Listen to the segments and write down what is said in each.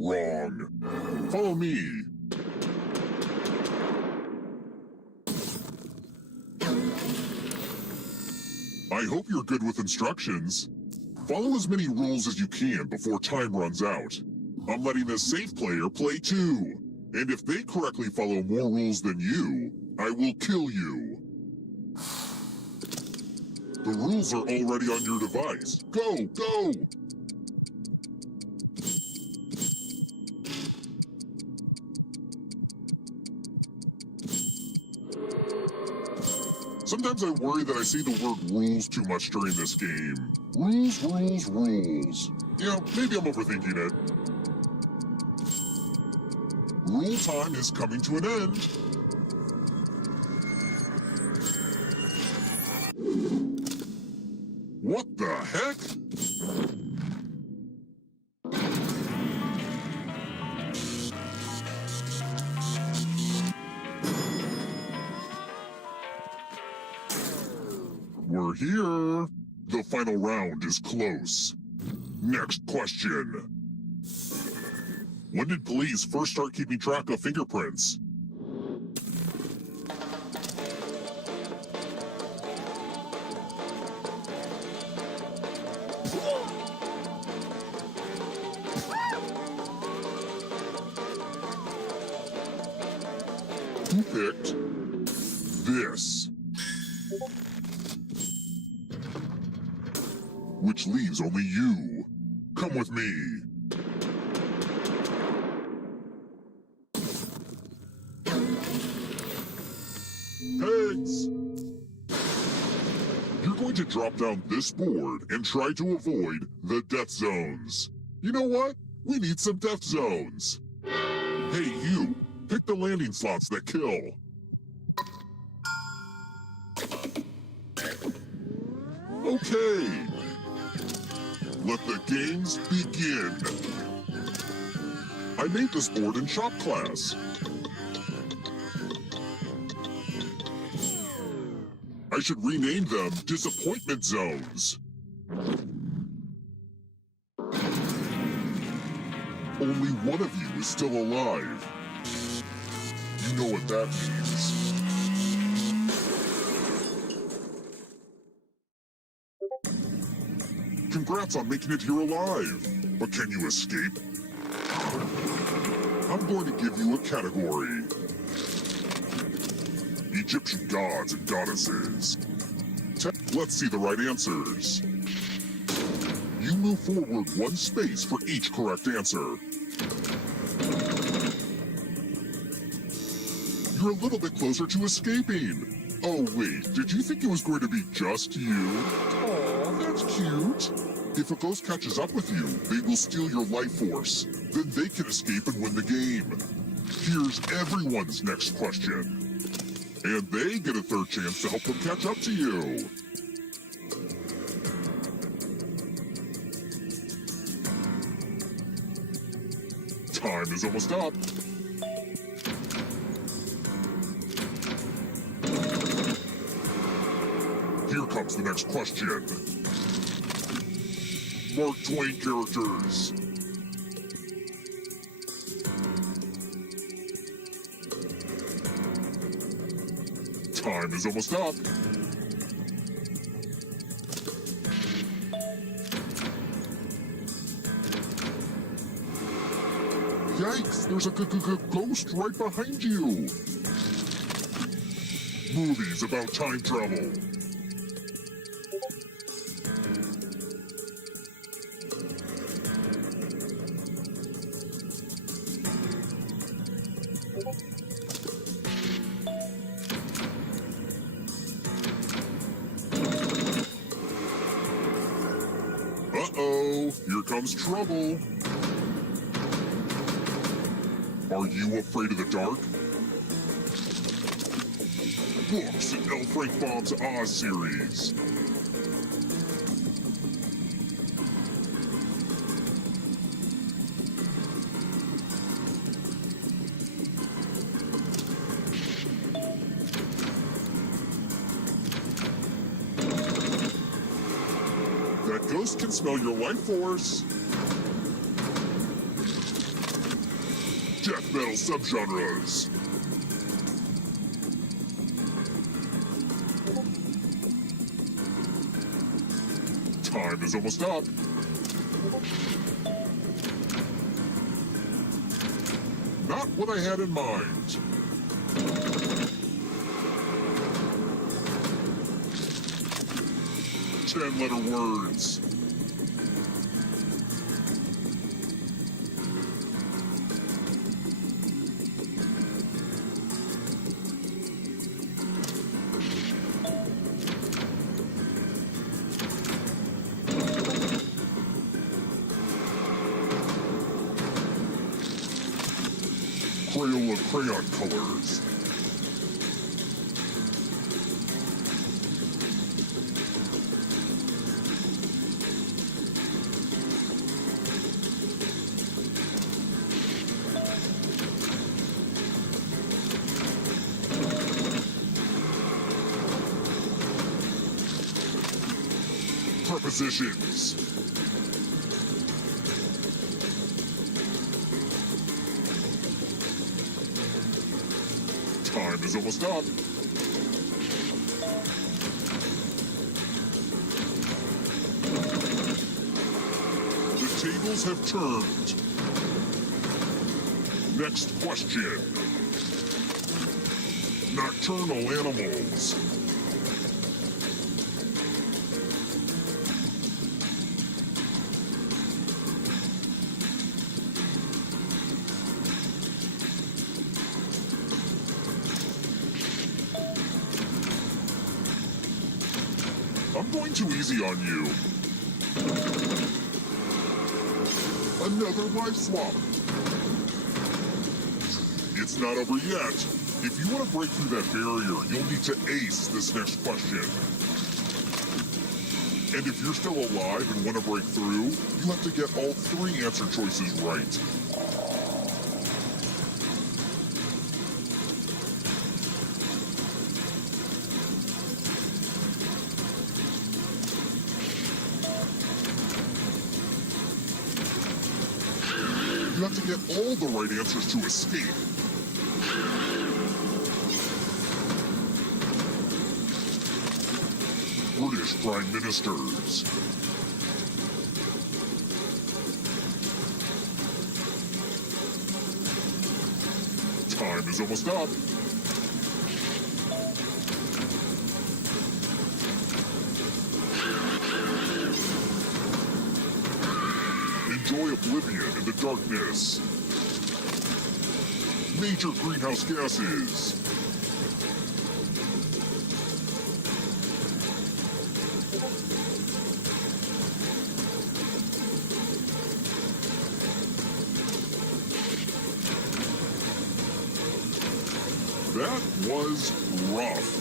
Wrong. Follow me. I hope you're good with instructions. Follow as many rules as you can before time runs out. I'm letting a safe player play too. And if they correctly follow more rules than you, I will kill you. The rules are already on your device. Go, go! Sometimes I worry that I say the word rules too much during this game. Rules, rules, rules. Yeah, maybe I'm overthinking it. Rule time is coming to an end. What the heck? We're here. The final round is close. Next question. When did police first start keeping track of fingerprints? Who picked this? Which leaves only you. Come with me. Heads! You're going to drop down this board and try to avoid the death zones. You know what? We need some death zones. Hey, you! Pick the landing slots that kill. Okay. Let the games begin. I made this board in shop class. I should rename them disappointment zones. Only one of you is still alive. You know what that means. Congrats on making it here alive. But can you escape? I'm going to give you a category. Egyptian gods and goddesses. Let's see the right answers. You move forward one space for each correct answer. You're a little bit closer to escaping. Oh wait, did you think it was going to be just you? Aw, that's cute. If a ghost catches up with you, they will steal your life force. Then they can escape and win the game. Here's everyone's next question. And they get a third chance to help them catch up to you. Time is almost up. Here comes the next question. Mark Twain characters. Time is almost up. Yikes, there's a ghost right behind you. Movies about time travel. Uh-oh, here comes trouble. Are you afraid of the dark? Books in L. Frank Baum's Oz series. That ghost can smell your life force. Death metal subgenres. Time is almost up. Not what I had in mind. Ten-letter words. Crayola crayon colors. Prepositions. Time is almost up. The tables have turned. Next question. Nocturnal animals. I'm going too easy on you. Another life swap. It's not over yet. If you want to break through that barrier, you'll need to ace this next question. And if you're still alive and want to break through, you have to get all three answer choices right. You have to get all the right answers to escape. British Prime Ministers. Time is almost up. Enjoy oblivion in the darkness. Major greenhouse gases. That was rough.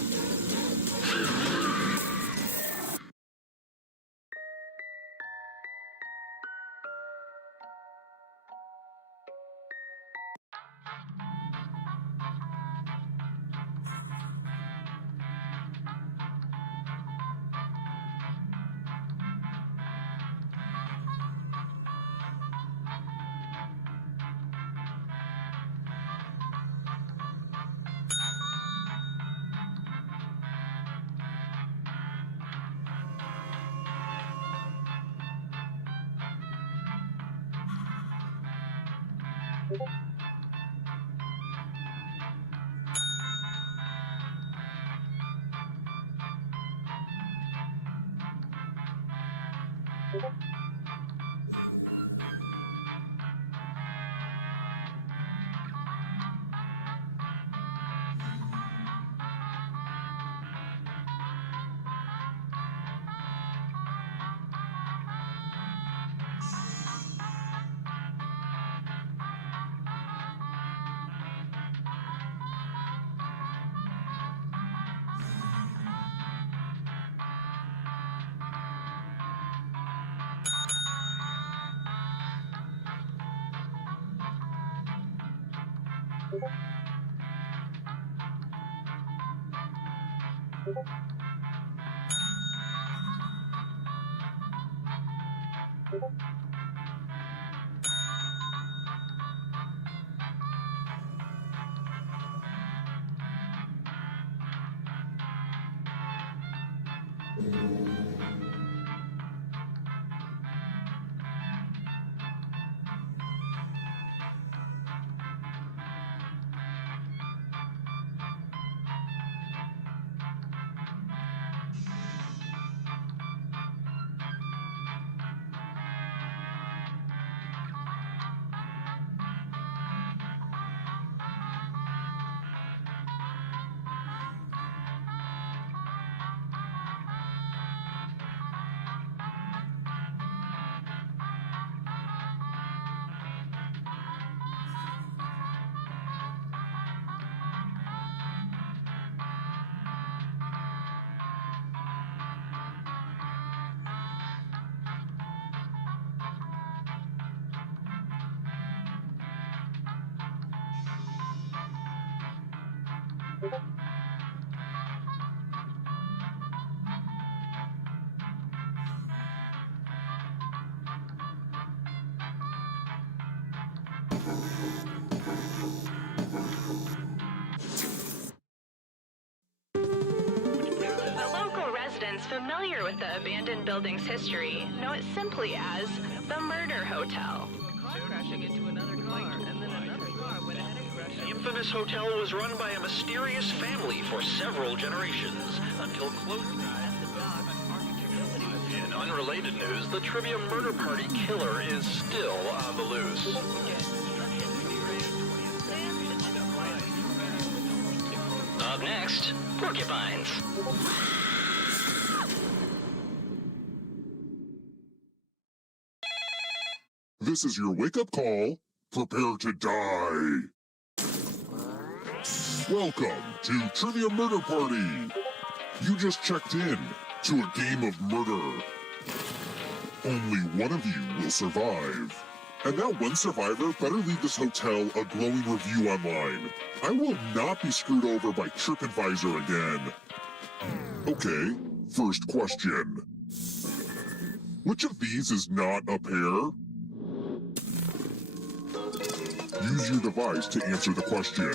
The local residents familiar with the abandoned building's history know it simply as the Murder Hotel. Crashing into another car, and then another car went ahead and crashed. The infamous hotel was run by a mysterious family for several generations, until close at the dock. In unrelated news, the trivia murder party killer is still on the loose. Up next, porcupines. This is your wake-up call. Prepare to die. Welcome to Trivia Murder Party. You just checked in to a game of murder. Only one of you will survive. And that one survivor better leave this hotel a glowing review online. I will not be screwed over by TripAdvisor again. Okay, first question. Which of these is not a pair? Use your device to answer the question.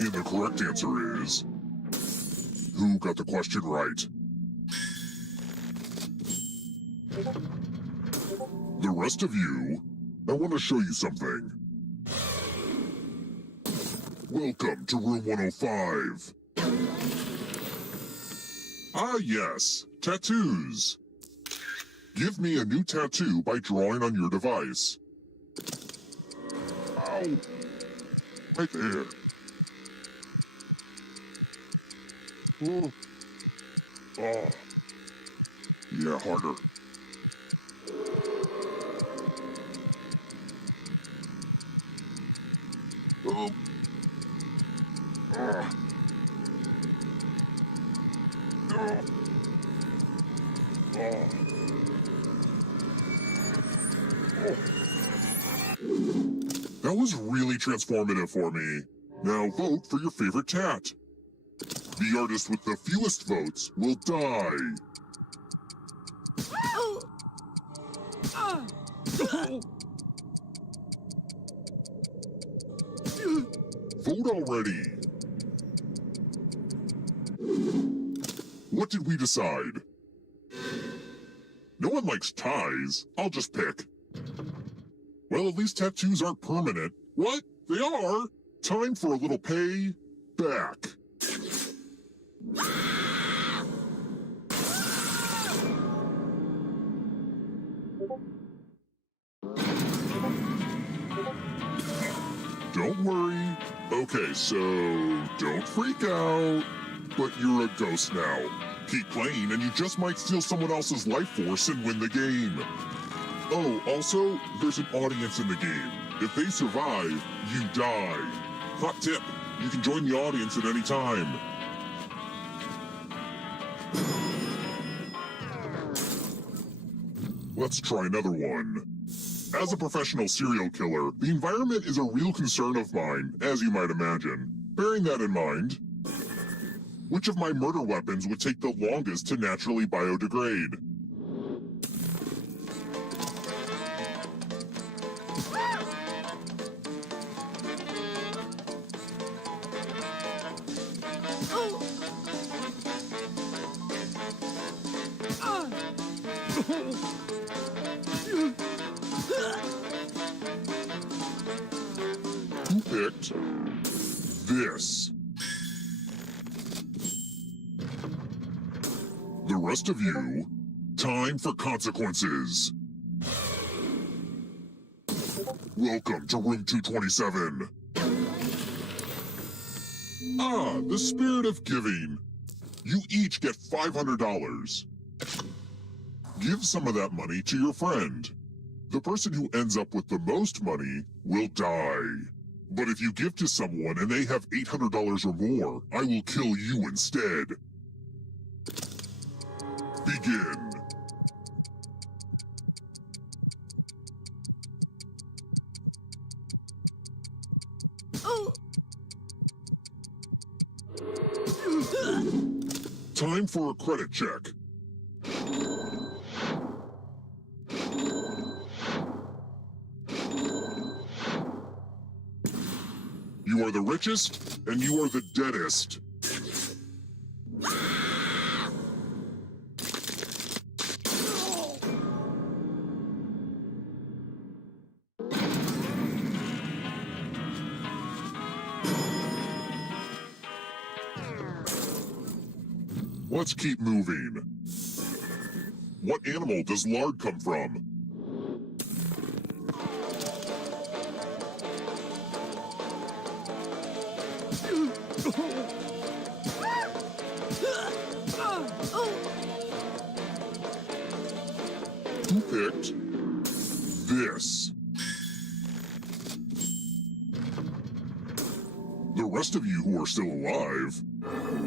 And the correct answer is... Who got the question right? The rest of you, I want to show you something. Welcome to room 105. Ah yes, tattoos. Give me a new tattoo by drawing on your device. Ow! Right there. Oh. Oh. Yeah, harder. Oh. Oh. Oh. Oh. That was really transformative for me. Now vote for your favorite tat. The artist with the fewest votes will die. Vote already. What did we decide? No one likes ties. I'll just pick. Well, at least tattoos aren't permanent. What? They are? Time for a little pay back. Don't worry. Okay, so don't freak out. But you're a ghost now. Keep playing and you just might steal someone else's life force and win the game. Oh, also, there's an audience in the game. If they survive, you die. Hot tip, you can join the audience at any time. Let's try another one. As a professional serial killer, the environment is a real concern of mine, as you might imagine. Bearing that in mind, Which of my murder weapons would take the longest to naturally biodegrade? Who picked this? The rest of you, time for consequences. Welcome to room 227. Ah, the spirit of giving. You each get $500. Give some of that money to your friend. The person who ends up with the most money will die. But if you give to someone and they have $800 or more, I will kill you instead. Begin. Time for a credit check. You are the richest, and you are the deadest. Let's keep moving. What animal does lard come from? Who picked this? The rest of you who are still alive,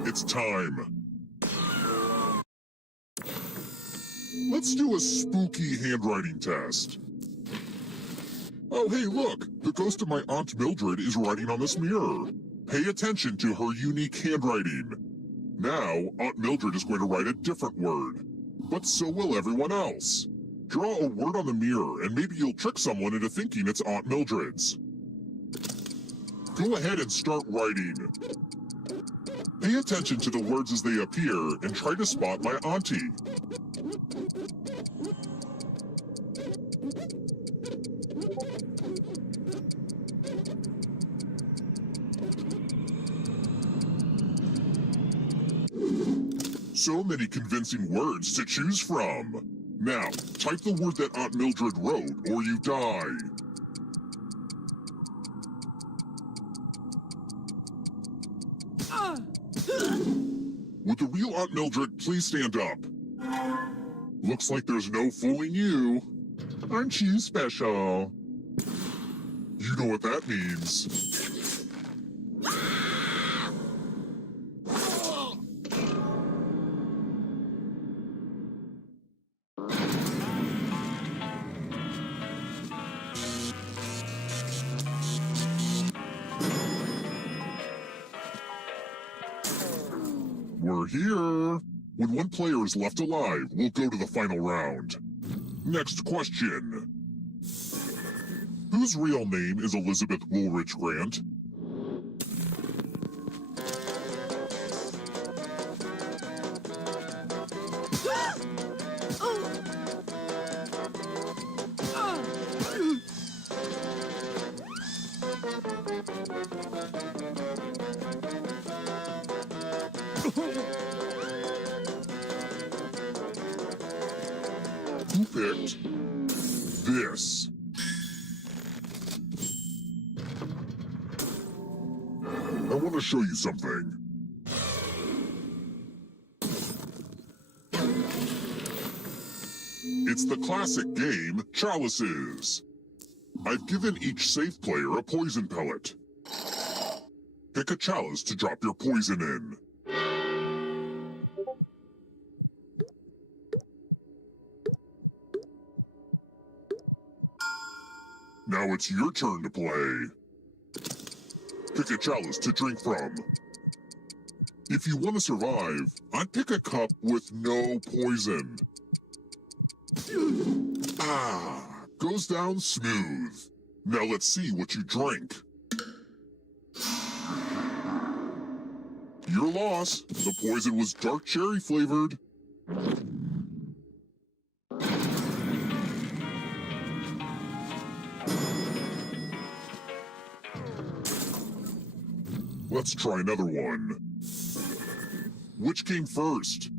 it's time. Let's do a spooky handwriting test. Oh, hey, look! The ghost of my Aunt Mildred is writing on this mirror. Pay attention to her unique handwriting. Now, Aunt Mildred is going to write a different word. But so will everyone else. Draw a word on the mirror, and maybe you'll trick someone into thinking it's Aunt Mildred's. Go ahead and start writing. Pay attention to the words as they appear, and try to spot my auntie. So many convincing words to choose from. Now, type the word that Aunt Mildred wrote, or you die. Would the real Aunt Mildred please stand up? Looks like there's no fooling you. Aren't you special? You know what that means. We're here. When one player is left alive, we'll go to the final round. Next question. Whose real name is Elizabeth Woolridge Grant? Who picked this? I want to show you something. It's the classic game, Chalices. I've given each safe player a poison pellet. Pick a chalice to drop your poison in. Now it's your turn to play. Pick a chalice to drink from. If you want to survive, I'd pick a cup with no poison. Goes down smooth. Now let's see what you drink. Your loss. The poison was dark cherry flavored. Let's try another one. Which came first?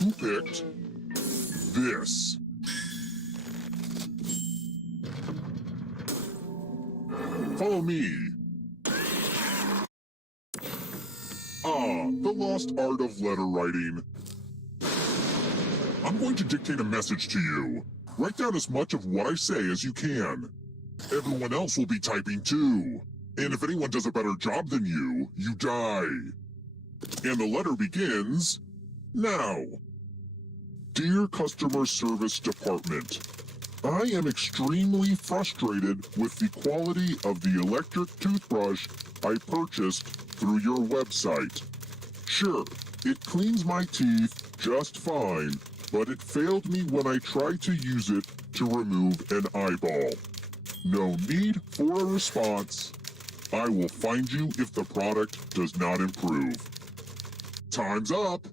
Who picked this? Follow me. The lost art of letter writing. I'm going to dictate a message to you. Write down as much of what I say as you can. Everyone else will be typing too. And if anyone does a better job than you, you die. And the letter begins now. Dear Customer Service Department, I am extremely frustrated with the quality of the electric toothbrush I purchased through your website. Sure, it cleans my teeth just fine, but it failed me when I tried to use it to remove an eyeball. No need for a response. I will find you if the product does not improve. Time's up.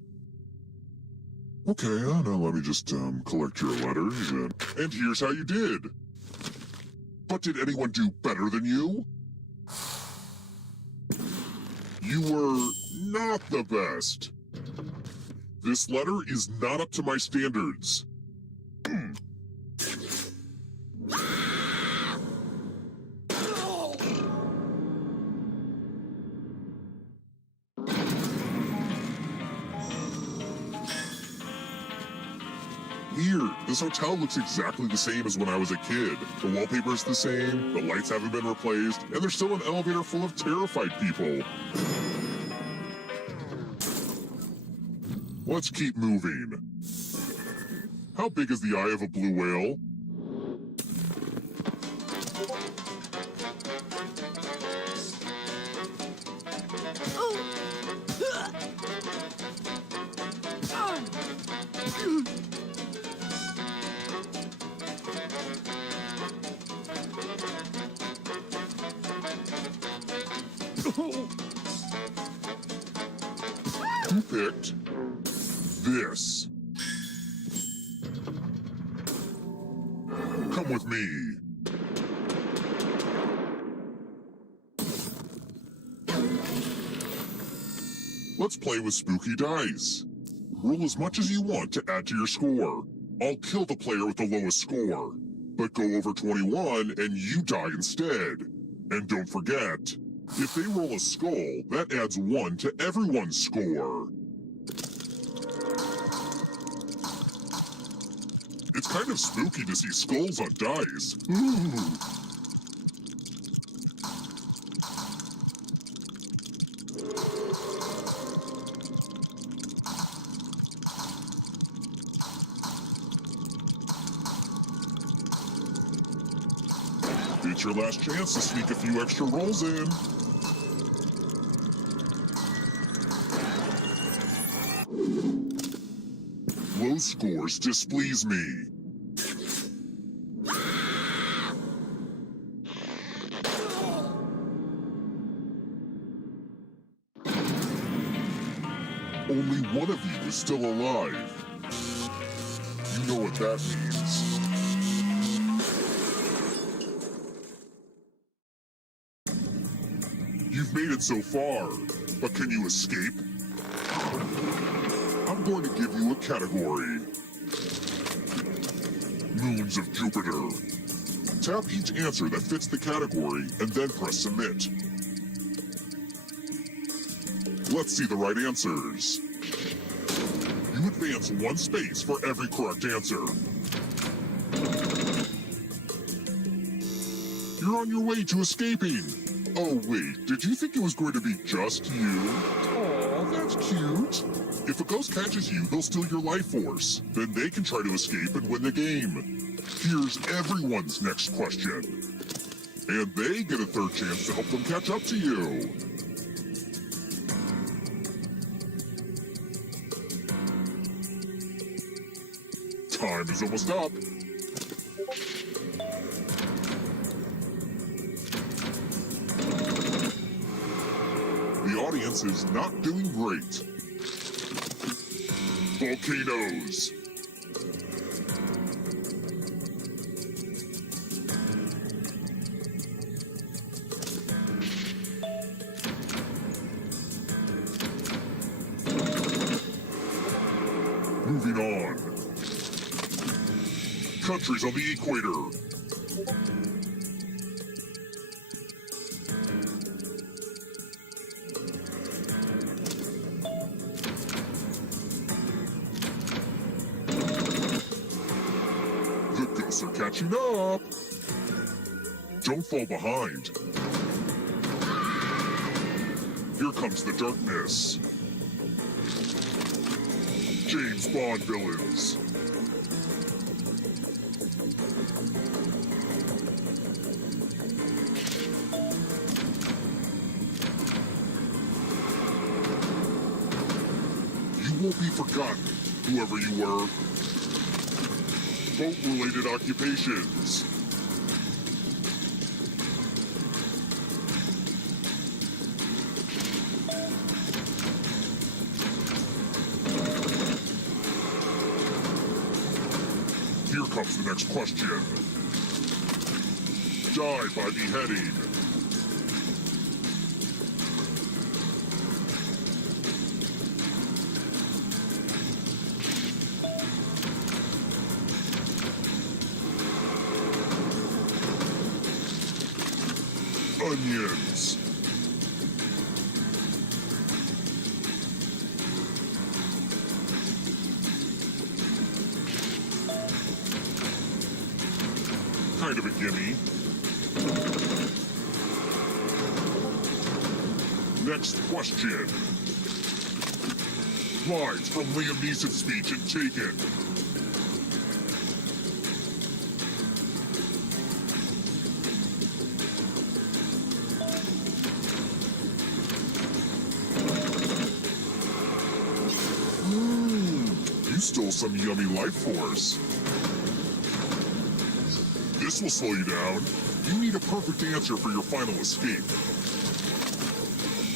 Okay, now let me just collect your letters, and here's how you did. But did anyone do better than you? You were not the best. This letter is not up to my standards. Weird. This hotel looks exactly the same as when I was a kid. The wallpaper's the same, the lights haven't been replaced, and there's still an elevator full of terrified people. Let's keep moving. How big is the eye of a blue whale? Who picked this? Come with me. Let's play with spooky dice. Roll as much as you want to add to your score. I'll kill the player with the lowest score, but go over 21 and you die instead. And don't forget, if they roll a skull, that adds 1 to everyone's score. It's kind of spooky to see skulls on dice. Ooh. It's your last chance to sneak a few extra rolls in. Low scores displease me. Only one of you is still alive. You know what that means. You've made it so far, but can you escape? I'm going to give you a category. Moons of Jupiter. Tap each answer that fits the category and then press submit. Let's see the right answers. You advance 1 space for every correct answer. You're on your way to escaping. Oh wait, did you think it was going to be just you? Aw, that's cute. If a ghost catches you, they'll steal your life force. Then they can try to escape and win the game. Here's everyone's next question. And they get a third chance to help them catch up to you. Time is almost up. The audience is not doing great. Volcanoes. Moving on. Countries on the equator. The ghosts are catching up. Don't fall behind. Here comes the darkness. James Bond villains. You won't be forgotten, whoever you were. Boat-related occupations. Here comes the next question. Die by beheading. Onions. Kind of a gimme. Next question. Lines from Liam Neeson's speech in Taken. You stole some yummy life force. This will slow you down. You need a perfect answer for your final escape.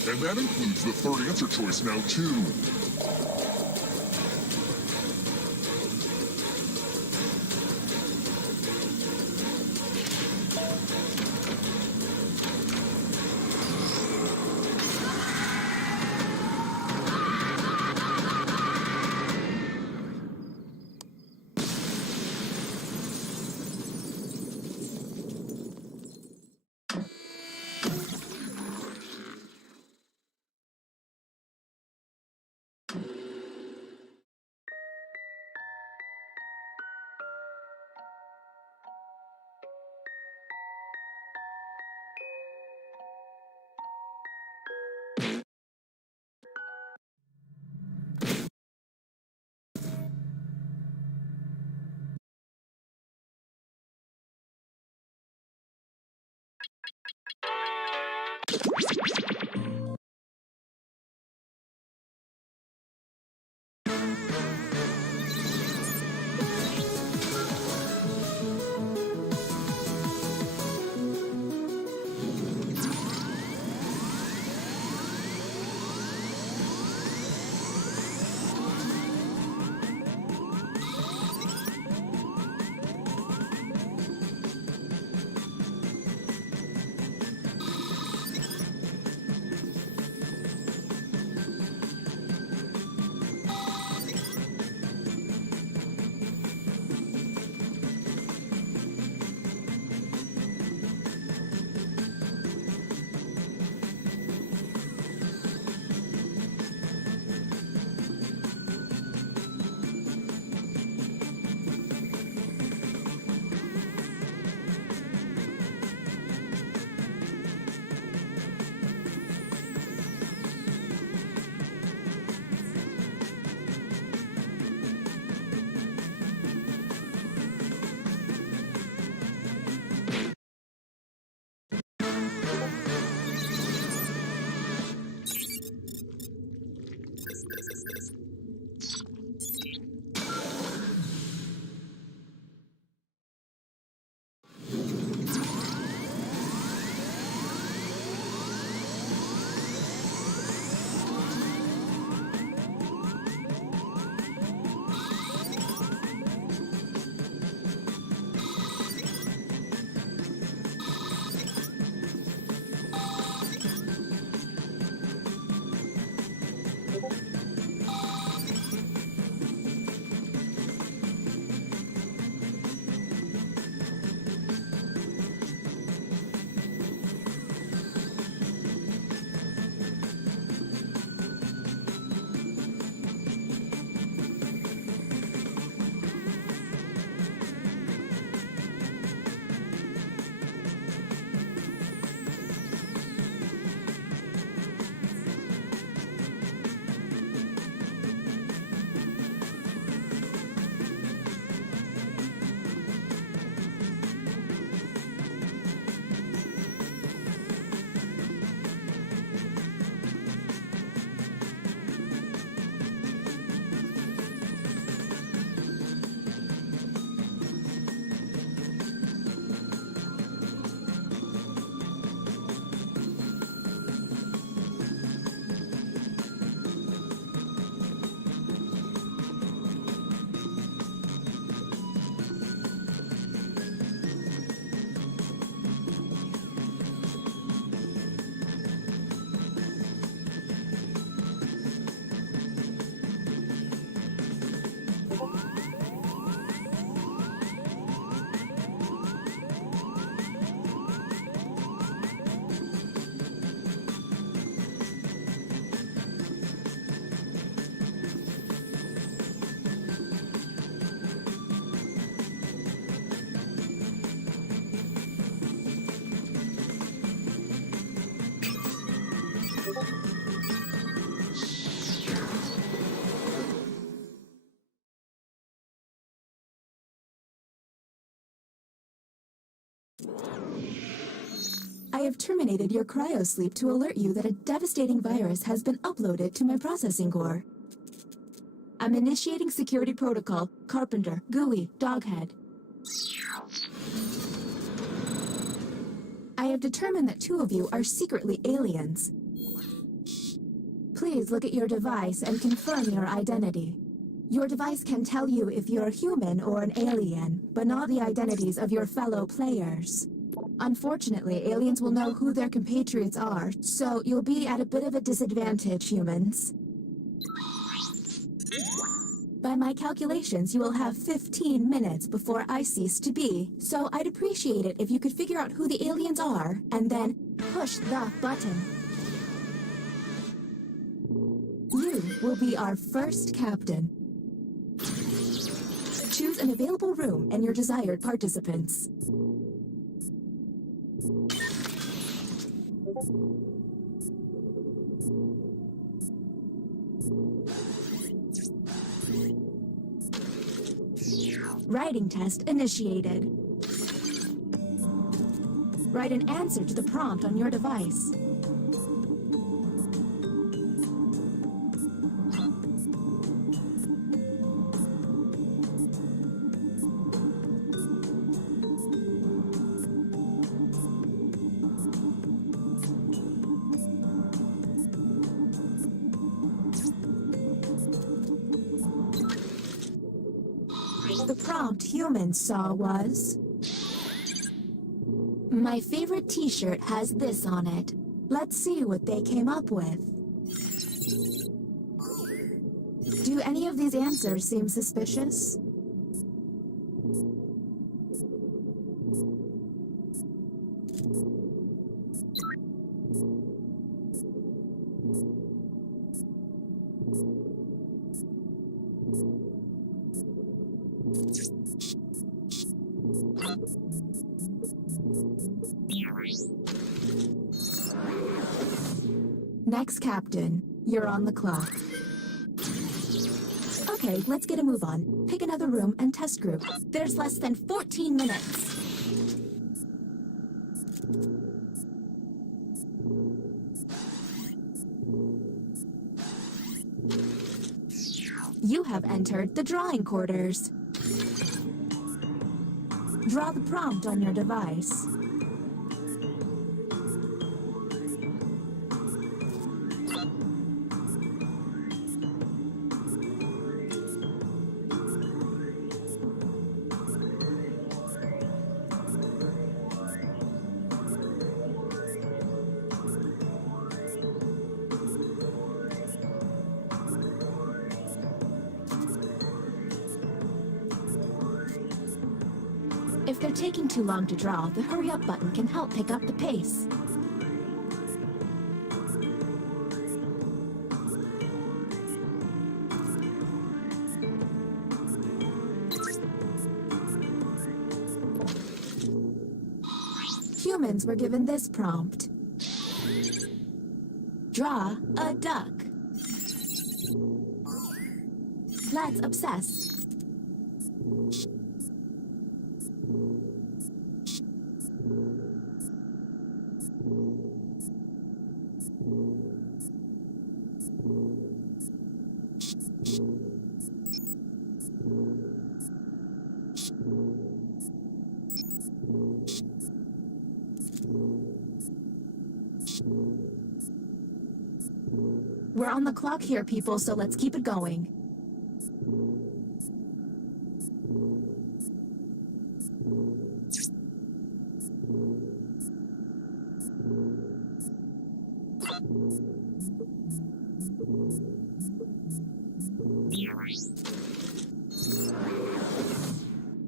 And that includes the third answer choice now, too. I have terminated your cryosleep to alert you that a devastating virus has been uploaded to my processing core. I'm initiating security protocol. Carpenter, Gooey, Doghead. I have determined that 2 of you are secretly aliens. Please look at your device and confirm your identity. Your device can tell you if you're human or an alien, but not the identities of your fellow players. Unfortunately, aliens will know who their compatriots are, so you'll be at a bit of a disadvantage, humans. By my calculations, you will have 15 minutes before I cease to be, so I'd appreciate it if you could figure out who the aliens are, and then push the button. You will be our first captain. Choose an available room and your desired participants. Writing test initiated. Write an answer to the prompt on your device. The prompt humans saw was... My favorite t-shirt has this on it. Let's see what they came up with. Do any of these answers seem suspicious? Next captain, you're on the clock. Okay, let's get a move on. Pick another room and test group. There's less than 14 minutes. You have entered the drawing quarters. Draw the prompt on your device. If they're taking too long to draw, the hurry up button can help pick up the pace. Humans were given this prompt. Draw a duck. Let's obsess. We're on the clock here, people, so let's keep it going.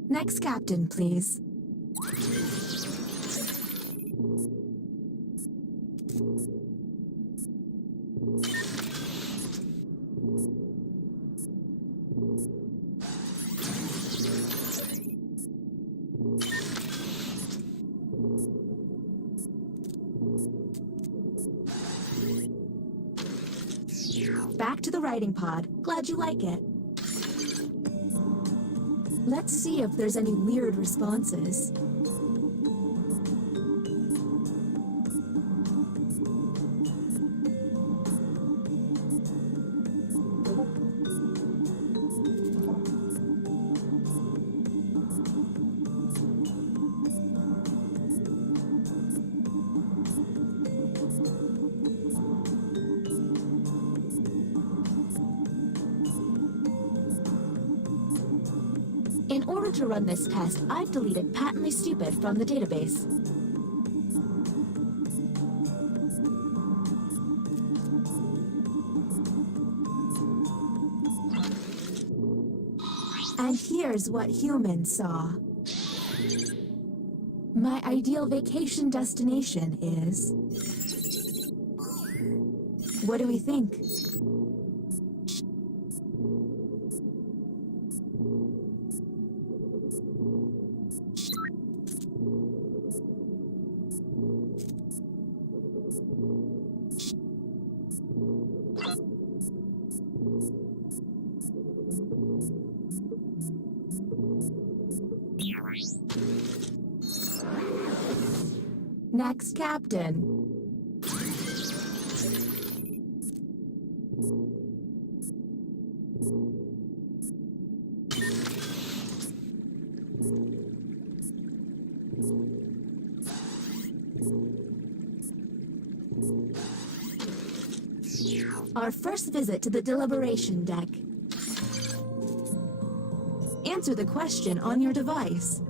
Next captain, please. Back to the writing pod. Glad you like it. Let's see if there's any weird responses. In order to run this test, I've deleted patently stupid from the database. And here's what humans saw. My ideal vacation destination is... What do we think? Next, Captain. Our first visit to the deliberation deck. Answer the question on your device.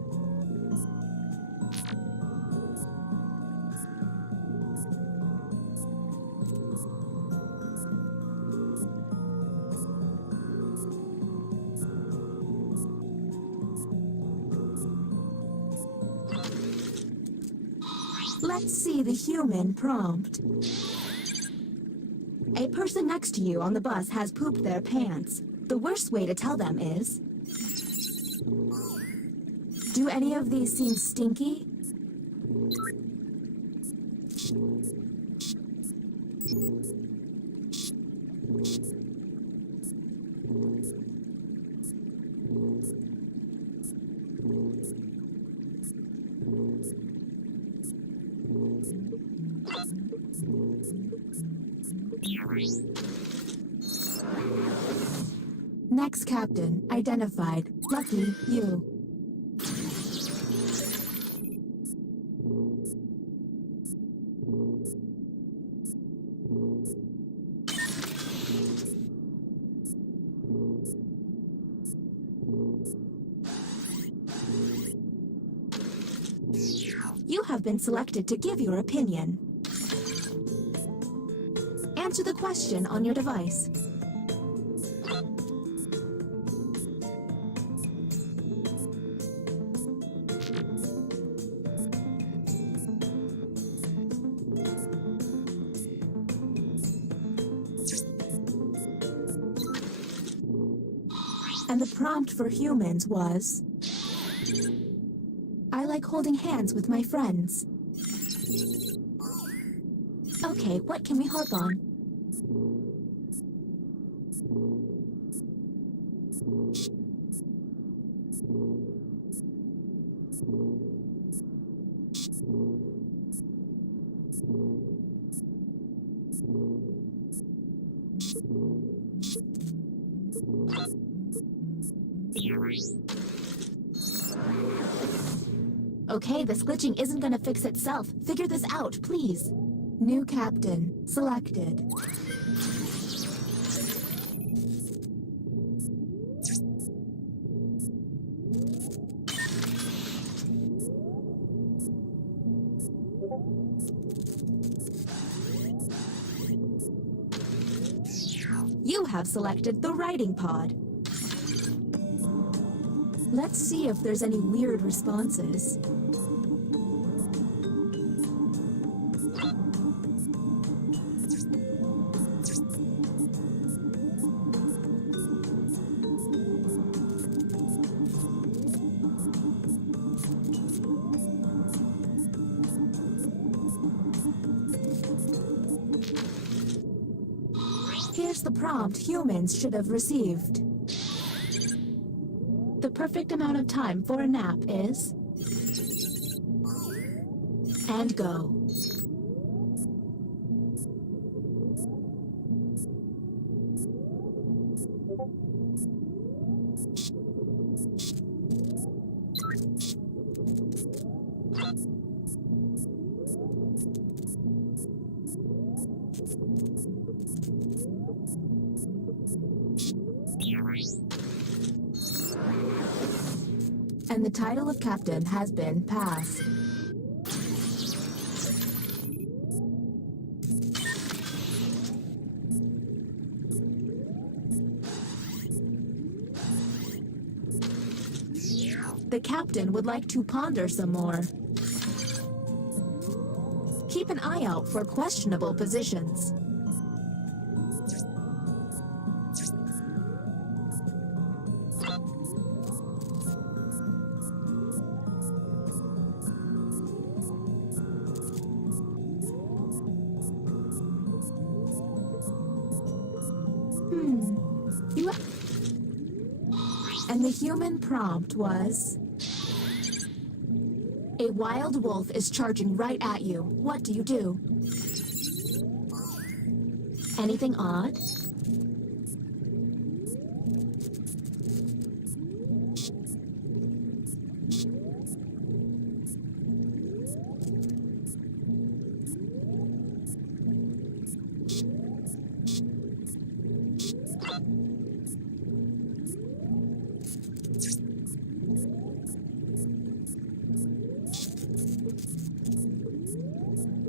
Let's see the human prompt. A person next to you on the bus has pooped their pants. The worst way to tell them is... Do any of these seem stinky? Next captain, identified. Lucky you. You have been selected to give your opinion. Answer the question on your device. And the prompt for humans was... I like holding hands with my friends. Okay, what can we harp on? Okay, this glitching isn't gonna fix itself. Figure this out, please. New captain selected. You have selected the writing pod. Let's see if there's any weird responses. Here's the prompt humans should have received. The perfect amount of time for a nap is... And go. and the title of captain has been passed. The captain would like to ponder some more. Keep an eye out for questionable positions. And the human prompt was... A wild wolf is charging right at you. What do you do? Anything odd?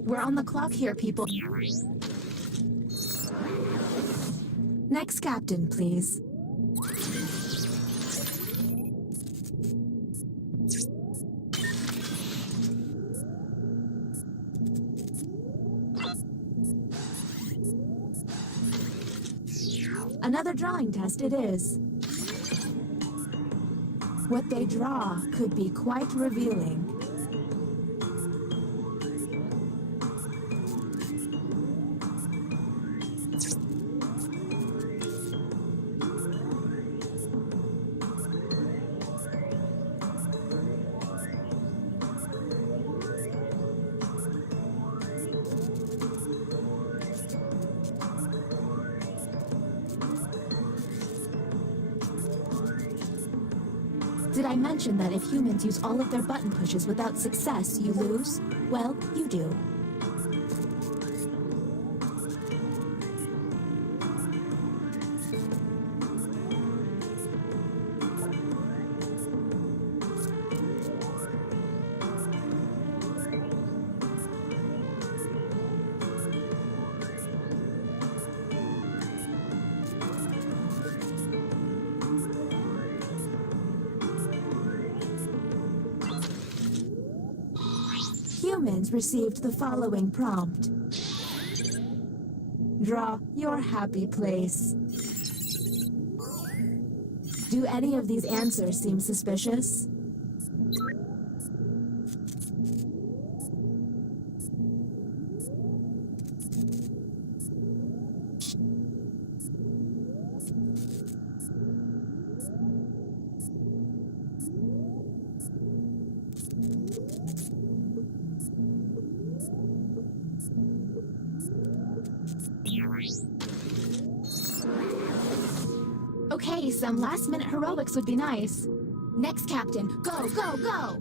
We're on the clock here, people. Next captain, please. Another drawing test it is. What they draw could be quite revealing. Did I mention that if humans use all of their button pushes without success, you lose? Well, you do. Humans received the following prompt. Draw your happy place. Do any of these answers seem suspicious? Okay, some last-minute heroics would be nice. Next captain, go, go, go!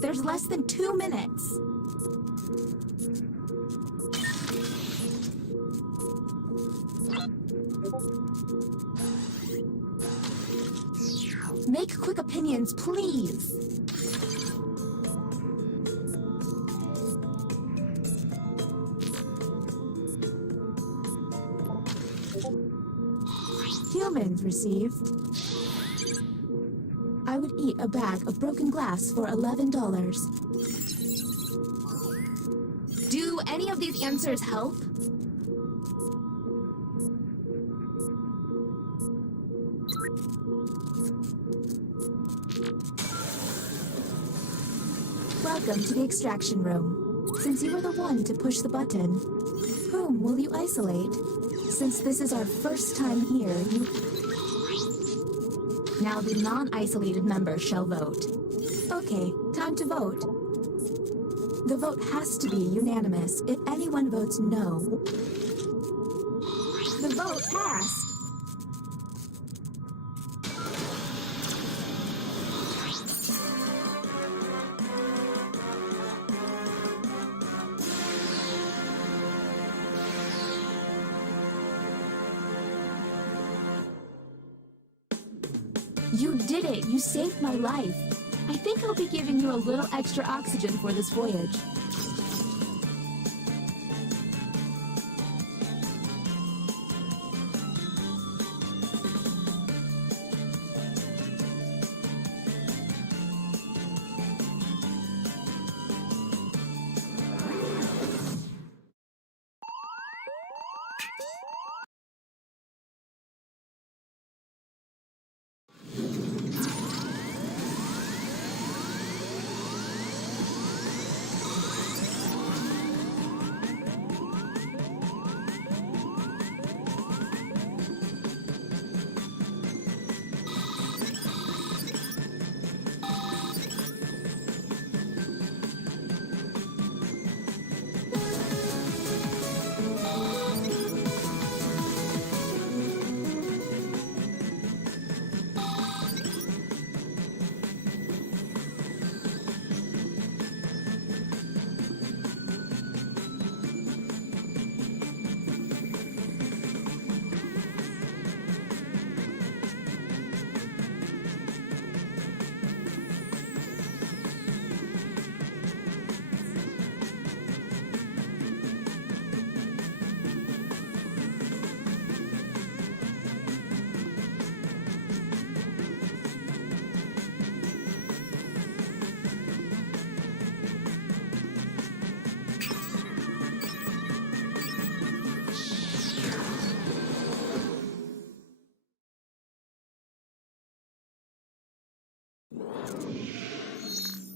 There's less than 2 minutes. Make quick opinions, please. Humans received. I would eat a bag of broken glass for $11. Do any of these answers help? Welcome to the extraction room. Since you were the one to push the button, whom will you isolate? Since this is our first time here, Now the non-isolated members shall vote. Okay, time to vote. The vote has to be unanimous. If anyone votes no, the vote passed. You did it! You saved my life! I think I'll be giving you a little extra oxygen for this voyage.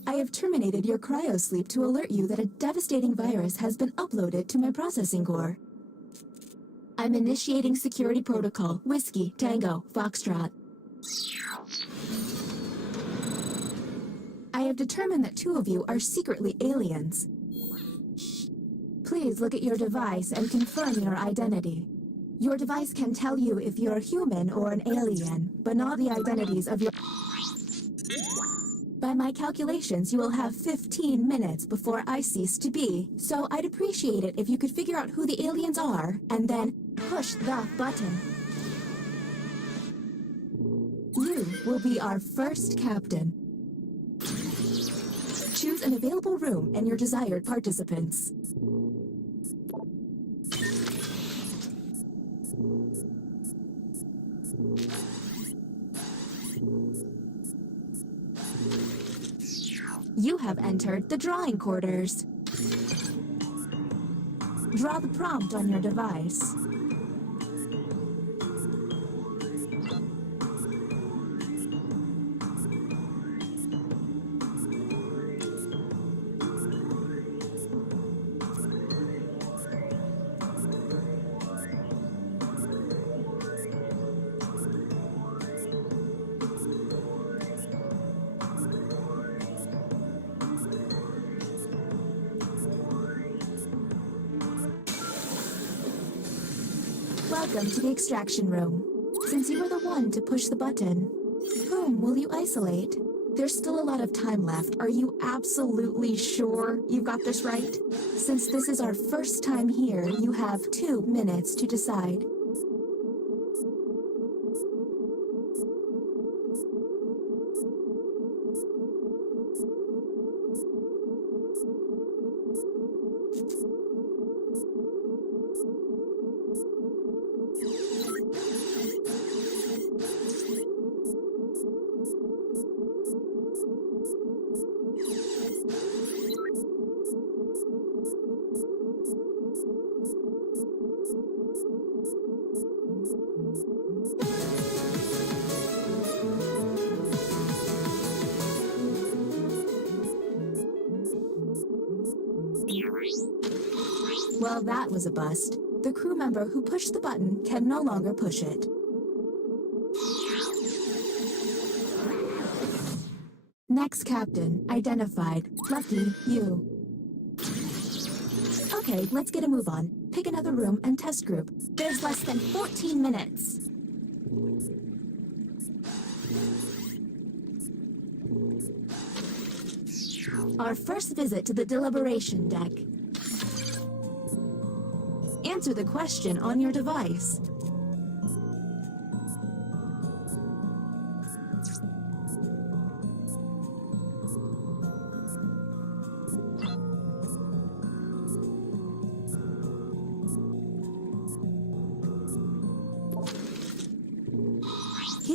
I have terminated your cryosleep to alert you that a devastating virus has been uploaded to my processing core. I'm initiating security protocol, Whiskey, Tango, Foxtrot. I have determined that 2 of you are secretly aliens. Please look at your device and confirm your identity. Your device can tell you if you're human or an alien, but not the identities of your... By my calculations, you will have 15 minutes before I cease to be, so I'd appreciate it if you could figure out who the aliens are, and then push the button. You will be our first captain. Choose an available room and your desired participants. You have entered the drawing quarters. Draw the prompt on your device. Welcome to the extraction room. Since you were the one to push the button, whom will you isolate? There's still a lot of time left. Are you absolutely sure you got this right? Since this is our first time here, you have 2 minutes to decide. Well, that was a bust. The crew member who pushed the button can no longer push it. Next captain, identified. Lucky you. Okay, let's get a move on. Pick another room and test group. There's less than 14 minutes. Our first visit to the deliberation deck. Answer the question on your device.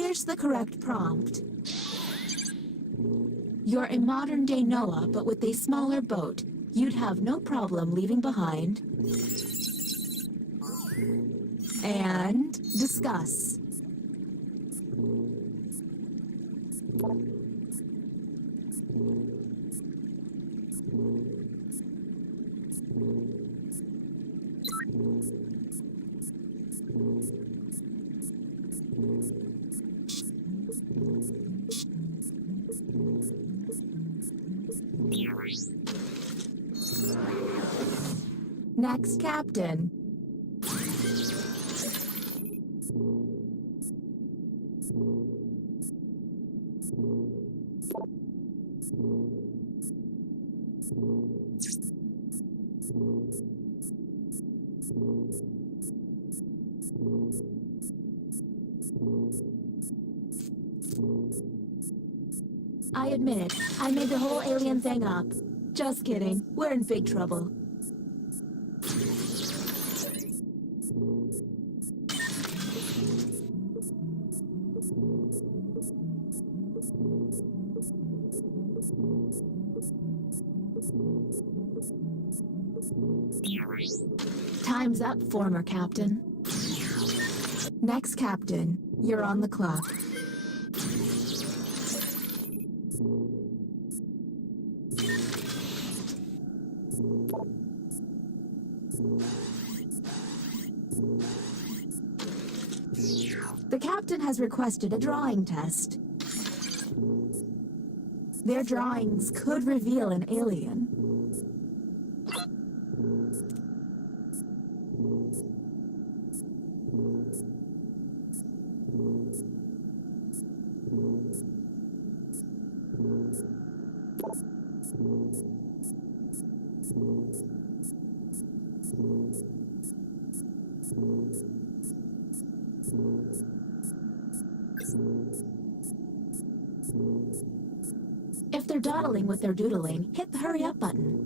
Here's the correct prompt. You're a modern-day Noah, but with a smaller boat. You'd have no problem leaving behind. And discuss. Next, Captain. I admit it, I made the whole alien thing up. Just kidding, we're in big trouble. Time's up, former captain. Next captain, you're on the clock. The captain has requested a drawing test. Their drawings could reveal an alien. If they're dawdling with their doodling, hit the hurry up button.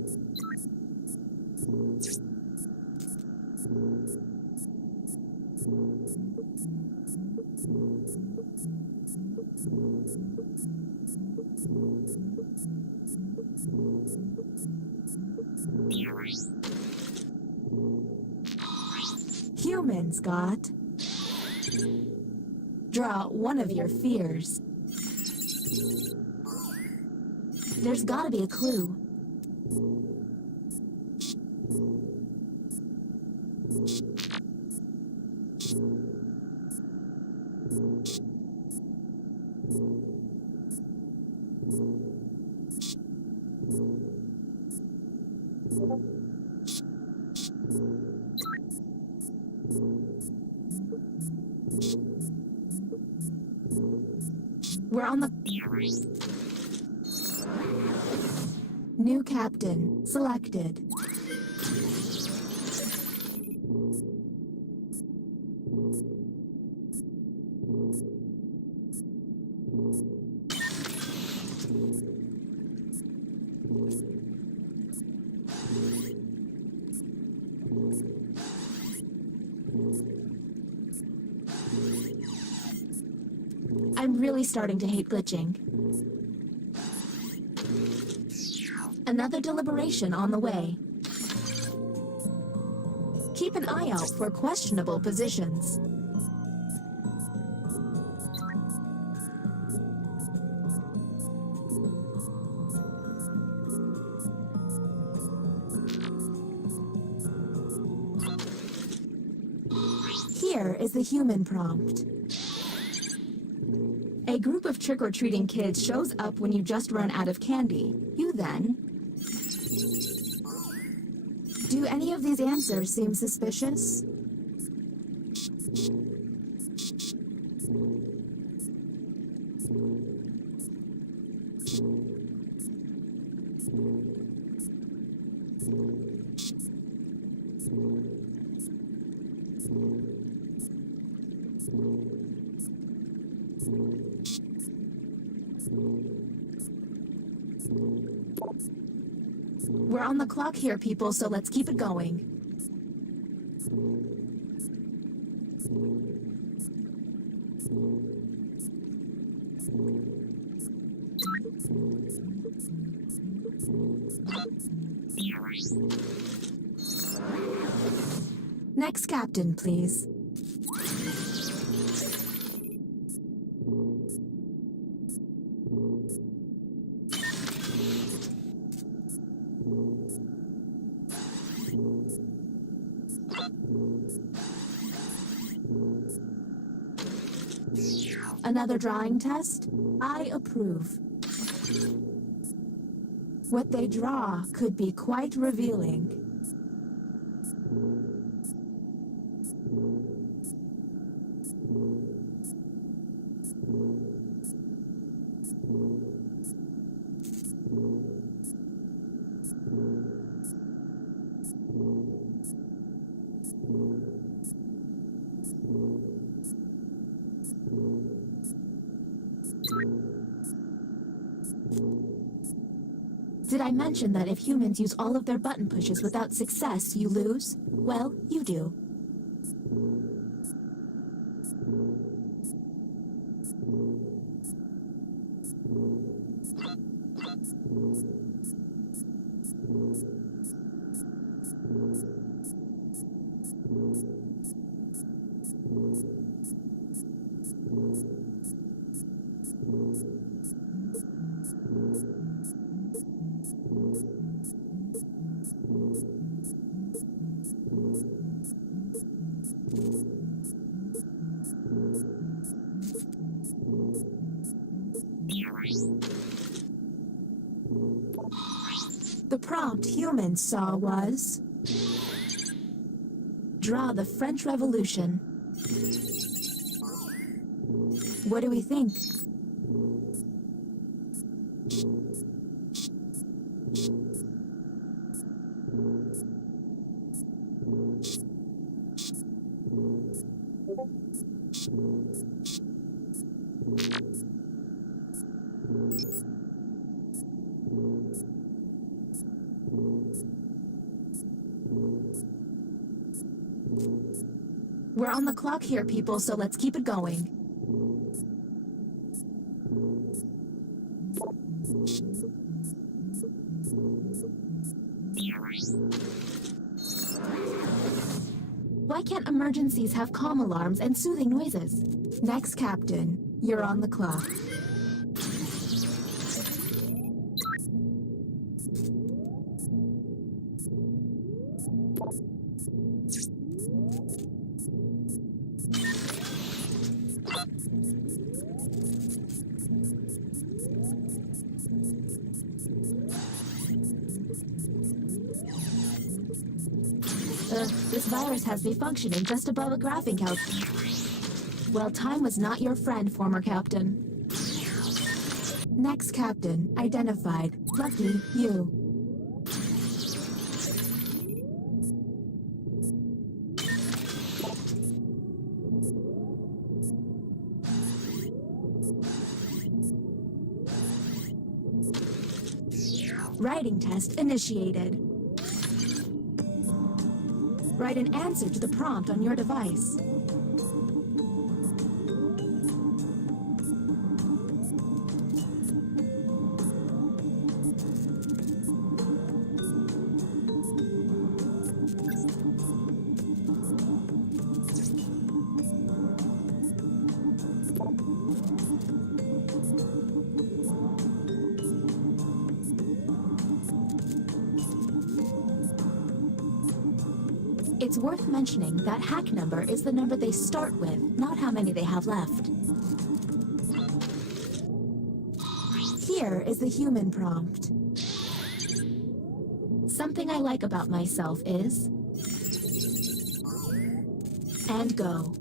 Humans, Scott. Draw one of your fears. There's gotta be a clue. We're on the... New captain selected. I'm really starting to hate glitching. Another deliberation on the way. Keep an eye out for questionable positions. Here is the human prompt. A group of trick-or-treating kids shows up when you just run out of candy. You then... Do any of these answers seem suspicious? We're on the clock here, people, so let's keep it going. Next captain, please. Another drawing test? I approve. What they draw could be quite revealing. Did I mention that if humans use all of their button pushes without success, you lose? Well, you do. The prompt humans saw was... draw the French Revolution. What do we think? We're on the clock here, people, so let's keep it going. Why can't emergencies have calm alarms and soothing noises? Next, Captain. You're on the clock. This virus has me functioning just above a graphing calculator. Well, time was not your friend, former captain. Next captain, identified. Lucky you. Writing test initiated. Write an answer to the prompt on your device. It's worth mentioning that hack number is the number they start with, not how many they have left. Here is the human prompt. Something I like about myself is... and go.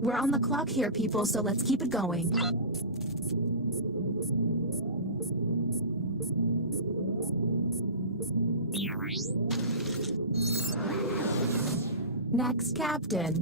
We're on the clock here, people, so let's keep it going. Next captain.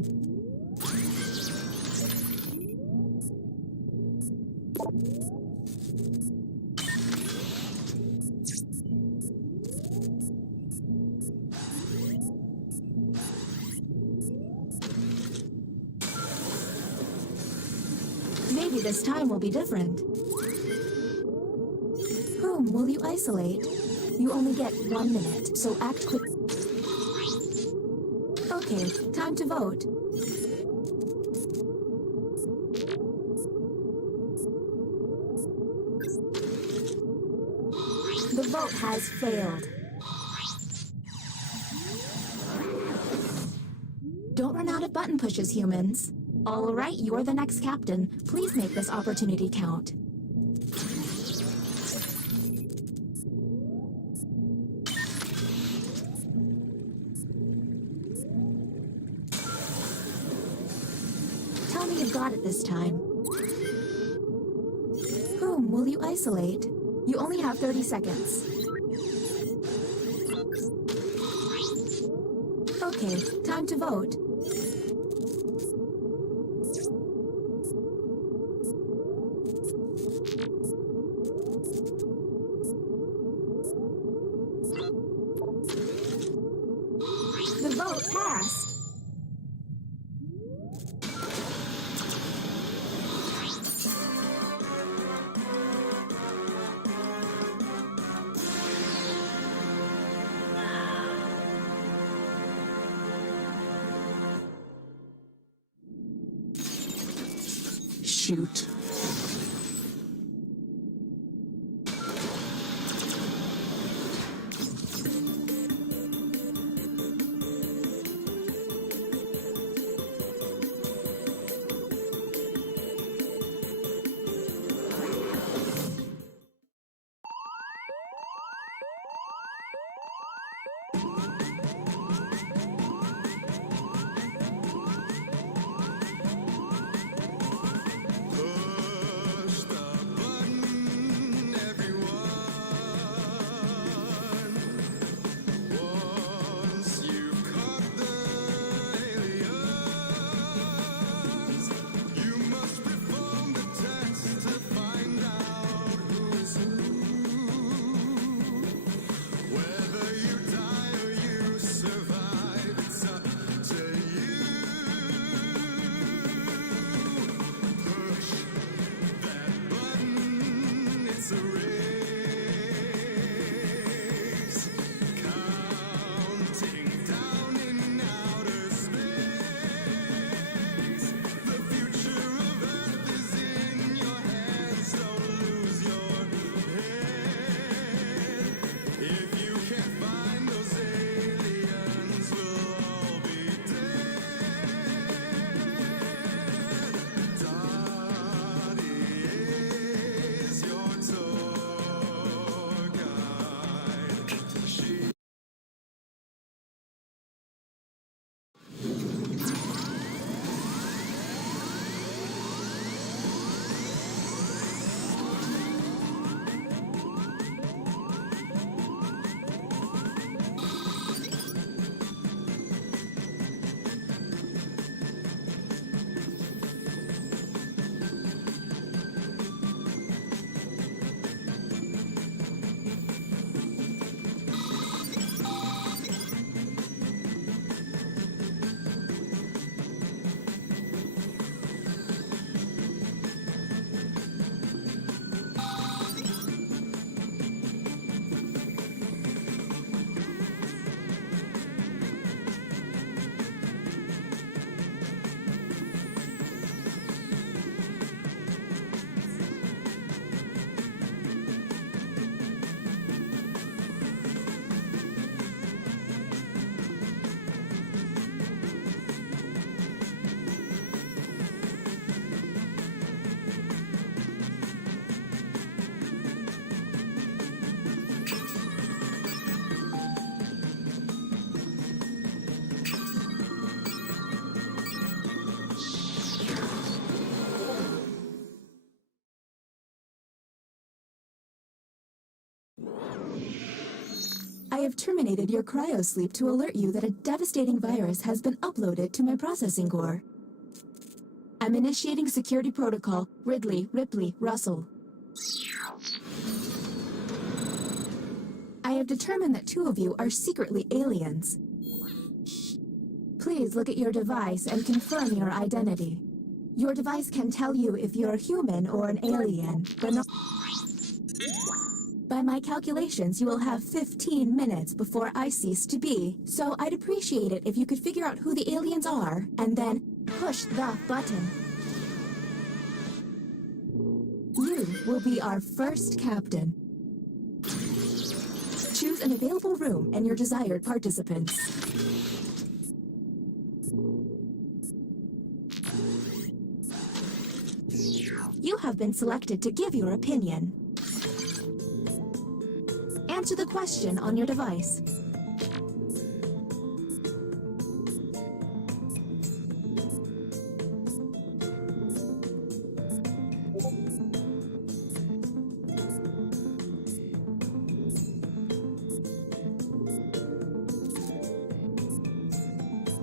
Maybe this time will be different. Whom will you isolate? You only get 1 minute, so act quick. Okay, time to vote. The vote has failed. Don't run out of button pushes, humans. All right, you're the next captain. Please make this opportunity count. Tell me you've got it this time. Whom will you isolate? You only have 30 seconds. Okay, time to vote. The vote passed. Shoot. have terminated your cryosleep to alert you that a devastating virus has been uploaded to my processing core. I'm initiating security protocol. Ridley, Ripley, Russell. I have determined that 2 of you are secretly aliens. Please look at your device and confirm your identity. Your device can tell you if you're human or an alien, but not... By my calculations, you will have 15 minutes before I cease to be, so I'd appreciate it if you could figure out who the aliens are, and then push the button. You will be our first captain. Choose an available room and your desired participants. You have been selected to give your opinion. Answer the question on your device.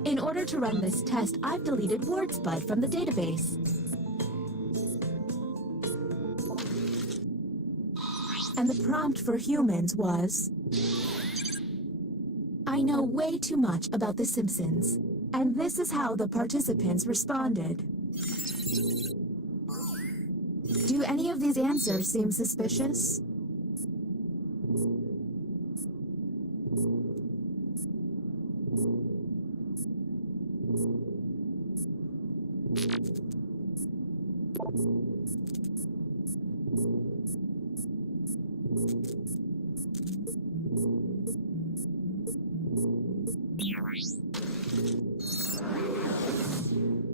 In order to run this test, I've deleted WordSpud from the database. And the prompt for humans was... I know way too much about The Simpsons, and this is how the participants responded. Do any of these answers seem suspicious?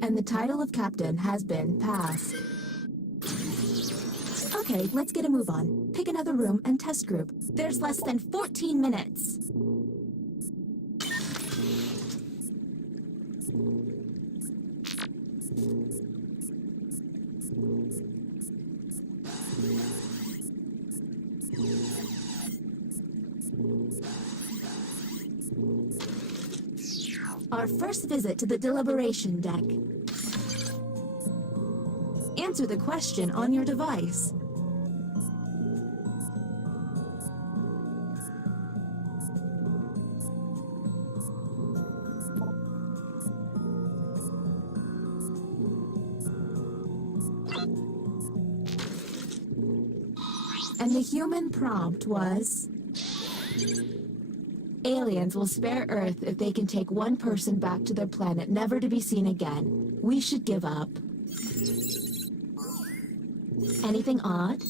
And the title of captain has been passed. Okay, let's get a move on. Pick another room and test group. There's less than 14 minutes. Our first visit to the deliberation deck. Answer the question on your device. And the human prompt was... Aliens will spare Earth if they can take one person back to their planet, never to be seen again. We should give up. Anything odd?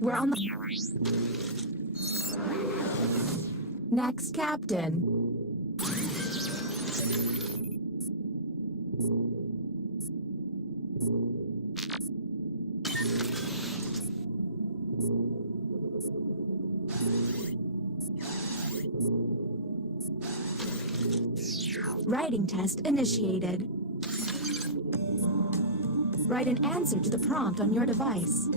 We're on the... Next captain. Writing test initiated. Write an answer to the prompt on your device.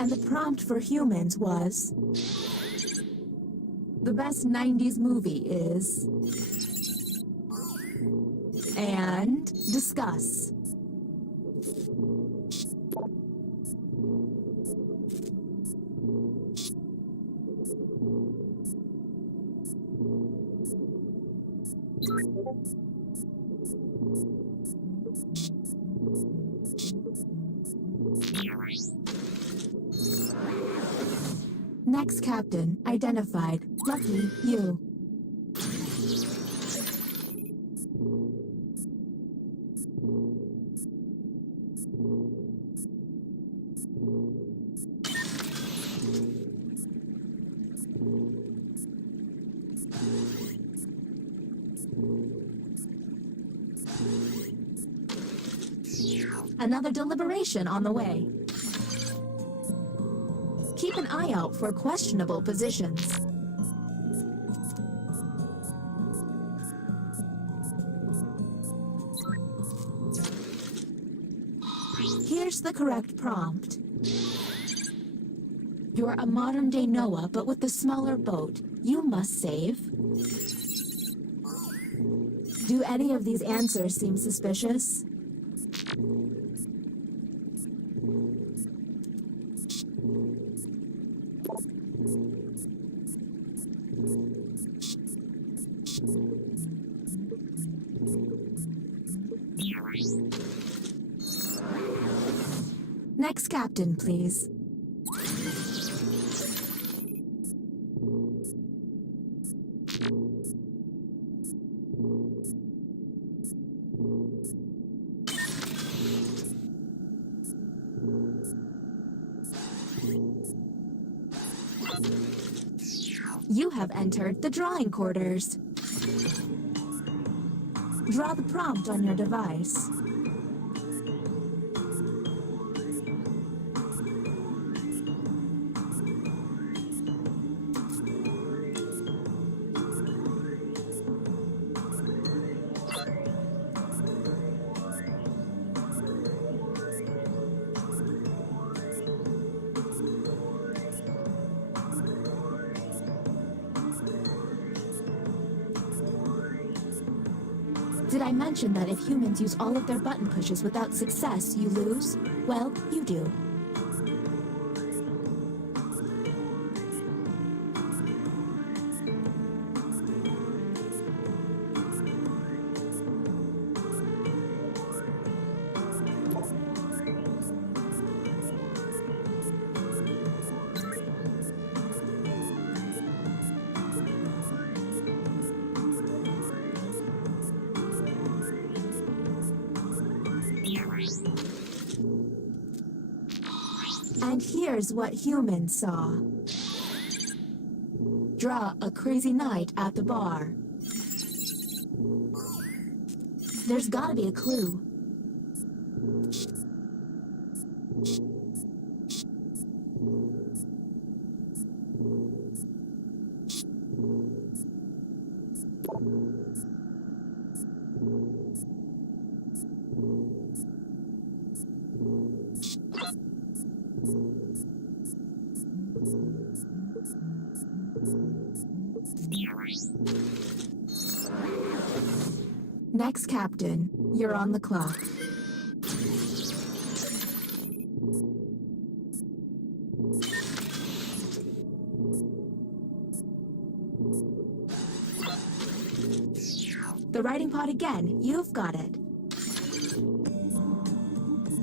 And the prompt for humans was... The best 90s movie is... And discuss. Next captain identified. Lucky you. Another deliberation on the way. Keep an eye out for questionable positions. Here's the correct prompt. You're a modern-day Noah, but with the smaller boat. You must save. Do any of these answers seem suspicious? Next captain, please. You have entered the drawing quarters. Draw the prompt on your device. Did I mention that if humans use all of their button pushes without success, you lose? Well, you do. And here's what humans saw. Draw a crazy night at the bar. There's gotta be a clue. Next captain, you're on the clock. The writing pod again, you've got it.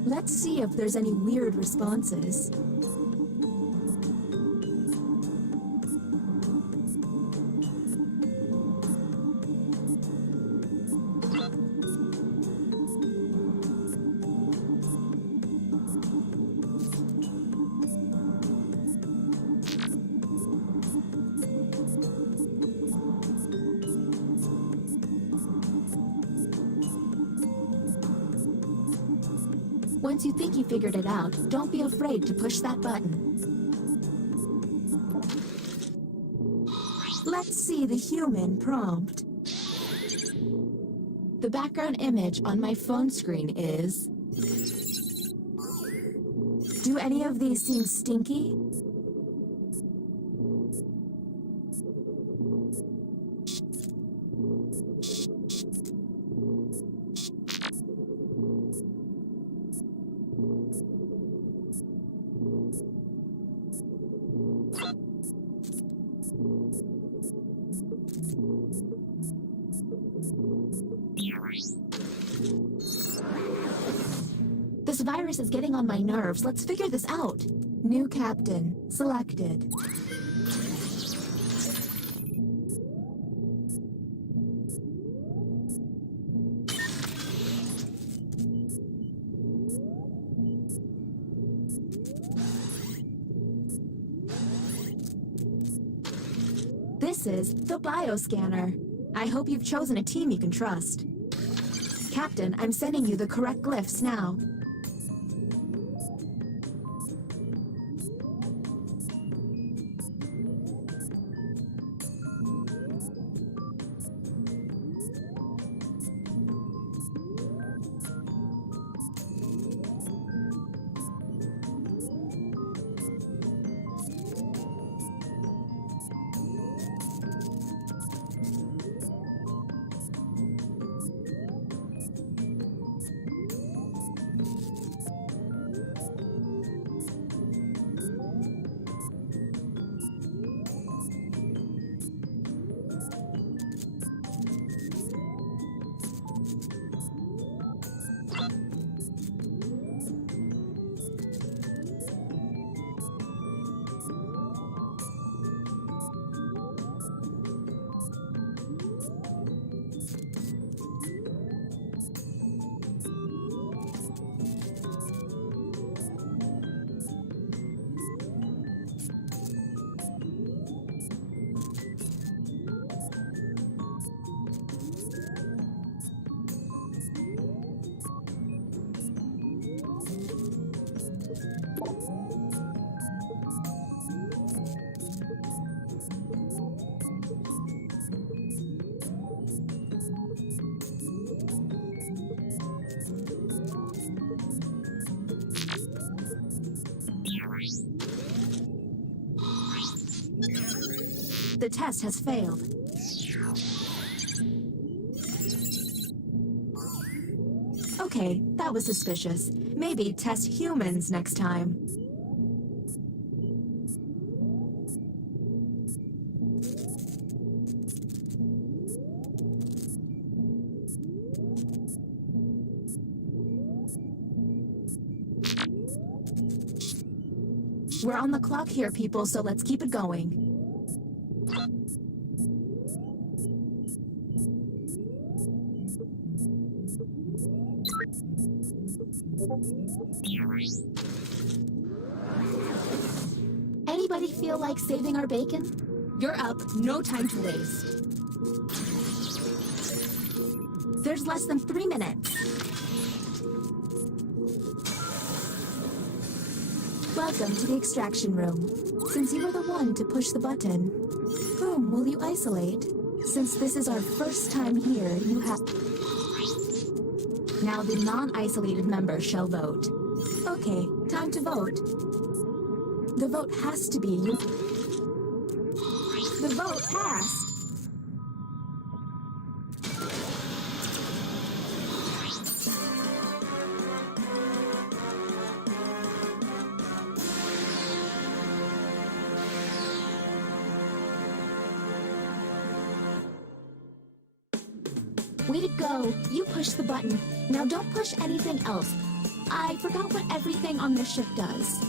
Let's see if there's any weird responses. Once you think you figured it out, don't be afraid to push that button. Let's see the human prompt. The background image on my phone screen is... Do any of these seem stinky? This virus is getting on my nerves. Let's figure this out. New captain selected. This is the bioscanner. I hope you've chosen a team you can trust. Captain, I'm sending you the correct glyphs now. The test has failed. Okay, that was suspicious. Maybe test humans next time. We're on the clock here, people, so let's keep it going. Anybody feel like saving our bacon? You're up, no time to waste. There's less than 3 minutes. Welcome to the extraction room. Since you were the one to push the button, whom will you isolate? Since this is our first time here, you have... Now the non-isolated members shall vote. Okay, time to vote. The vote has to be you. The vote passed. Way to go! You pushed the button. Now don't push anything else. I forgot what everything on this ship does.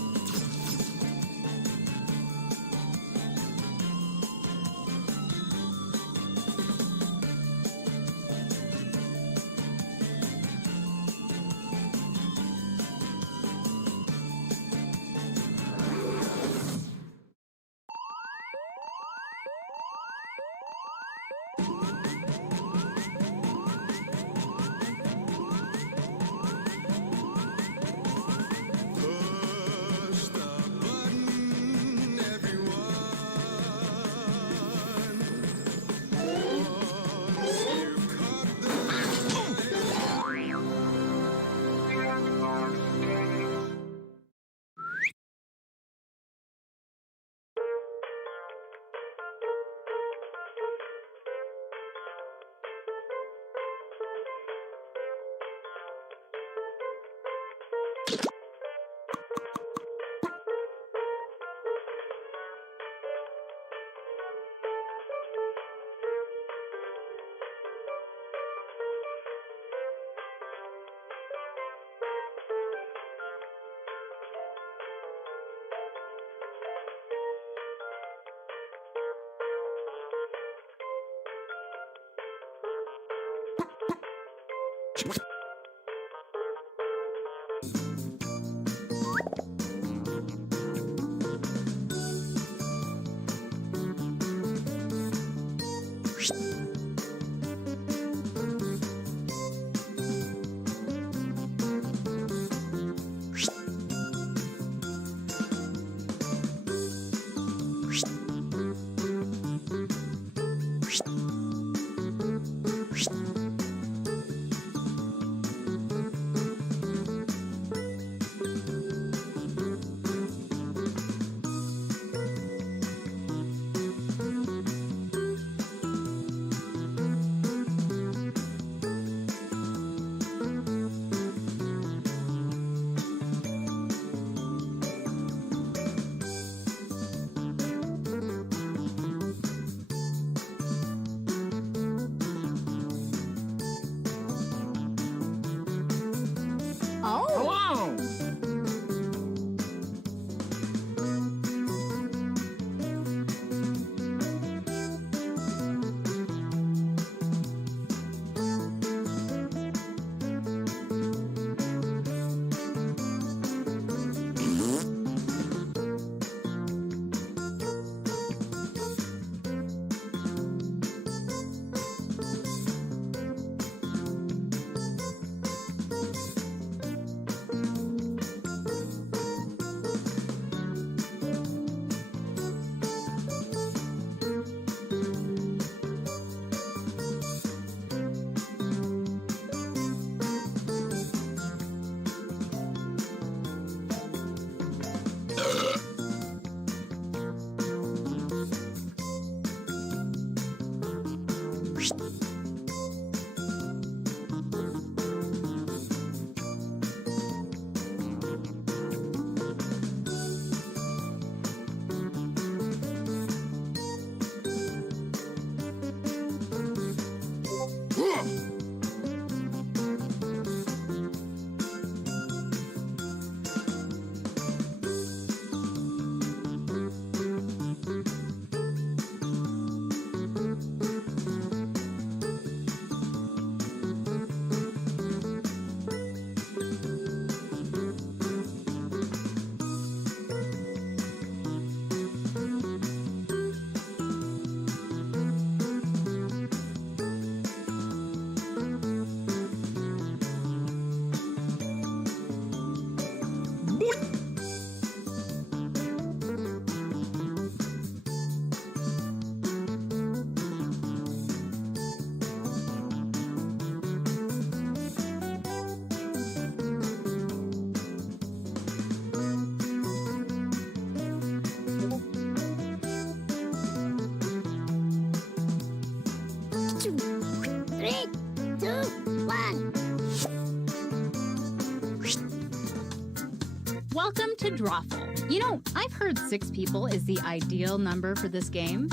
Welcome to Drawful. You know, I've heard 6 people is the ideal number for this game.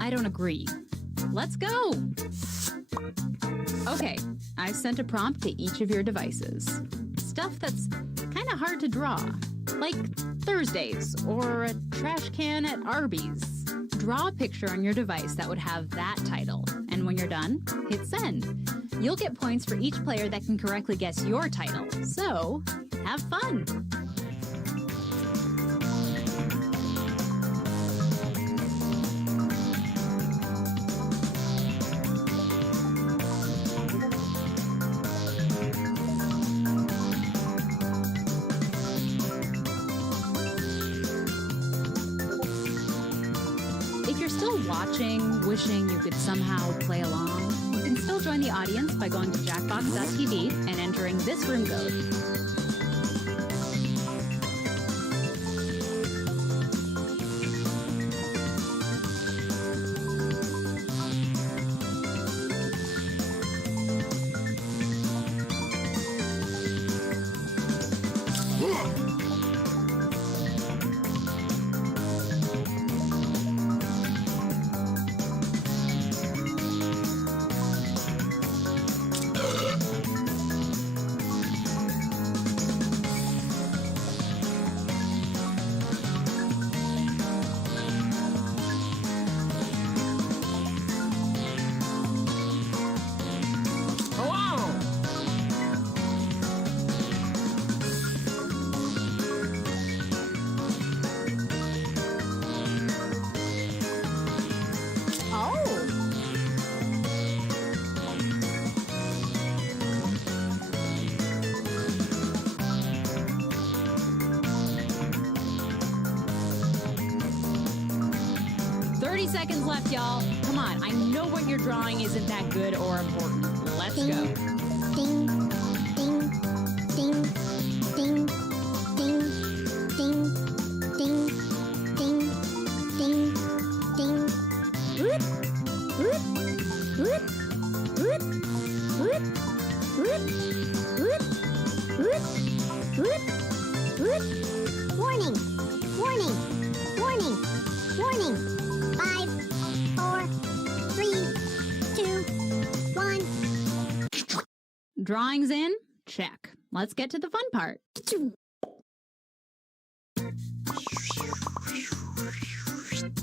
I don't agree. Let's go! Okay, I've sent a prompt to each of your devices. Stuff that's kind of hard to draw, like Thursdays or a trash can at Arby's. Draw a picture on your device that would have that title, and when you're done, hit send. You'll get points for each player that can correctly guess your title, so have fun! If you're still watching, wishing you could somehow play along, you can still join the audience by going to jackbox.tv and entering this room code. Seconds left, y'all. Come on, I know what you're drawing isn't that good or important. Let's go. Ding, ding, ding, ding, ding, ding, ding, ding, ding, ding. Whoop, whoop, whoop, whoop, whoop, whoop, whoop, whoop, whoop, whoop. Warning, warning, warning, warning. 5, 4, 3, 2, 1. Drawings in? Check. Let's get to the fun part.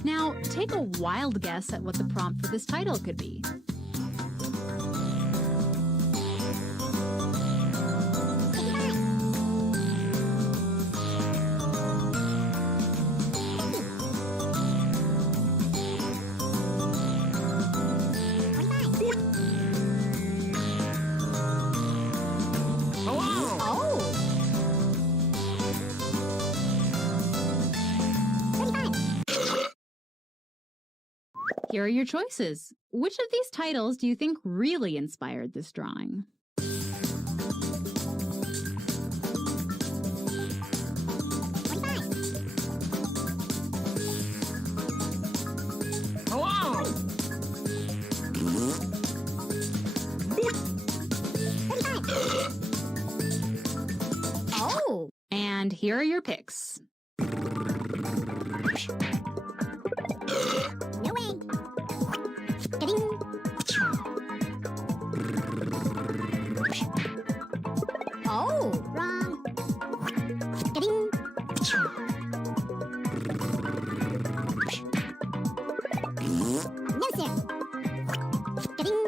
Now, take a wild guess at what the prompt for this title could be. Here are your choices. Which of these titles do you think really inspired this drawing? Oh! And here are your picks. No way. Ding. Oh, wrong. Ding. No, sir. Ding.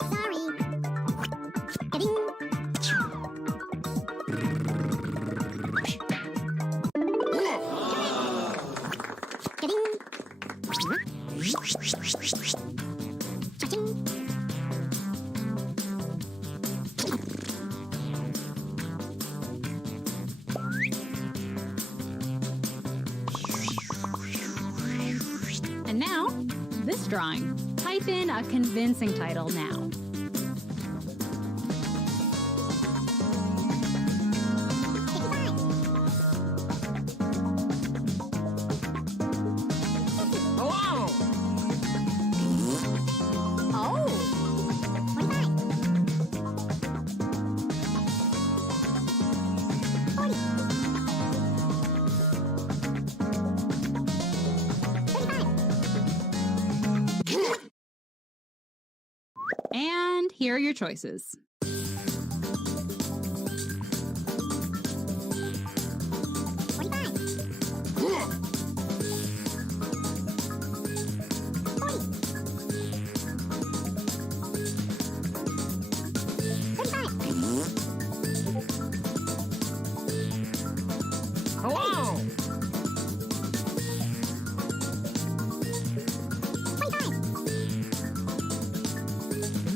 Sorry. Ding. And now, this drawing. Type in a convincing title now. And here are your choices. 45. Hello!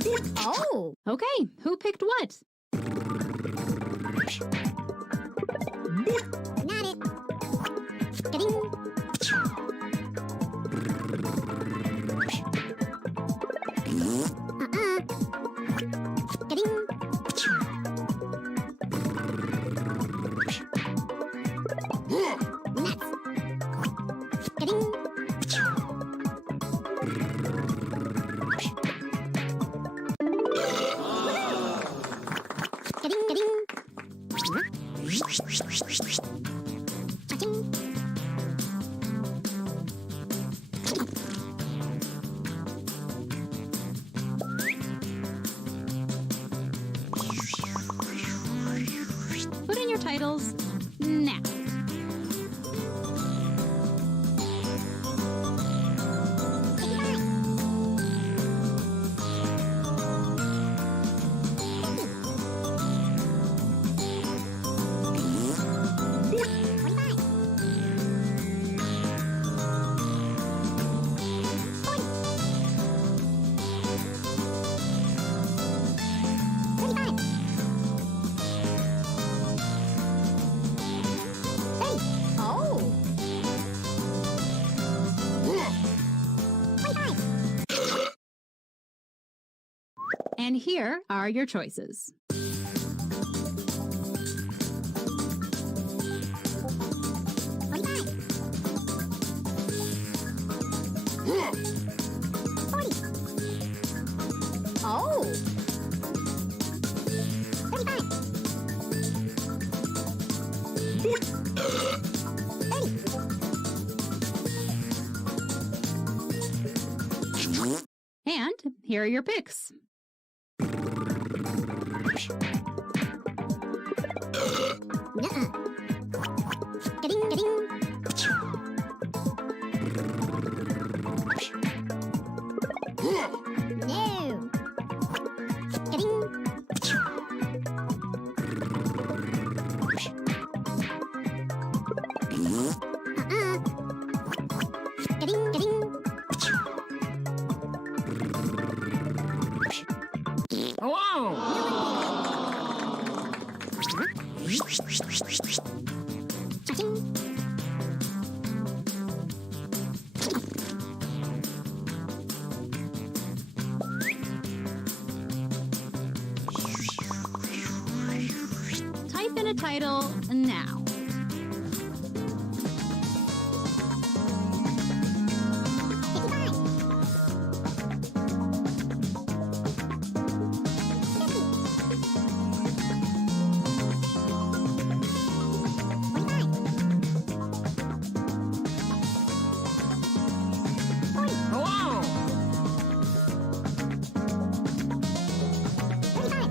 25. Oh! Okay, who picked what? Not it. Ka-ding. Ka-ding. Nuts. Ka-ding. Ka-ding, ka-ding. Cha-ching. Put in your titles now. And here are your choices. 45. Oh! 35. 30. And here are your picks. Nuh-uh. Ka-ding, ka-ding. No. Ka-ding. Uh-uh. Ka-ding, ka-ding. Hello! Cha-ching. Type in a title now. 55. 45. Hello! 35.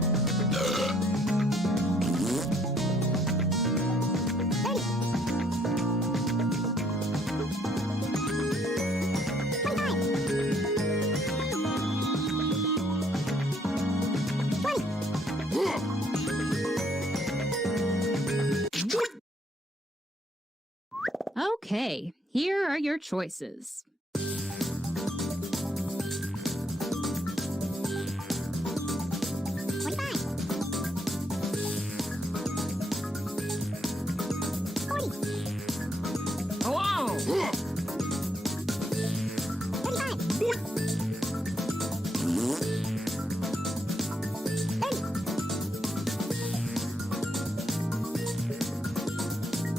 30. 20. Okay, here are your choices. 45. 40. Hello! 35. 30.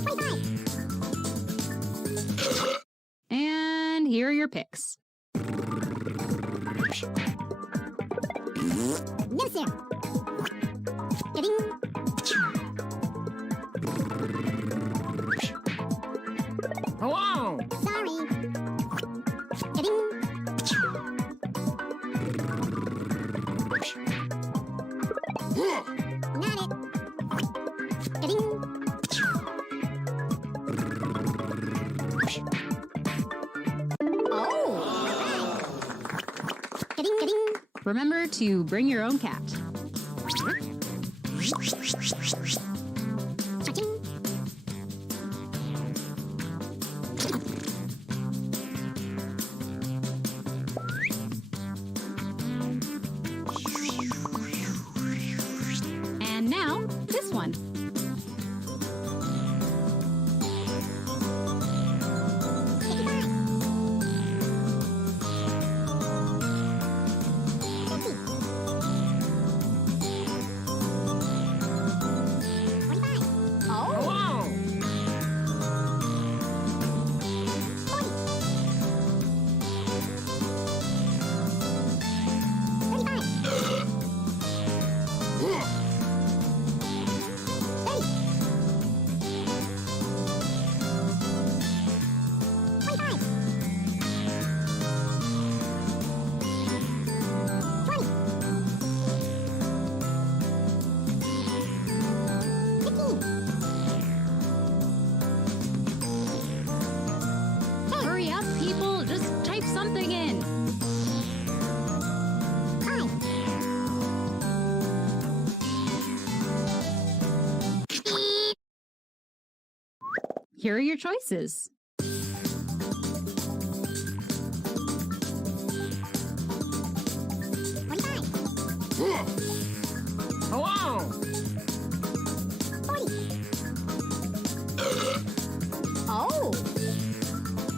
25. And here are your picks. No, sir. Ka-ding. Hello! Sorry. Ka-ding. Remember to bring your own cat. And now, this one. Hello! Hurry up, people. Just type something in. Here are your choices. Hello! Oh!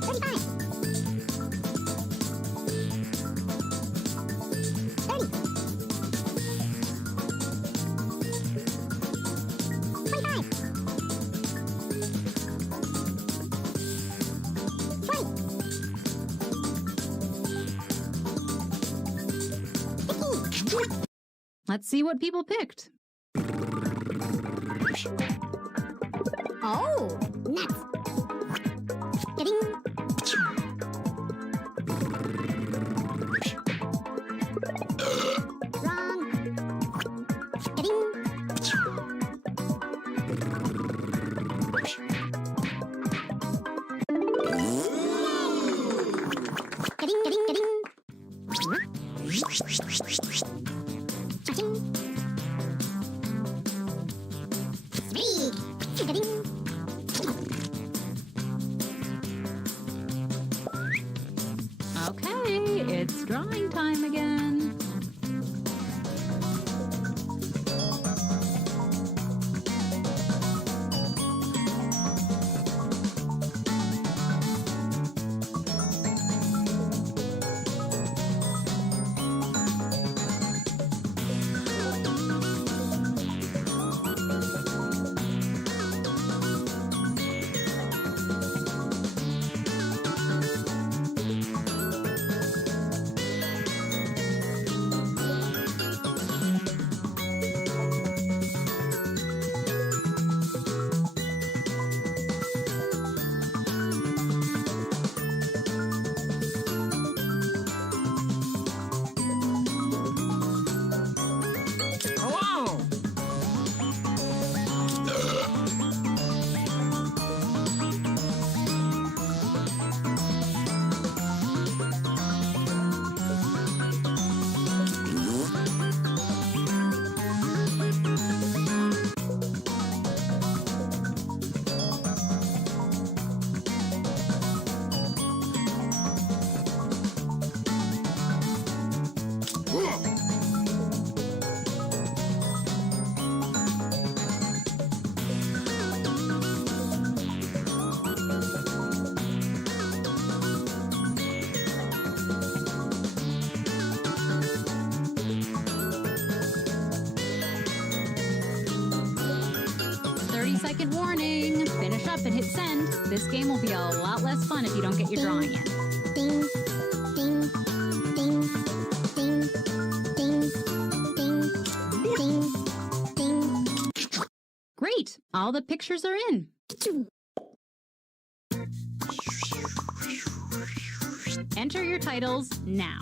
35. 30. 25. 20. 15. Let's see what people picked. Oh! Nuts! Getting... Wrong! Getting... Getting... Checking. 3. Getting... Okay, it's drawing time again. Hello! Second warning. Finish up and hit send. This game will be a lot less fun if you don't get your drawing in. Ding, ding, ding, ding, ding, ding, ding, ding. Great. All the pictures are in. Enter your titles now.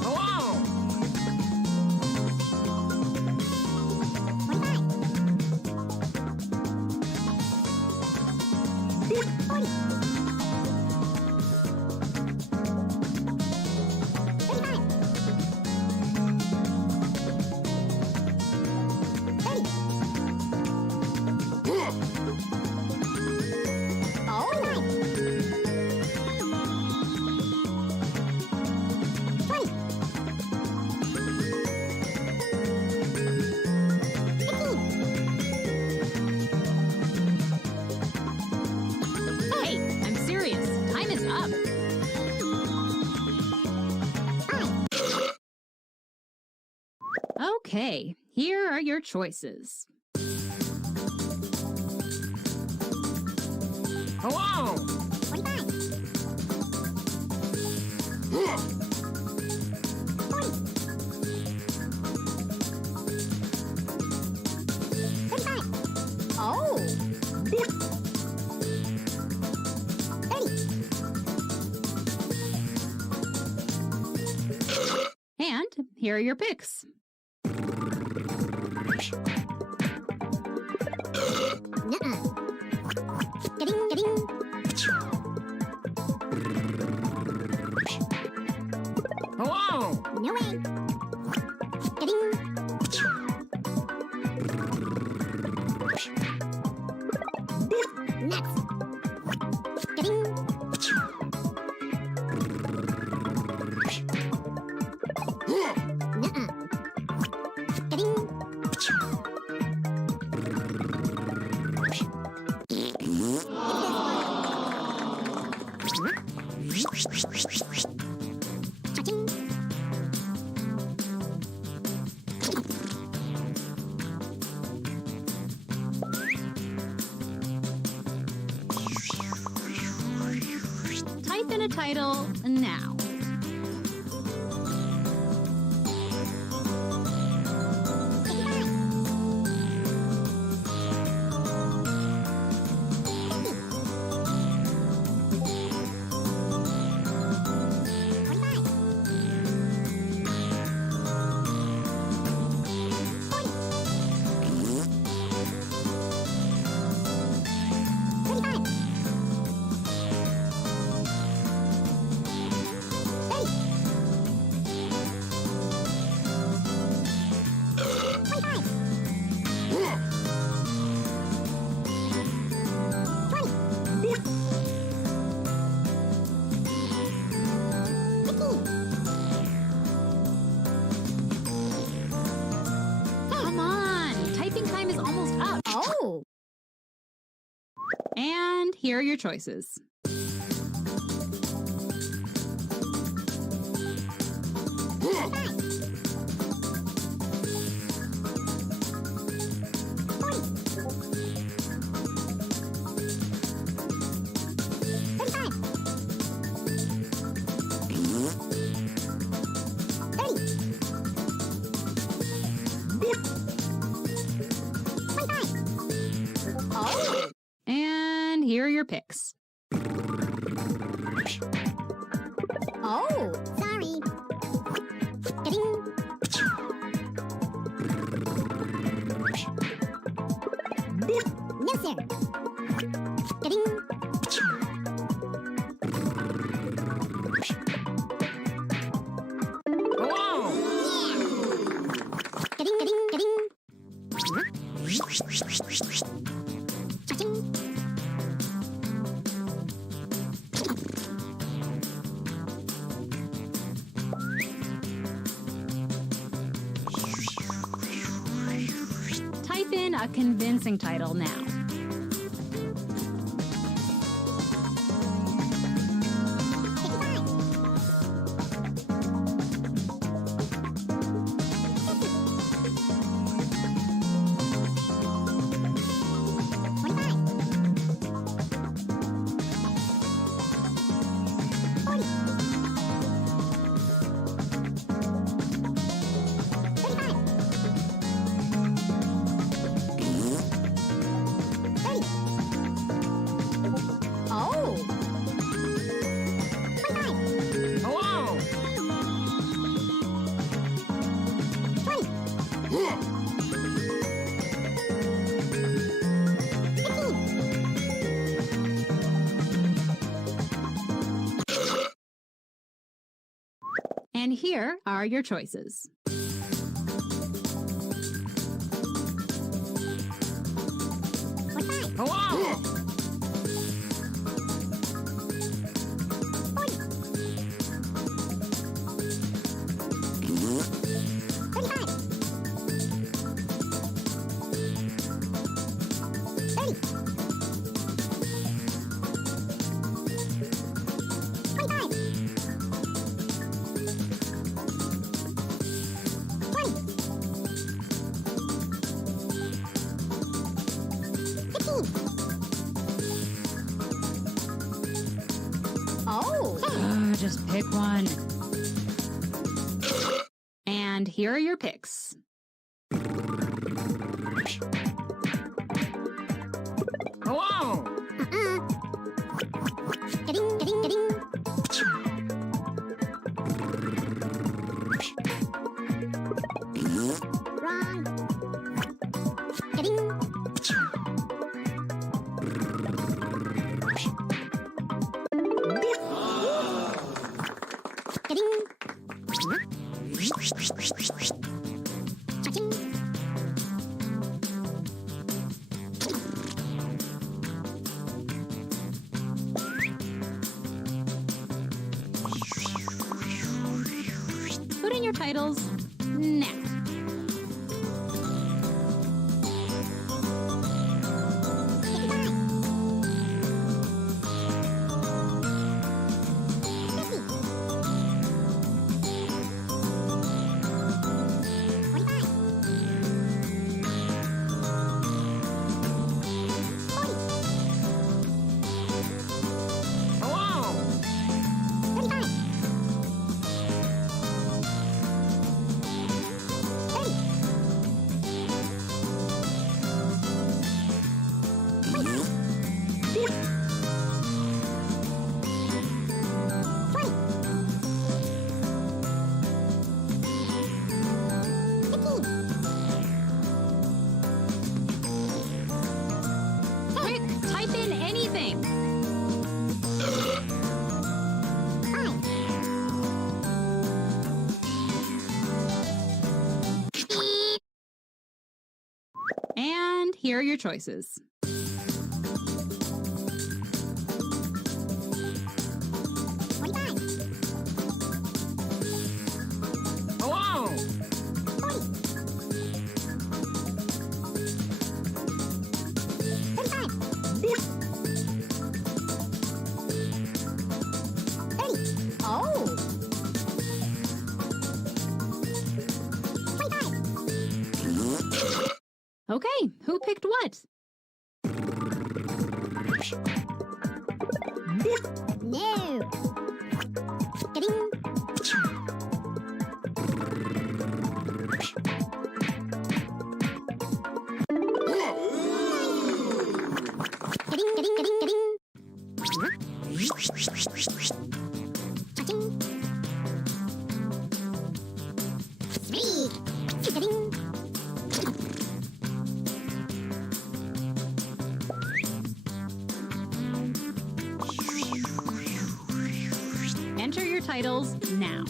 Hello! Hey, I'm serious. Time is up. Okay, here are your choices. Hello! 45. 35. Oh! 30. And here are your picks. Nuh-uh. Ga-ding. Hello! No way. Ga-ding. Nuts. Ga-ding. Nuh-uh. Ga-ding. Cha-ching. Type in a title now. Come on, typing time is almost up. Oh! And here are your choices. Oh! And here are your picks. Oh! Sorry. Ga-ding. No, sir. Ga-ding. Hello! Ga-ding. Cha-ching. Type in a convincing title now. And here are your choices. 45. Hello! 40. 35. 30. 25. 20. 15. Oh! Just pick one. And here are your picks. Hello! Ga-ding, ga-ding, ga-ding. Wrong. Ga-ding. Ga-ding. Cha-ching. Put in your titles now. 55. 50. 45. 40. Hello! 35. 30. 25. 20. 15. Quick, type in anything. 5. And here are your choices. 45. Hello! 40. 35. 30. Oh! 25. Okay, who picked what? No. Ga-ding. Ga-ding, ga-ding, ga-ding, ga-ding. Cha-ching. 3. Ga-ding. Enter your titles now.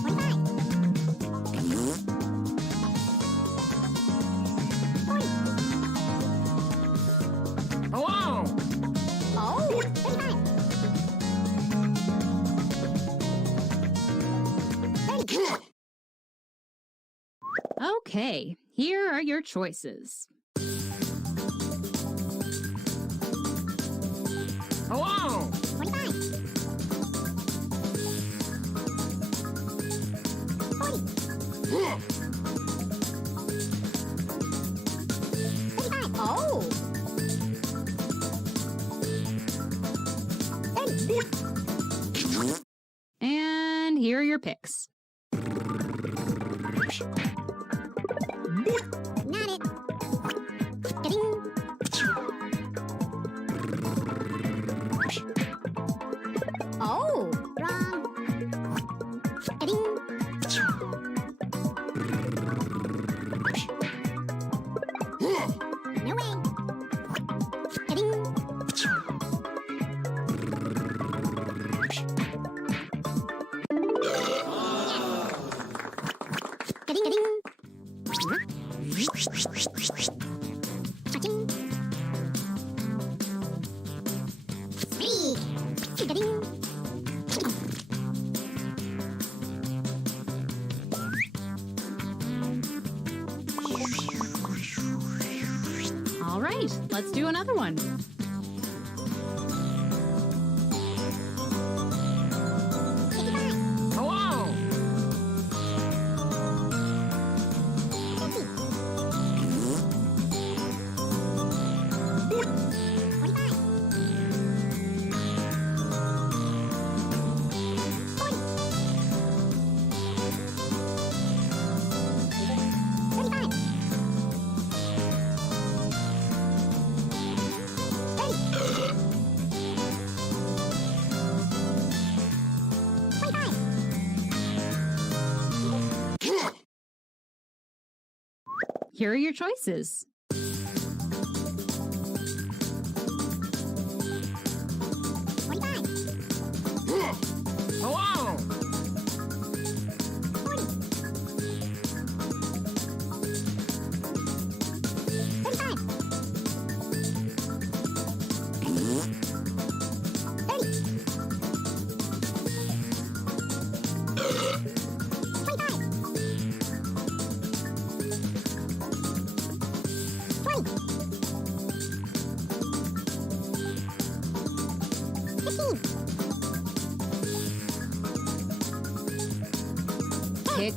55. 45. 40. Hello! Oh! 35. 30. Okay, here are your choices. Hello! 45. 40. 35. Oh! 30. And here are your picks. Not it. Ga-ding. No way. Ka-ding. Ka-ding, ka-ding. Ka-ching. Sweet. Ka-ding. All right, let's do another one. Hello! Here are your choices. Hello! Pick.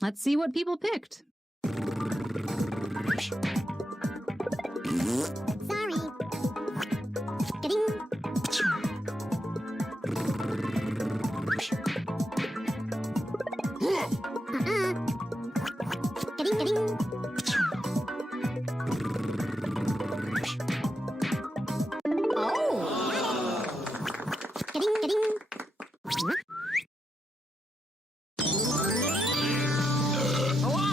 Let's see what people picked. Sorry. Ka-ding. Ka-ding, ka-ding. Oh, ka-ding, ka-ding. Hello!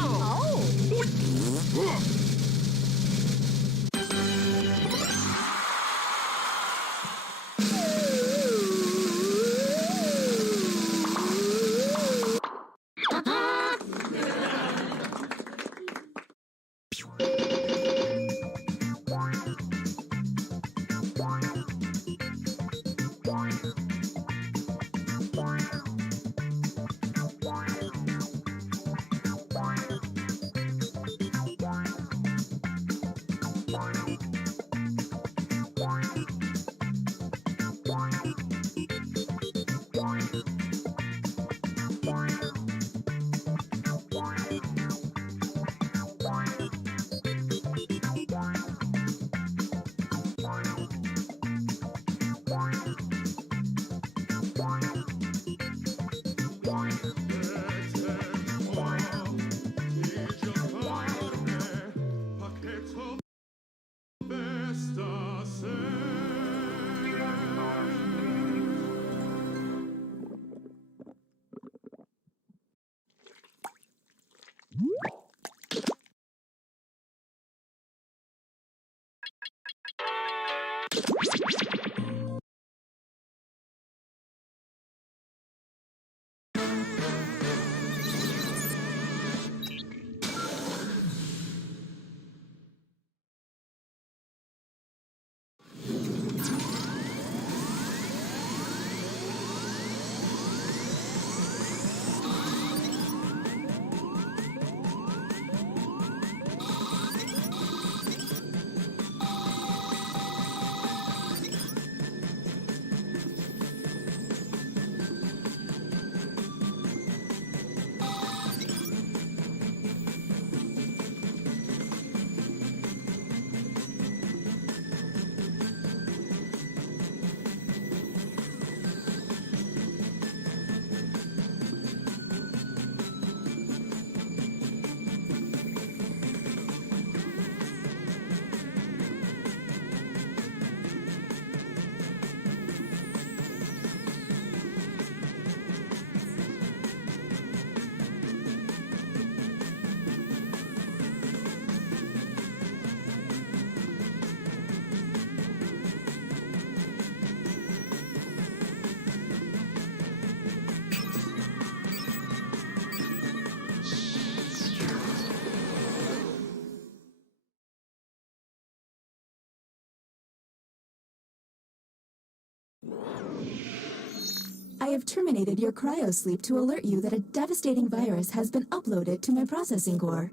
I have terminated your cryosleep to alert you that a devastating virus has been uploaded to my processing core.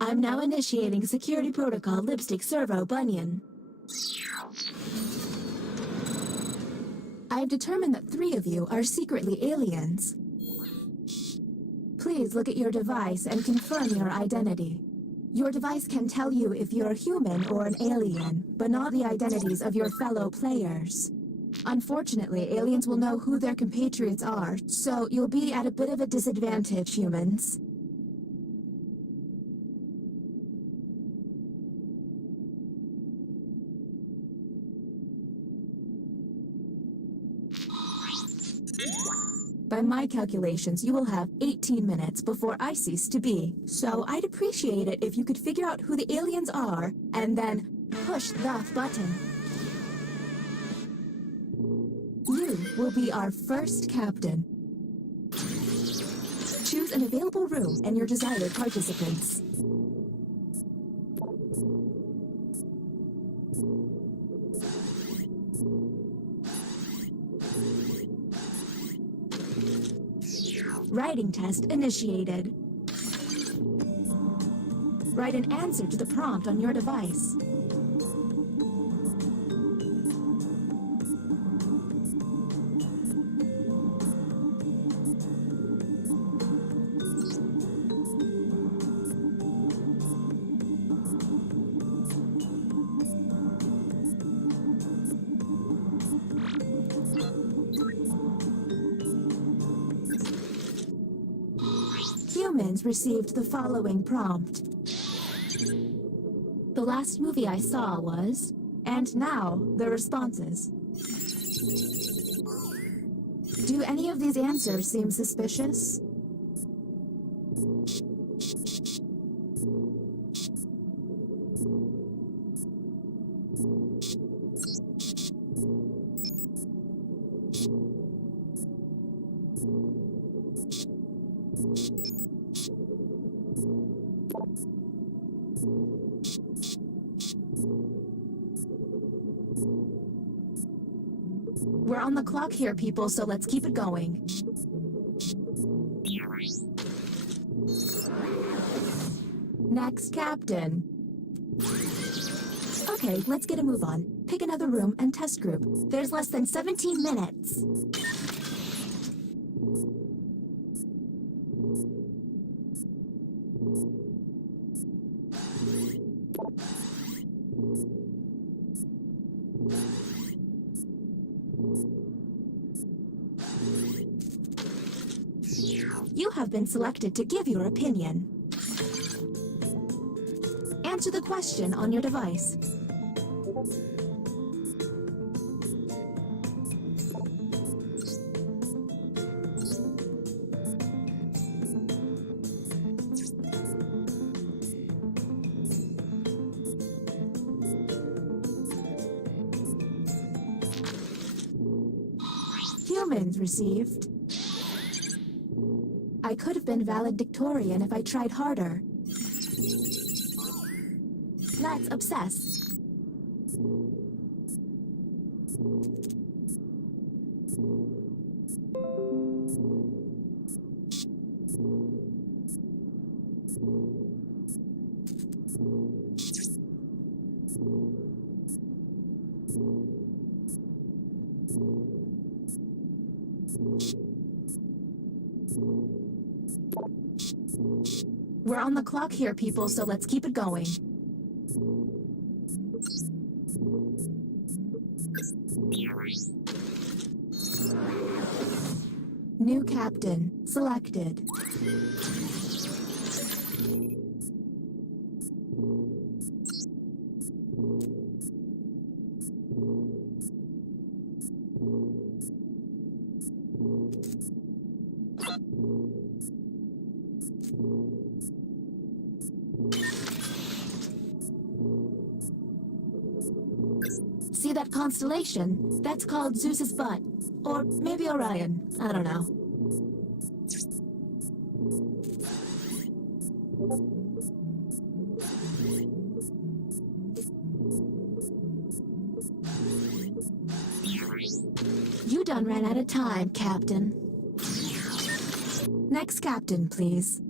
I'm now initiating security protocol Lipstick Servo Bunyan. I've determined that 3 of you are secretly aliens. Please look at your device and confirm your identity. Your device can tell you if you're human or an alien, but not the identities of your fellow players. Unfortunately, aliens will know who their compatriots are, so you'll be at a bit of a disadvantage, humans. By my calculations, you will have 18 minutes before I cease to be. So I'd appreciate it if you could figure out who the aliens are and then push the button. You will be our first captain. Choose an available room and your desired participants. Writing test initiated. Write an answer to the prompt on your device. Humans received the following prompt. The last movie I saw was, and now the responses. Do any of these answers seem suspicious? We're on the clock here, people, so let's keep it going. Next, Captain. Okay, let's get a move on. Pick another room and test group. There's less than 17 minutes. You have been selected to give your opinion. Answer the question on your device. Humans received. I could have been valedictorian if I tried harder. Let's obsess. We're on the clock here, people, so let's keep it going. New captain selected. See that constellation? That's called Zeus's butt. Or maybe Orion. I don't know. You done ran out of time, Captain. Next captain, please.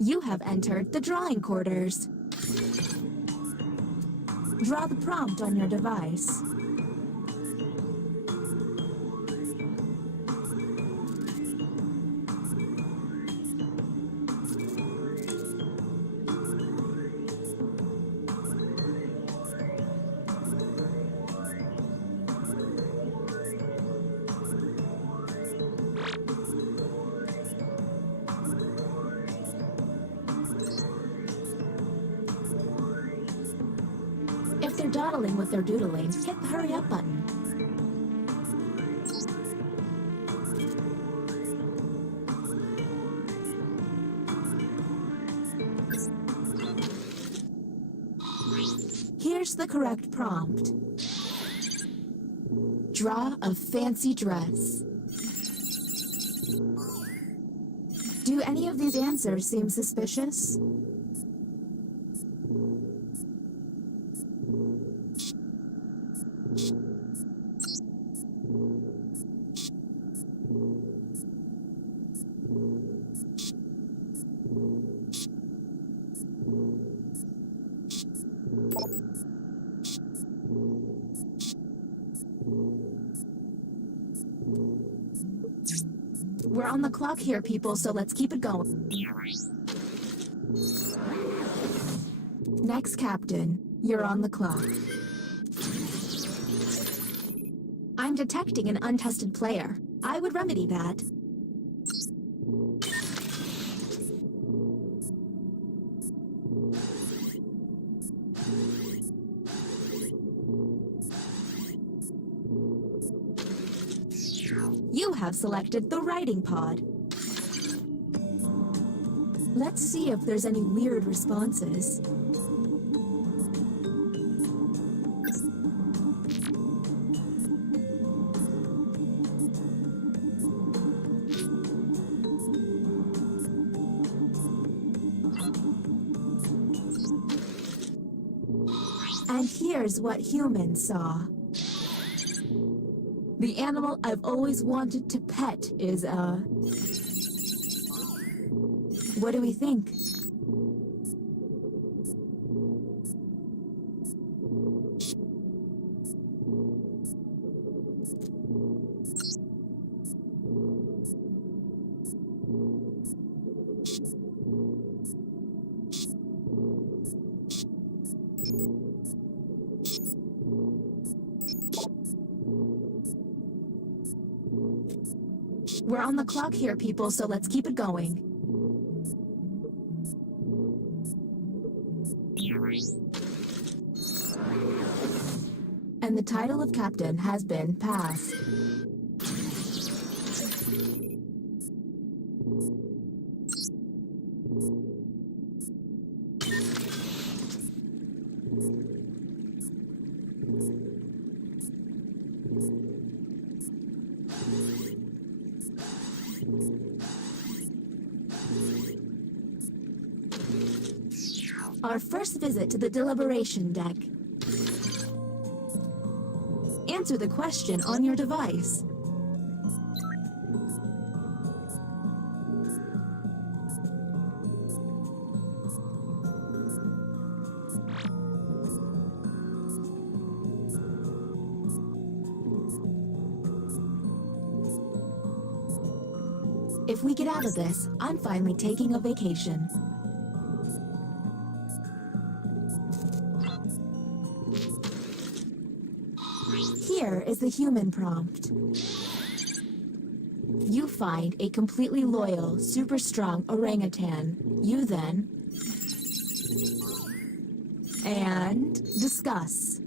You have entered the drawing quarters. Draw the prompt on your device. If they're dawdling with their doodling, hit the hurry up button. Here's the correct prompt. Draw a fancy dress. Do any of these answers seem suspicious? We're on the clock here, people, so let's keep it going. Next captain, you're on the clock. I'm detecting an untested player. I would remedy that. You have selected the writing pod. Let's see if there's any weird responses. And here's what humans saw. The animal I've always wanted to pet is what do we think? We're on the clock here, people, so let's keep it going. And the title of captain has been passed. Our first visit to the deliberation deck. Answer the question on your device. If we get out of this, I'm finally taking a vacation. Here is the human prompt. You find a completely loyal, super strong orangutan. You then... and discuss.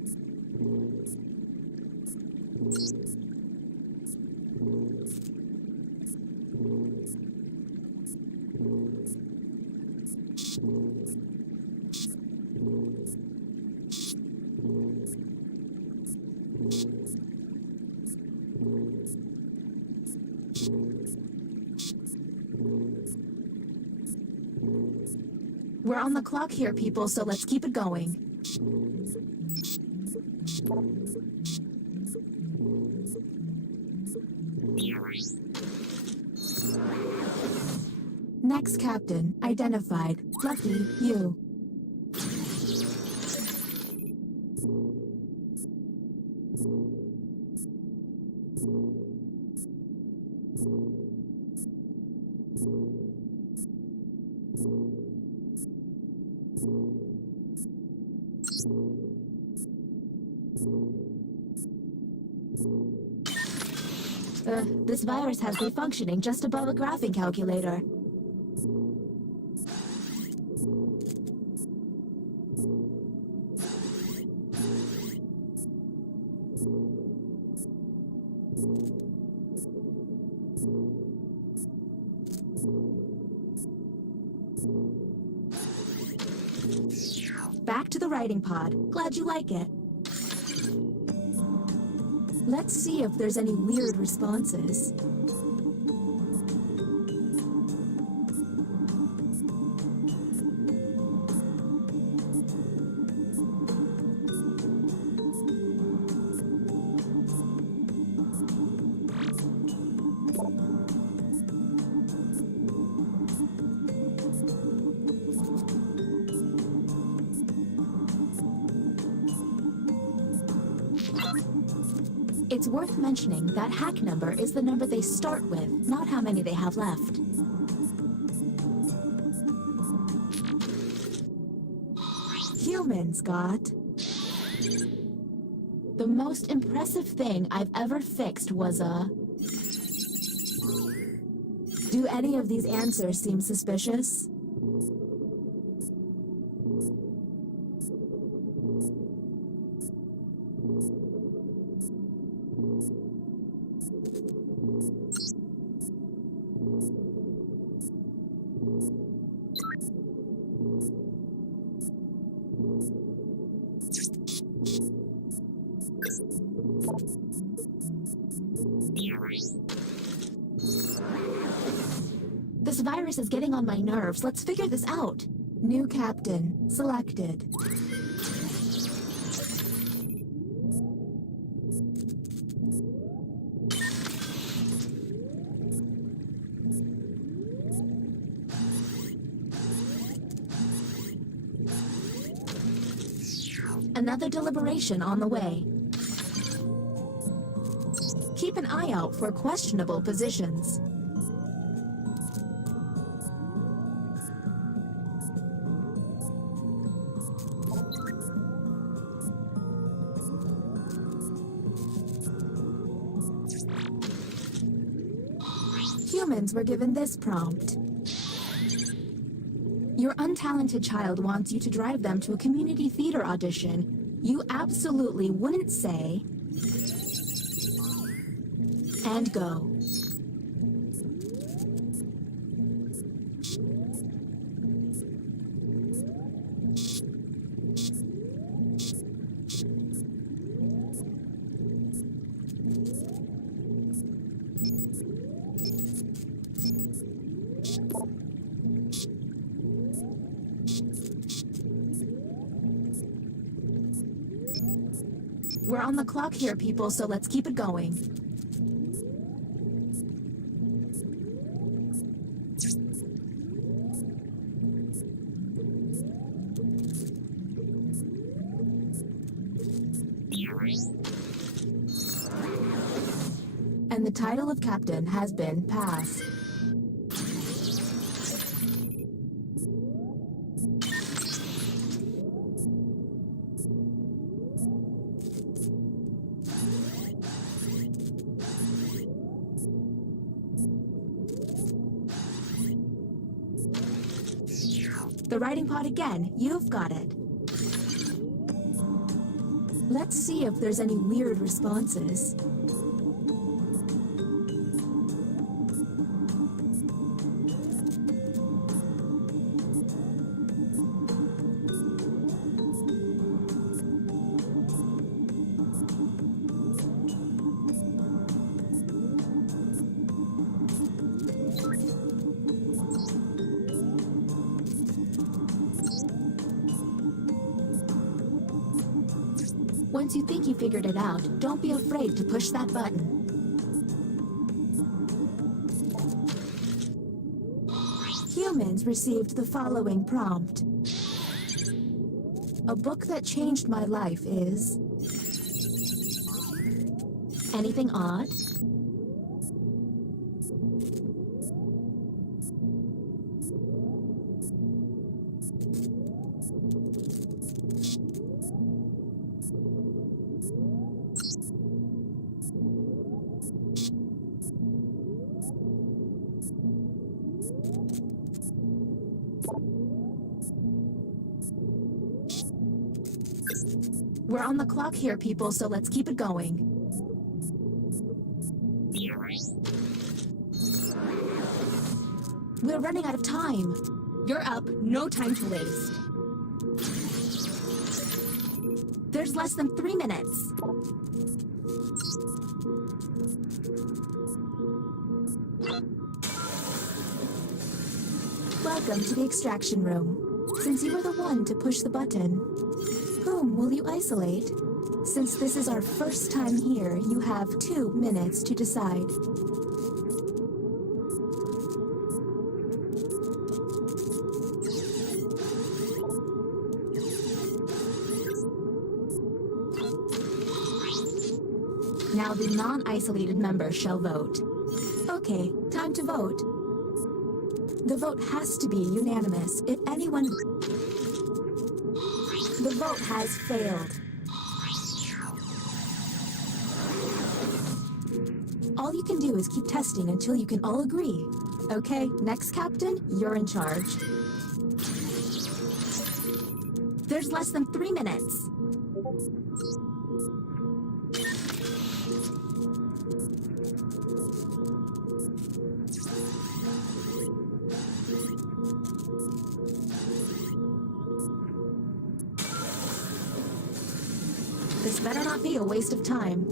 We're on the clock here, people, so let's keep it going. Next captain, identified. Lucky, you. This virus has me functioning just above a graphing calculator. Back to the writing pod. Glad you like it. Let's see if there's any weird responses. It's worth mentioning that hack number is the number they start with, not how many they have left. Humans got... The most impressive thing I've ever fixed was a... Do any of these answers seem suspicious? This virus is getting on my nerves. Let's figure this out. New captain. Selected. Another deliberation on the way. Keep an eye out for questionable positions. Humans were given this prompt. Your untalented child wants you to drive them to a community theater audition. You absolutely wouldn't say... And go. We're on the clock here, people, so let's keep it going. And the title of captain has been passed. The writing pod again. You've got it. Let's see if there's any weird responses. Once you think you figured it out, don't be afraid to push that button. Humans received the following prompt. A book that changed my life is... Anything odd? We're on the clock here, people, so let's keep it going. We're running out of time. You're up, no time to waste. There's less than 3 minutes. Welcome to the extraction room. Since you were the one to push the button, whom will you isolate? Since this is our first time here, you have 2 minutes to decide. Now the non-isolated members shall vote. Okay, time to vote. The vote has to be unanimous. If anyone... The vote has failed. All you can do is keep testing until you can all agree. Okay, next captain, you're in charge. There's less than 3 minutes. This better not be a waste of time.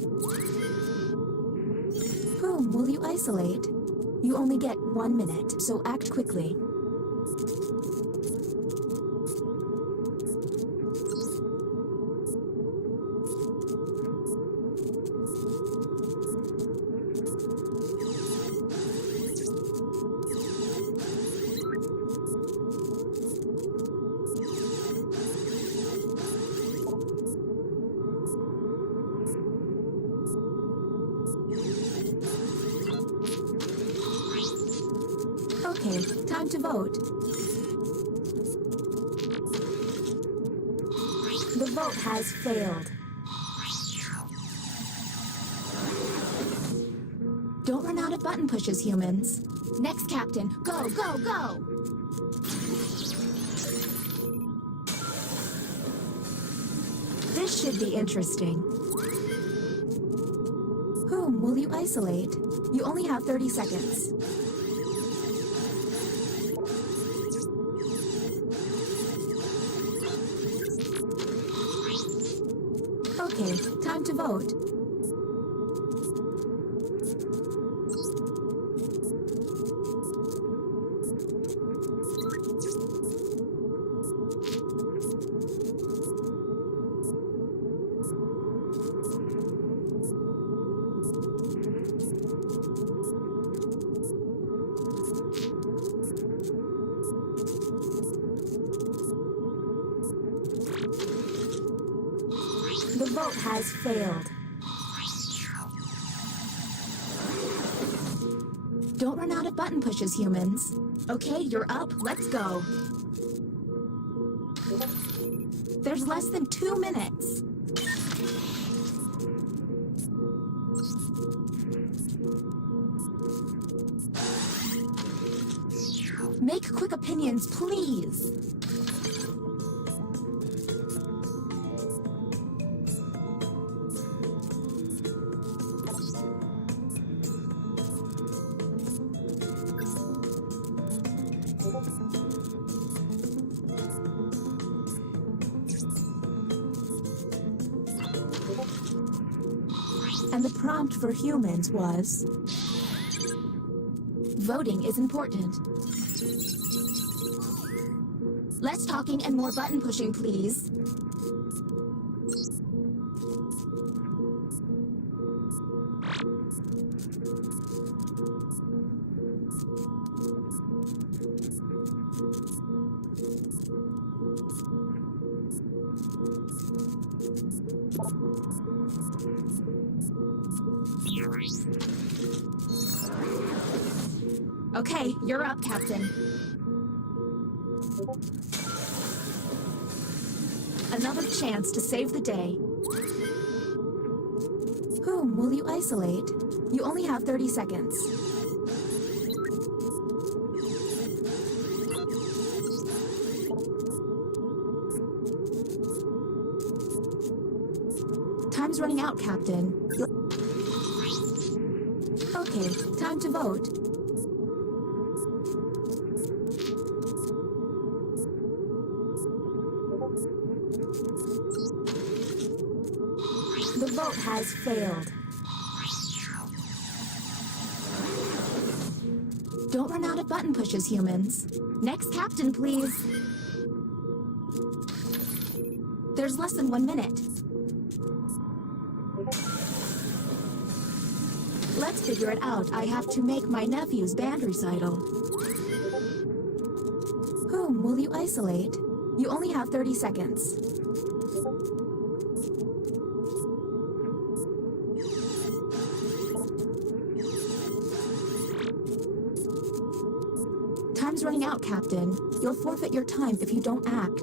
Whom will you isolate? You only get 1 minute, so act quickly. Okay, time to vote. The vote has failed. Don't run out of button pushes, humans. Next captain, go, go, go! This should be interesting. Whom will you isolate? You only have 30 seconds. Okay, time to vote. The vote has failed. Don't run out of button pushes, humans. Okay, you're up. Let's go. There's less than 2 minutes. Make quick opinions, please. And the prompt for humans was... Voting is important. Less talking and more button pushing, please. Okay, you're up, Captain. Another chance to save the day. Whom will you isolate? You only have 30 seconds. Time's running out, Captain. Okay, time to vote. The vote has failed. Don't run out of button pushes, humans. Next captain, please. There's less than 1 minute. Let's figure it out. I have to make my nephew's band recital. Whom will you isolate? You only have 30 seconds. Time's running out, Captain. You'll forfeit your time if you don't act.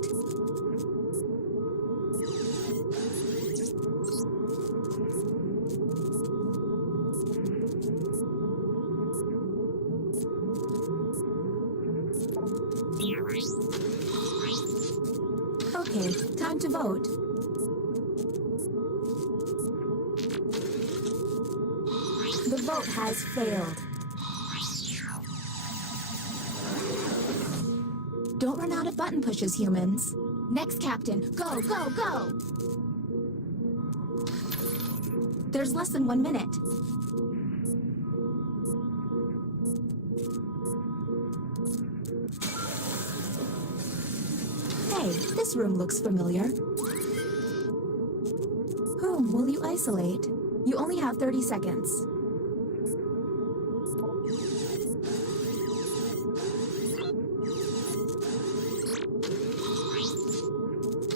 Okay, time to vote. The vote has failed. Don't run out of button pushes, humans. Next captain, go, go, go! There's less than 1 minute. Hey, this room looks familiar. Whom will you isolate? You only have 30 seconds.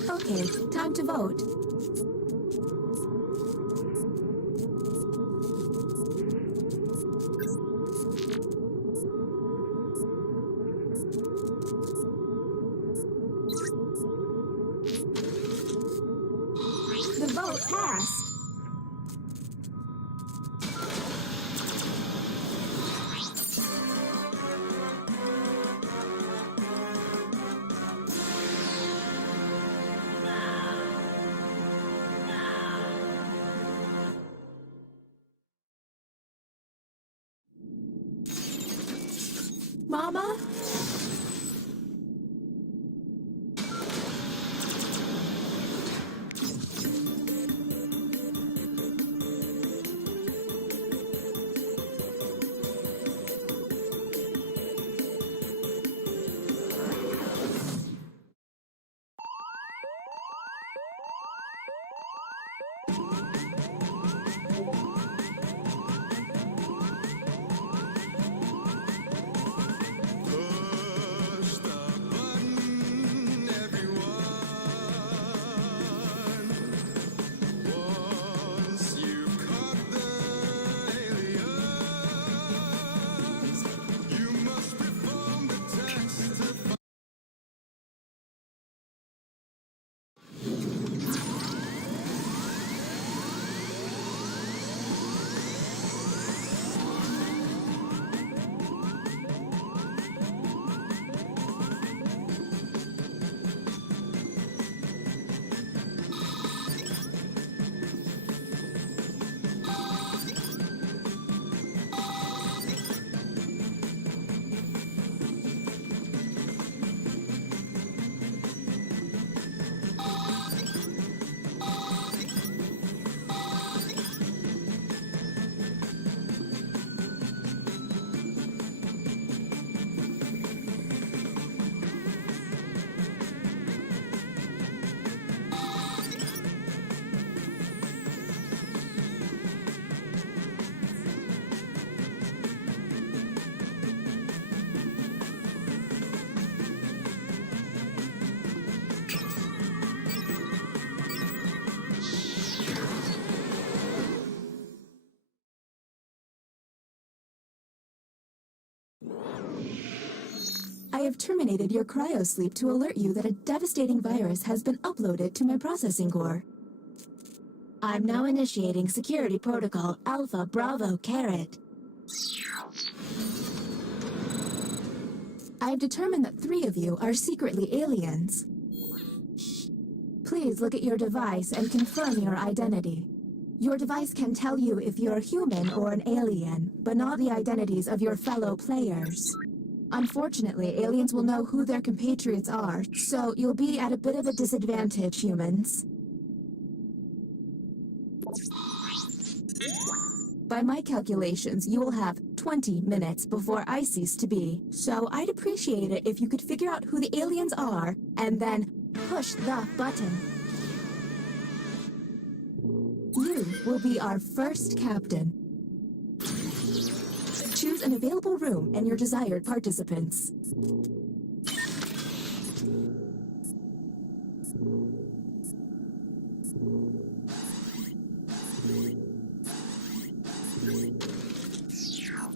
Okay, time to vote. The vote passed. Mama? Good I have terminated your cryosleep to alert you that a devastating virus has been uploaded to my processing core. I'm now initiating security protocol Alpha Bravo Caret. I've determined that 3 of you are secretly aliens. Please look at your device and confirm your identity. Your device can tell you if you're human or an alien, but not the identities of your fellow players. Unfortunately, aliens will know who their compatriots are, so you'll be at a bit of a disadvantage, humans. By my calculations, you will have 20 minutes before I cease to be, so I'd appreciate it if you could figure out who the aliens are, and then push the button. You will be our first captain. Choose an available room and your desired participants.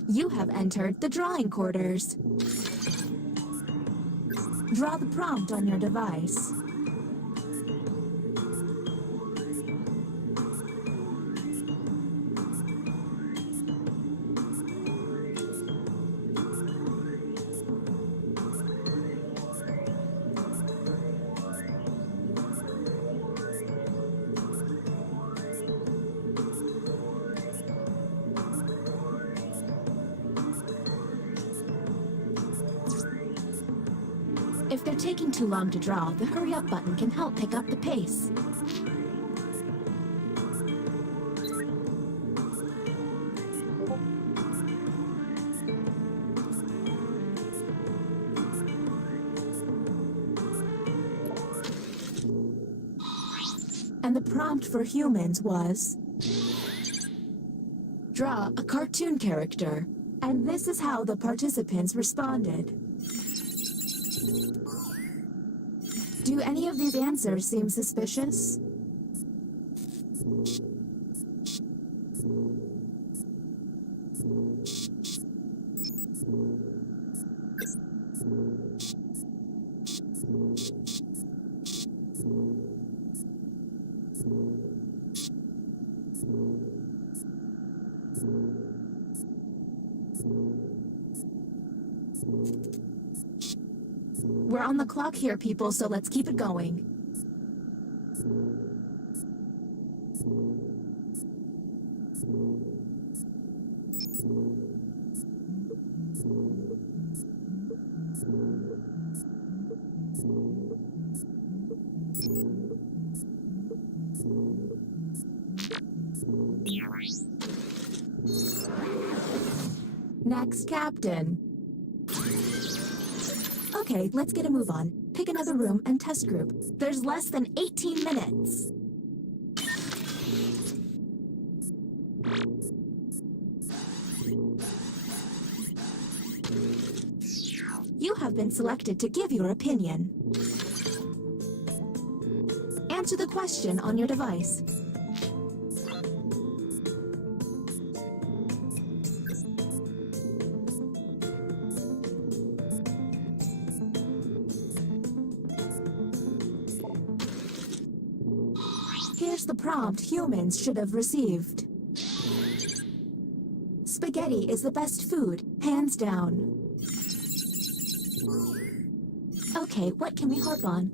You have entered the drawing quarters. Draw the prompt on your device. If they're taking too long to draw, the hurry up button can help pick up the pace. And the prompt for humans was... draw a cartoon character. And this is how the participants responded. Do any of these answers seem suspicious? We're on the clock here, people, so let's keep it going. Next, Captain. Okay, let's get a move on. Pick another room and test group. There's less than 18 minutes. You have been selected to give your opinion. Answer the question on your device. Here's the prompt humans should have received. Spaghetti is the best food, hands down. Okay, what can we harp on?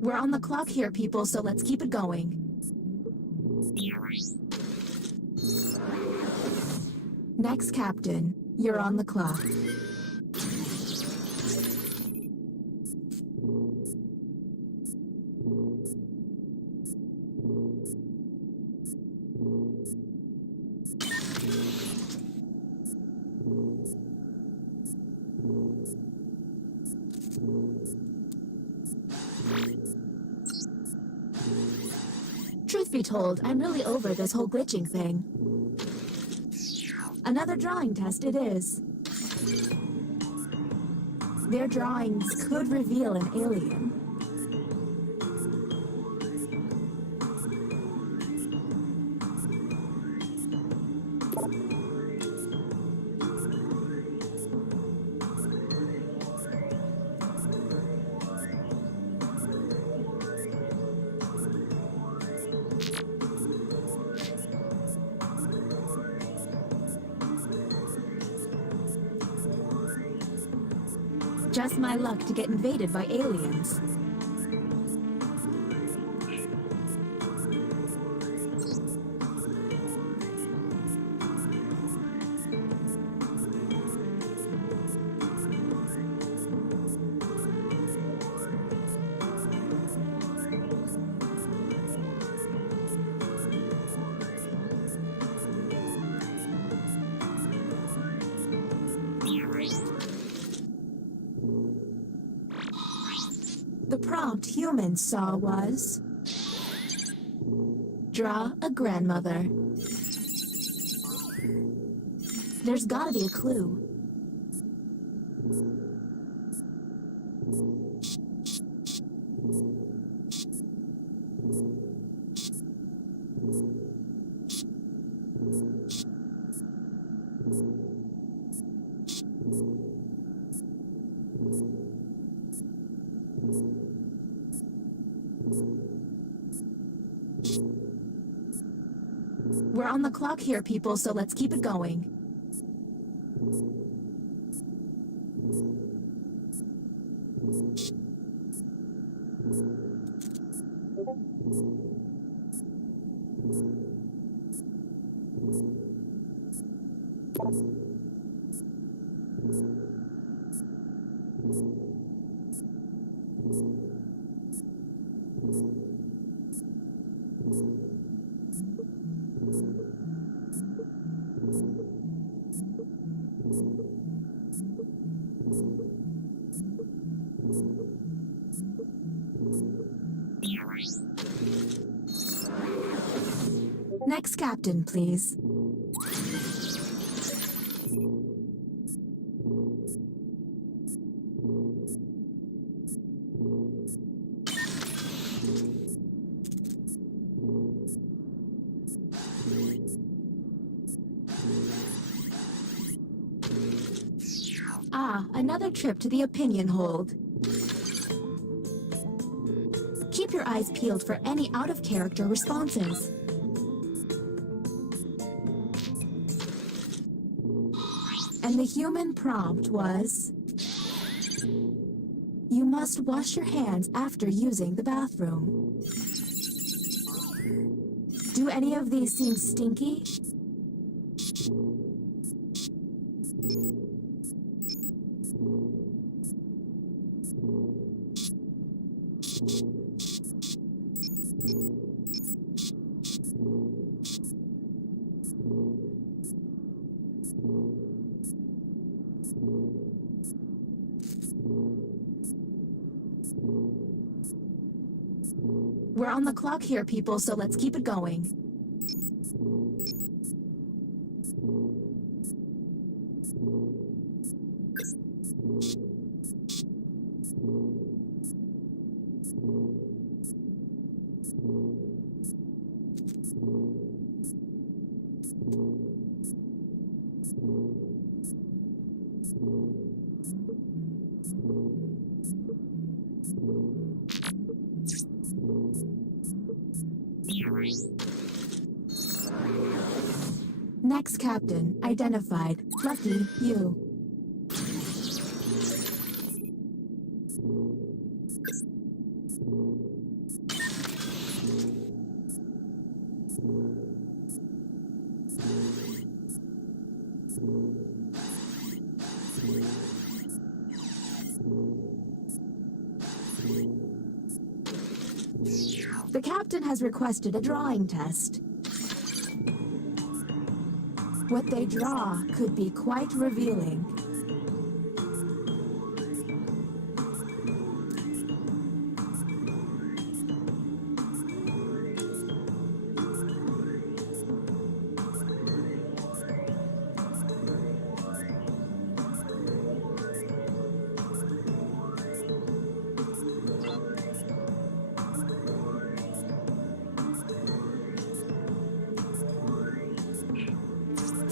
We're on the clock here, people, so let's keep it going. Next, Captain, you're on the clock. be told, I'm really over this whole glitching thing. Another drawing test it is. Their drawings could reveal an alien. Just my luck to get invaded by aliens. The prompt humans saw was... draw a grandmother. There's gotta be a clue. We're on the clock here, people, so let's keep it going. Next captain, please. Ah, another trip to the opinion hold. Keep your eyes peeled for any out-of-character responses. And the human prompt was... you must wash your hands after using the bathroom. Do any of these seem stinky? We're on the clock here, people, so let's keep it going. Next captain, identified. Lucky you. The captain has requested a drawing test. What they draw could be quite revealing.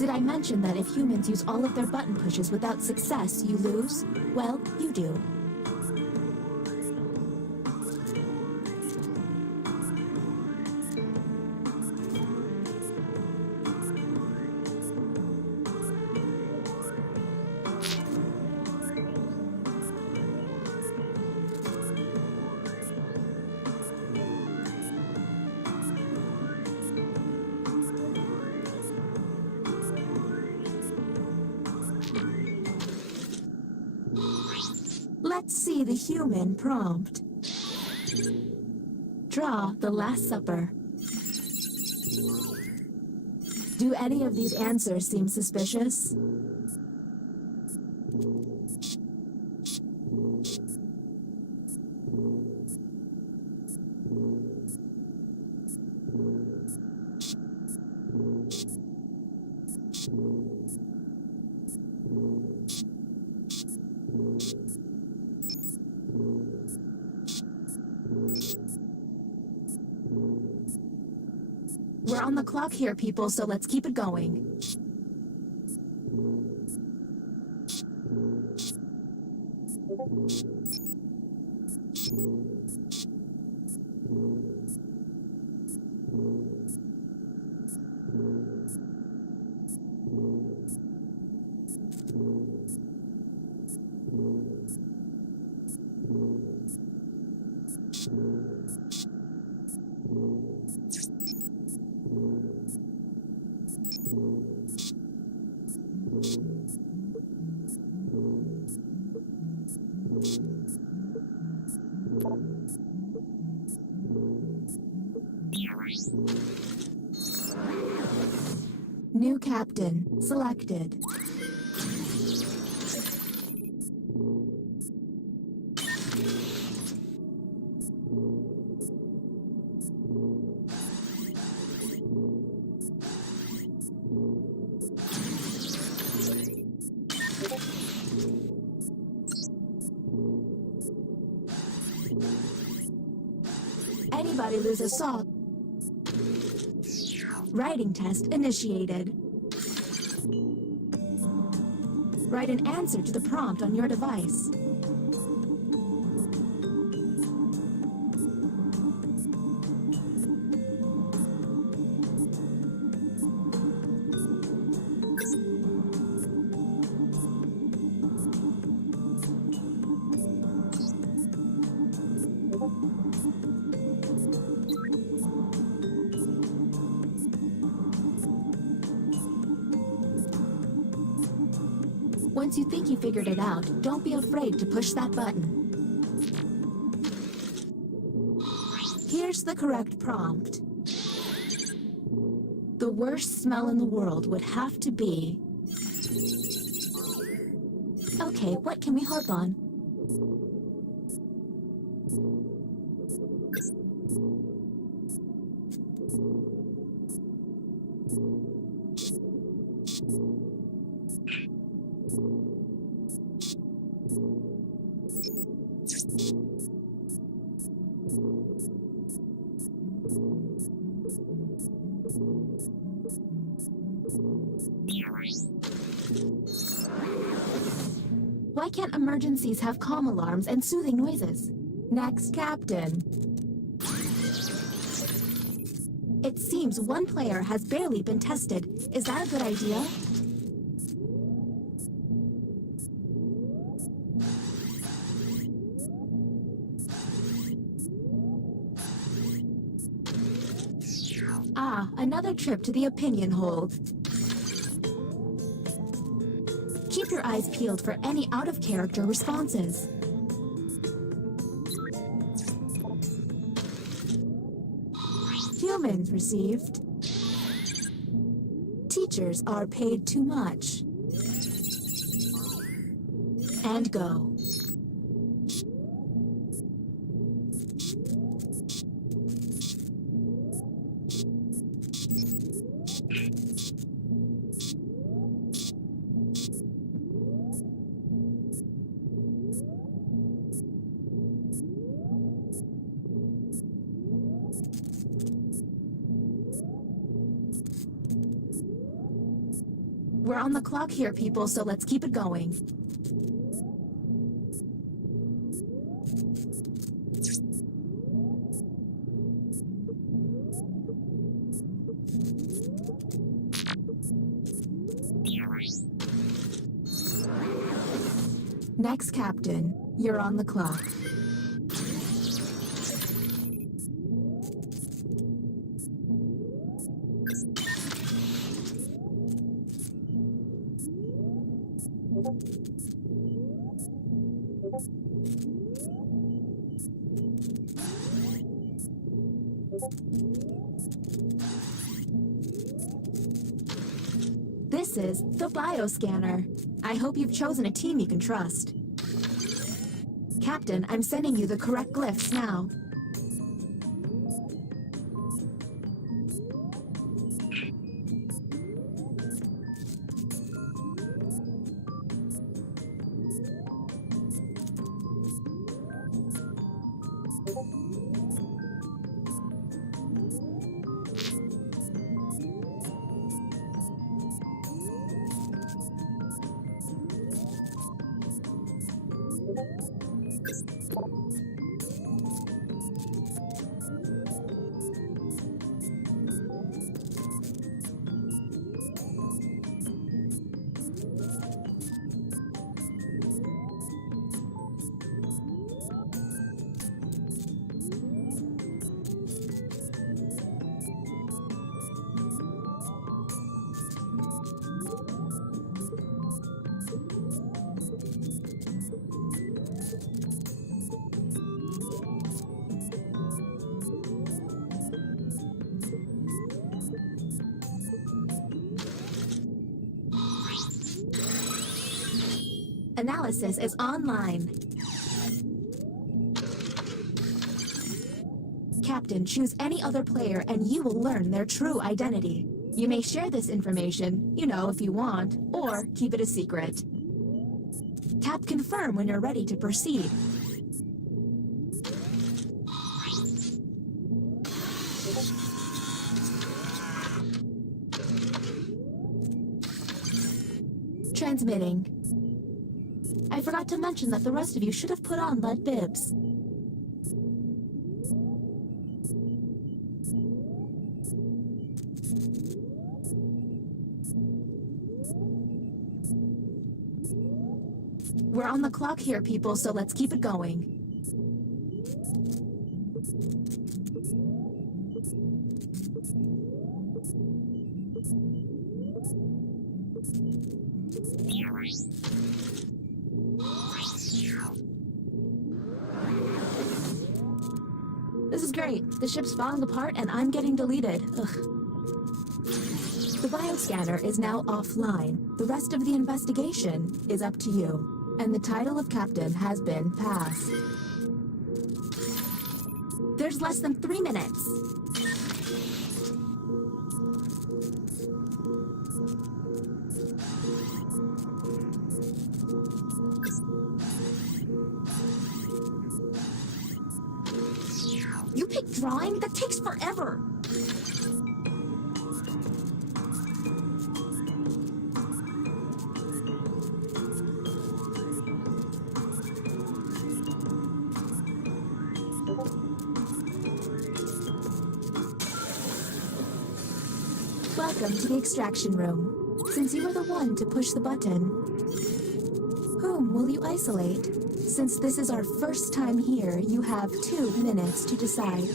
Did I mention that if humans use all of their button pushes without success, you lose? Well, you do. Let's see the human prompt. Draw the Last Supper. Do any of these answers seem suspicious? We're on the clock here, people, so let's keep it going. New captain selected. Anybody lose a sock? Writing test initiated. Write an answer to the prompt on your device. Once you think you figured it out, don't be afraid to push that button. Here's the correct prompt. The worst smell in the world would have to be... Okay, what can we harp on? Why can't emergencies have calm alarms and soothing noises? Next, Captain. It seems one player has barely been tested. Is that a good idea? Ah, another trip to the opinion hole. Keep your eyes peeled for any out-of-character responses. Humans received. Teachers are paid too much. And go. We're on the clock here, people, so let's keep it going. Next, Captain, you're on the clock. This is the bioscanner. I hope you've chosen a team you can trust. Captain, I'm sending you the correct glyphs now. Analysis is online. Captain, choose any other player and you will learn their true identity. You may share this information, if you want, or keep it a secret. Tap confirm when you're ready to proceed. Transmitting. I forgot to mention that the rest of you should have put on lead bibs. We're on the clock here, people, so let's keep it going. This is great. The ship's falling apart and I'm getting deleted. Ugh. The bioscanner is now offline. The rest of the investigation is up to you. And the title of captain has been passed. There's less than 3 minutes. You picked drawing? That takes forever. Welcome to the extraction room. Since you were the one to push the button, whom will you isolate? Since this is our first time here, you have 2 minutes to decide.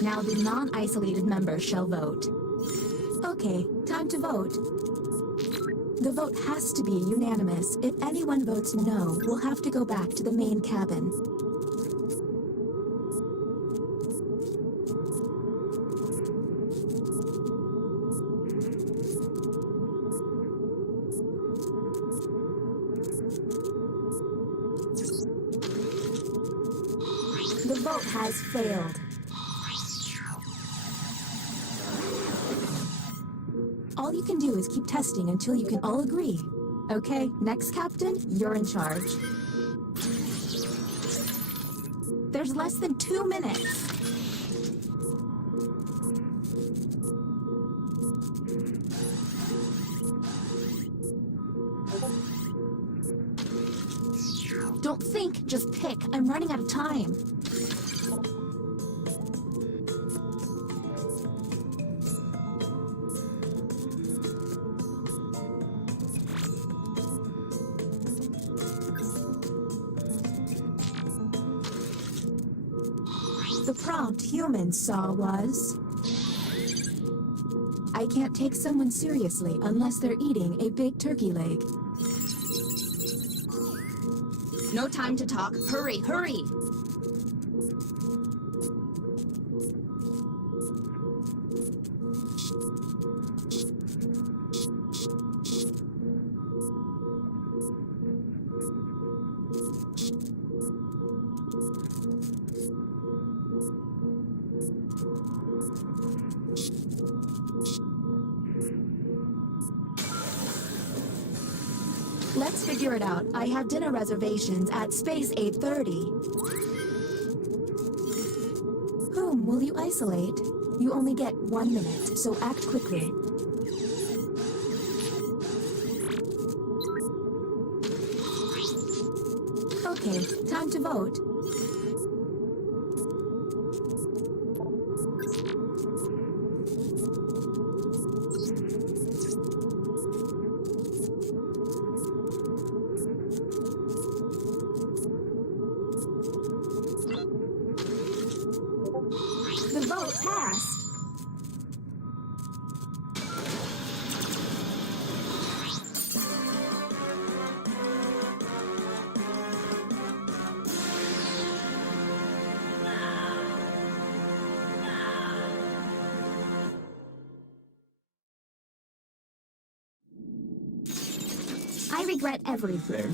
Now the non-isolated members shall vote. Okay, time to vote. The vote has to be unanimous. If anyone votes no, we'll have to go back to the main cabin. The vote has failed. All you can do is keep testing until you can all agree. Okay, next captain, you're in charge. There's less than 2 minutes. Don't think, just pick. I'm running out of time. The prompt humans saw was... I can't take someone seriously unless they're eating a big turkey leg. No time to talk. Hurry, hurry! Let's figure it out. I have dinner reservations at Space 830. Whom will you isolate? You only get 1 minute, so act quickly. Okay, time to vote. The vote passed. I regret everything.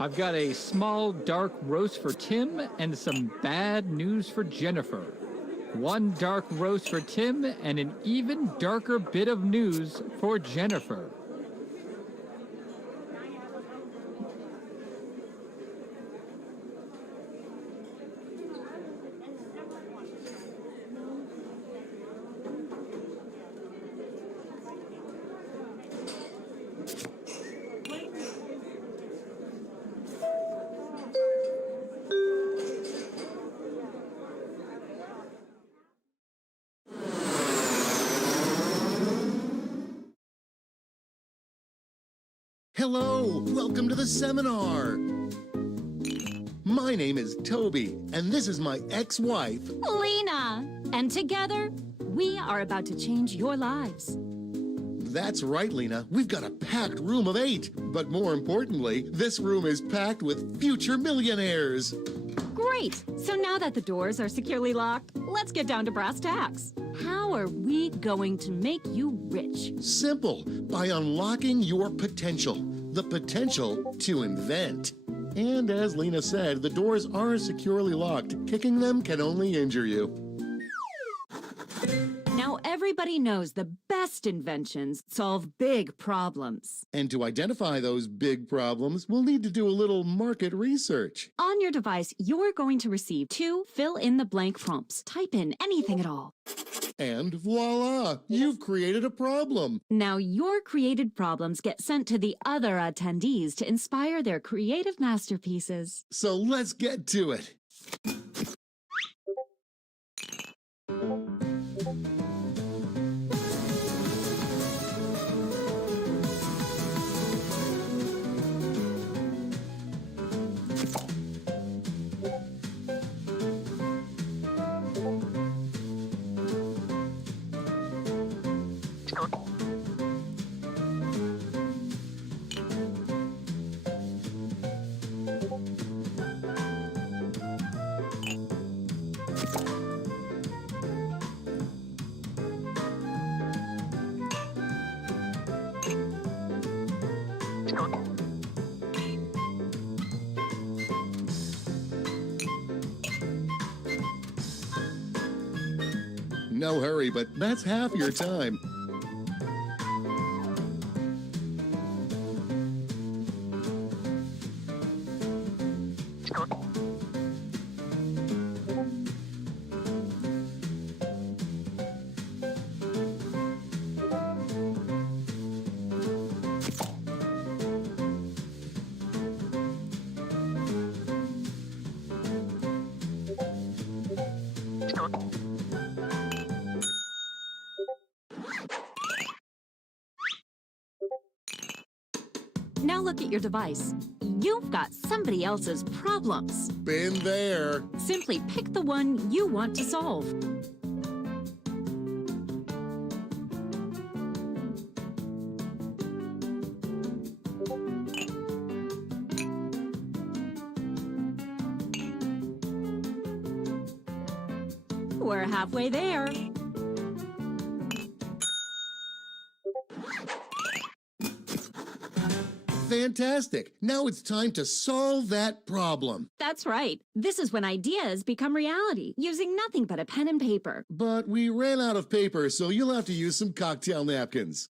I've got a small dark roast for Tim and some bad news for Jennifer. One dark roast for Tim and an even darker bit of news for Jennifer. Hello, welcome to the seminar. My name is Toby, and this is my ex-wife, Lena. And together, we are about to change your lives. That's right, Lena. We've got a packed room of 8. But more importantly, this room is packed with future millionaires. Great. So now that the doors are securely locked, let's get down to brass tacks. How are we going to make you rich? Simple, by unlocking your potential. The potential to invent. And as Lena said, the doors are securely locked. Kicking them can only injure you. Now everybody knows the best inventions solve big problems. And to identify those big problems, we'll need to do a little market research. On your device, you're going to receive 2 fill-in-the-blank prompts. Type in anything at all. And voila, you've created a problem. Now your created problems get sent to the other attendees to inspire their creative masterpieces. So let's get to it. No hurry, but that's half your time. Now look at your device. You've got somebody else's problems. Been there. Simply pick the one you want to solve. We're halfway there. Fantastic. Now it's time to solve that problem. That's right. This is when ideas become reality, using nothing but a pen and paper. But we ran out of paper, so you'll have to use some cocktail napkins.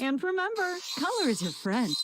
And remember, color is your friend.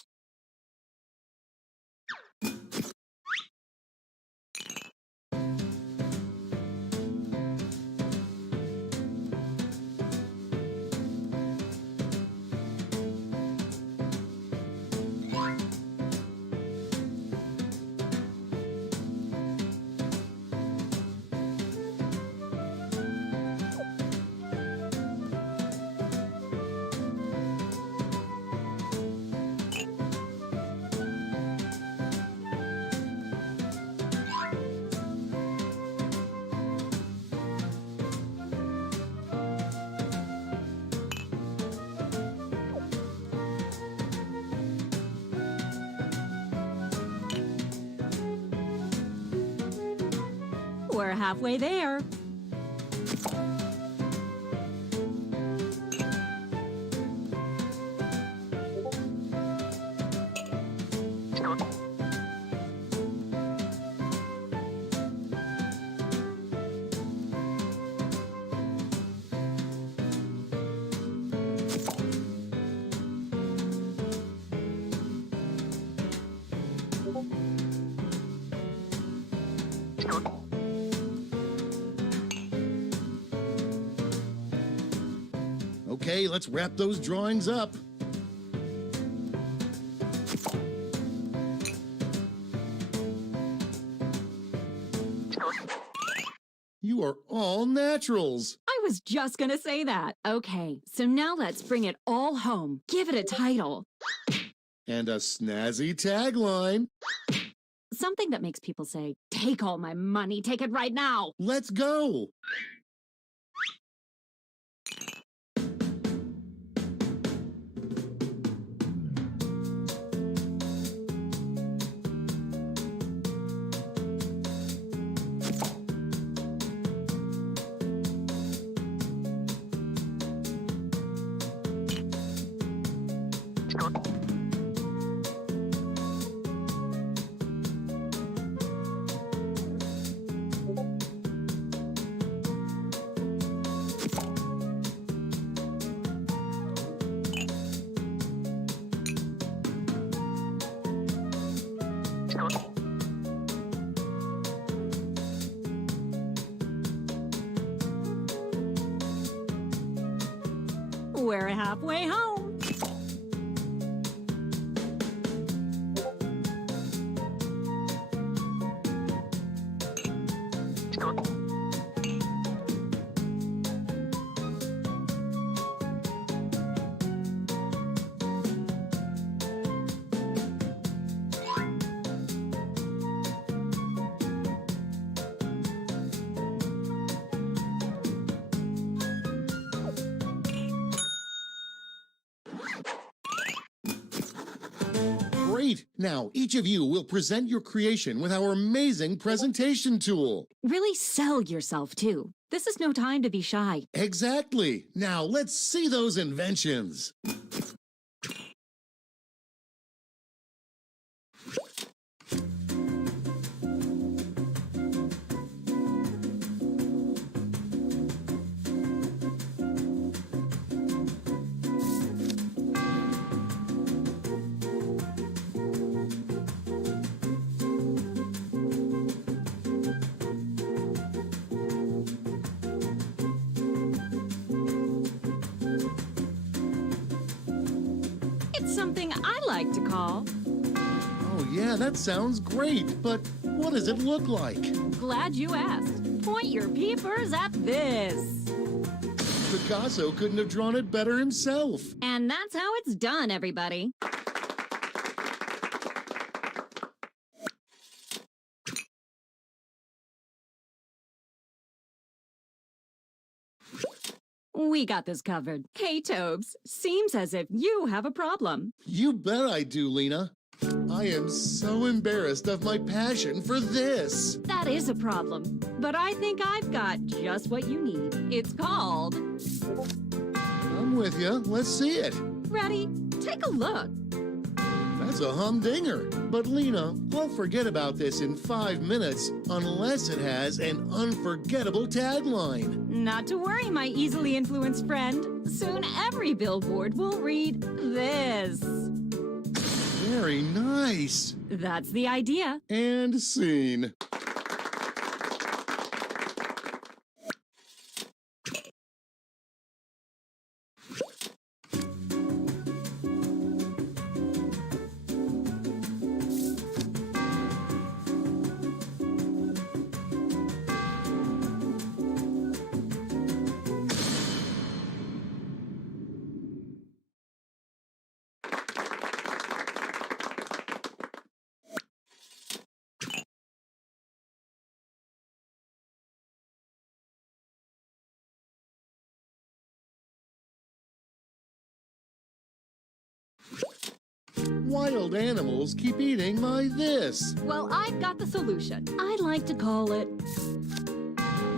We're halfway there. Okay, let's wrap those drawings up. You are all naturals. I was just gonna say that. Okay, so now let's bring it all home. Give it a title. And a snazzy tagline. Something that makes people say, "Take all my money, take it right now." Let's go. We're halfway home. Great! Now, each of you will present your creation with our amazing presentation tool. Really sell yourself, too. This is no time to be shy. Exactly. Now, let's see those inventions. It's something I like to call Oh, yeah, that sounds great. But what does it look like? Glad you asked. Point your peepers at this. Picasso couldn't have drawn it better himself. And that's how it's done, everybody. We got this covered. Hey, Tobes, seems as if you have a problem. You bet I do, Lena. I am so embarrassed of my passion for this. That is a problem, but I think I've got just what you need. It's called... I'm with you. Let's see it. Ready? Take a look. That's a humdinger. But Lena, I'll forget about this in 5 minutes unless it has an unforgettable tagline. Not to worry, my easily influenced friend. Soon every billboard will read this. Very nice. That's the idea. And scene. Wild animals keep eating my this. Well, I've got the solution. I'd like to call it...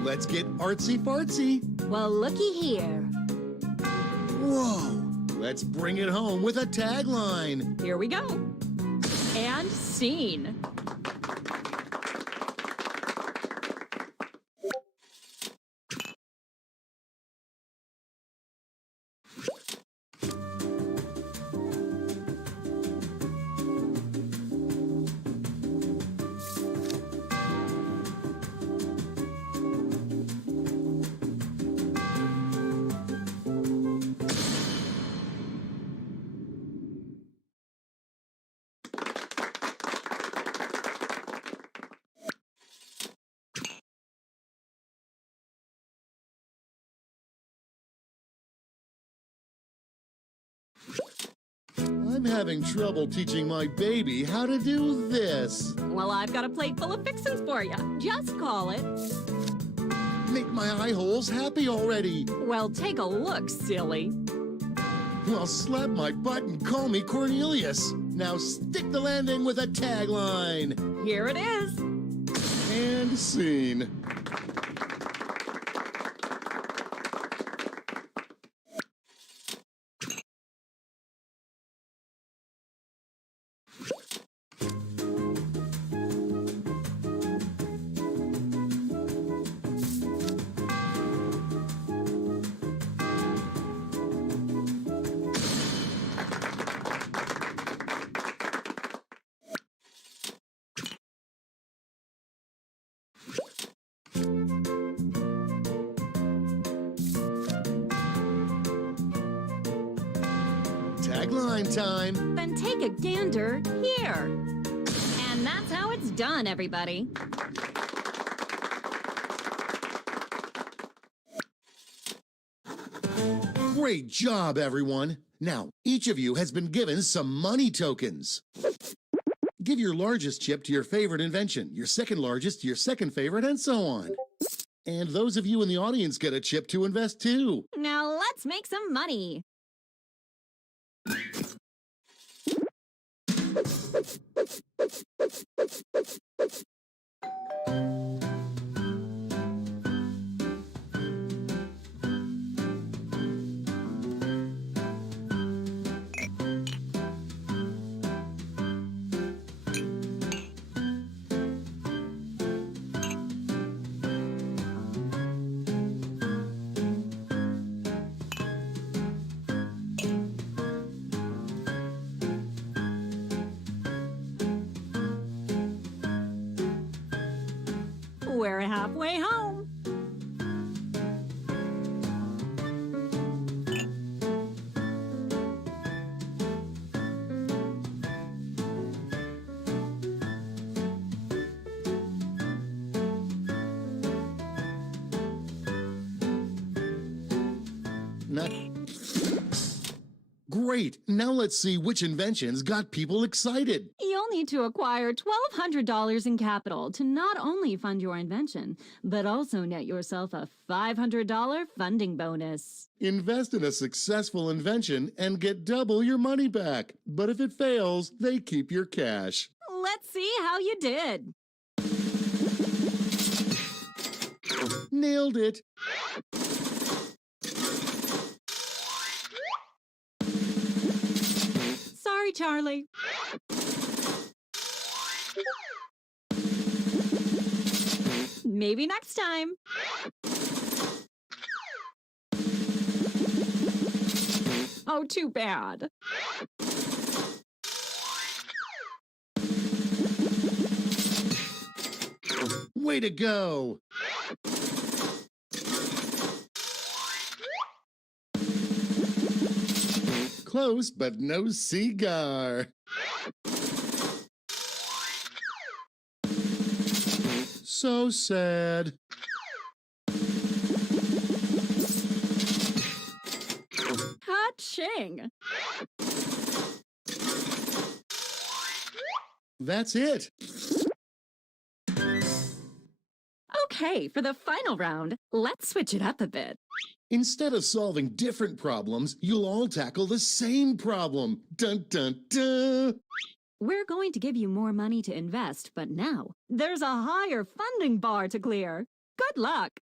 Let's get artsy-fartsy. Well, looky here. Whoa! Let's bring it home with a tagline. Here we go. And scene. I'm having trouble teaching my baby how to do this. Well, I've got a plate full of fixins for you. Just call it. Make my eye holes happy already. Well, take a look, silly. Well, slap my butt and call me Cornelius. Now stick the landing with a tagline. Here it is. And scene. tagline time. Then take a gander here. And that's how it's done, everybody. Great job, everyone. Now, each of you has been given some money tokens. Give your largest chip to your favorite invention, your second largest to your second favorite, and so on. And those of you in the audience get a chip to invest too. Now let's make some money. We're halfway home. Not... Great. Now let's see which inventions got people excited. You'll need to acquire $1,200 in capital to not only fund your invention, but also net yourself a $500 funding bonus. Invest in a successful invention and get double your money back. But if it fails, they keep your cash. Let's see how you did. Nailed it. Sorry, Charlie. Maybe next time. Oh, too bad. Way to go. Close, but no cigar. So sad. Ka-ching. That's it. Okay, for the final round, let's switch it up a bit. Instead of solving different problems, you'll all tackle the same problem. Dun dun dun. We're going to give you more money to invest, but now there's a higher funding bar to clear. Good luck!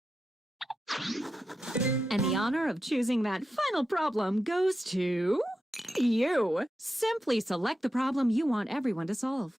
And the honor of choosing that final problem goes to you. Simply select the problem you want everyone to solve.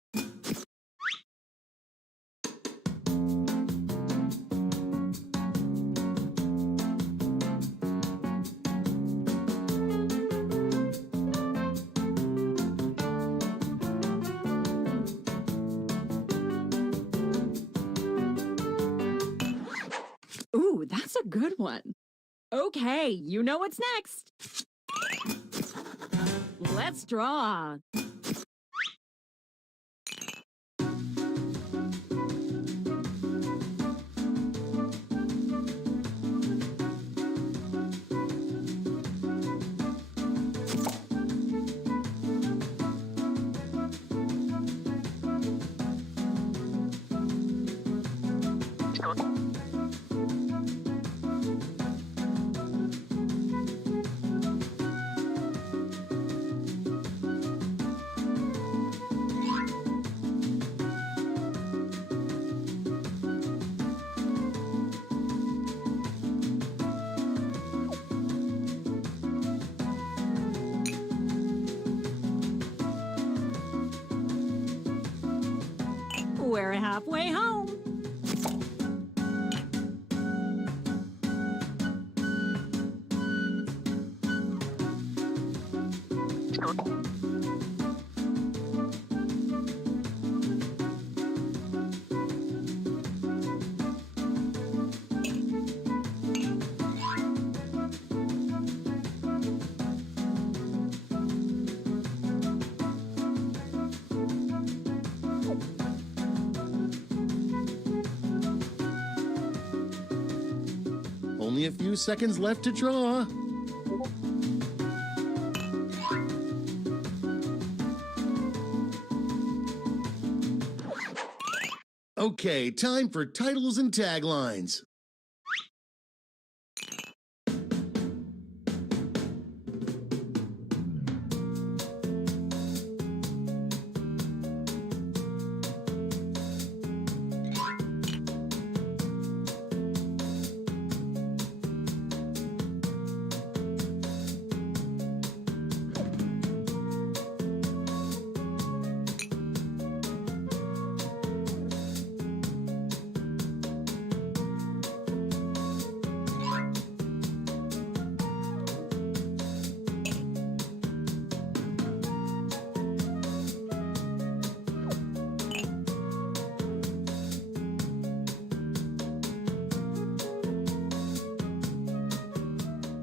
Ooh, that's a good one. Okay, you know what's next. Let's draw. We're halfway home. Only a few seconds left to draw. Okay, time for titles and taglines.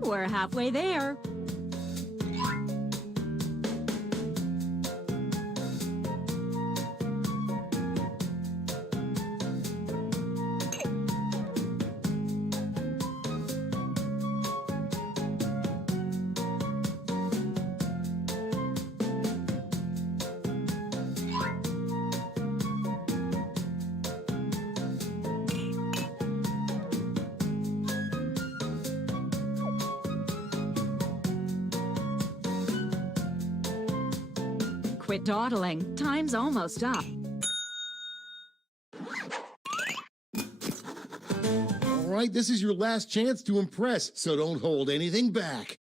We're halfway there. Quit dawdling. Time's almost up. All right, this is your last chance to impress, so don't hold anything back.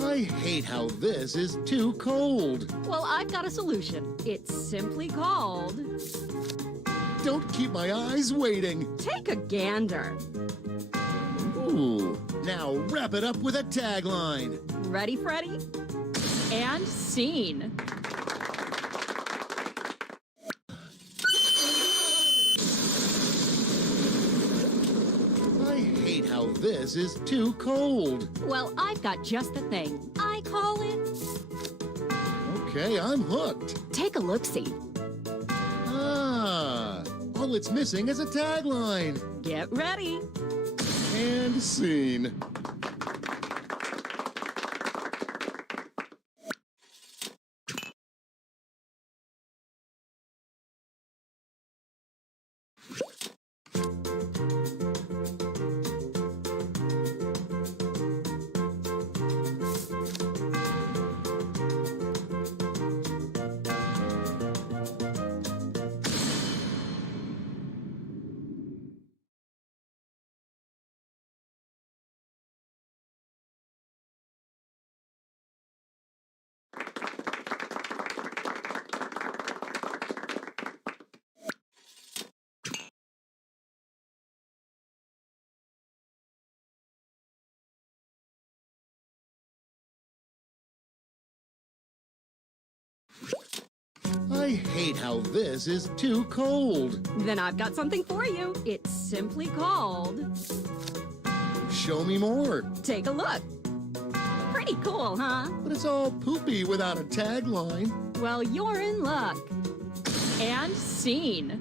I hate how this is too cold. Well, I've got a solution. It's simply called... Don't keep my eyes waiting. Take a gander. Ooh. Now wrap it up with a tagline. Ready, Freddy? And scene. I hate how this is too cold. Well, I've got just the thing. I call it... Okay, I'm hooked. Take a look-see. Ah, all it's missing is a tagline. Get ready. And scene. I hate how this is too cold. Then I've got something for you. It's simply called... Show me more. Take a look. Pretty cool, huh? But it's all poopy without a tagline. Well, you're in luck. And scene.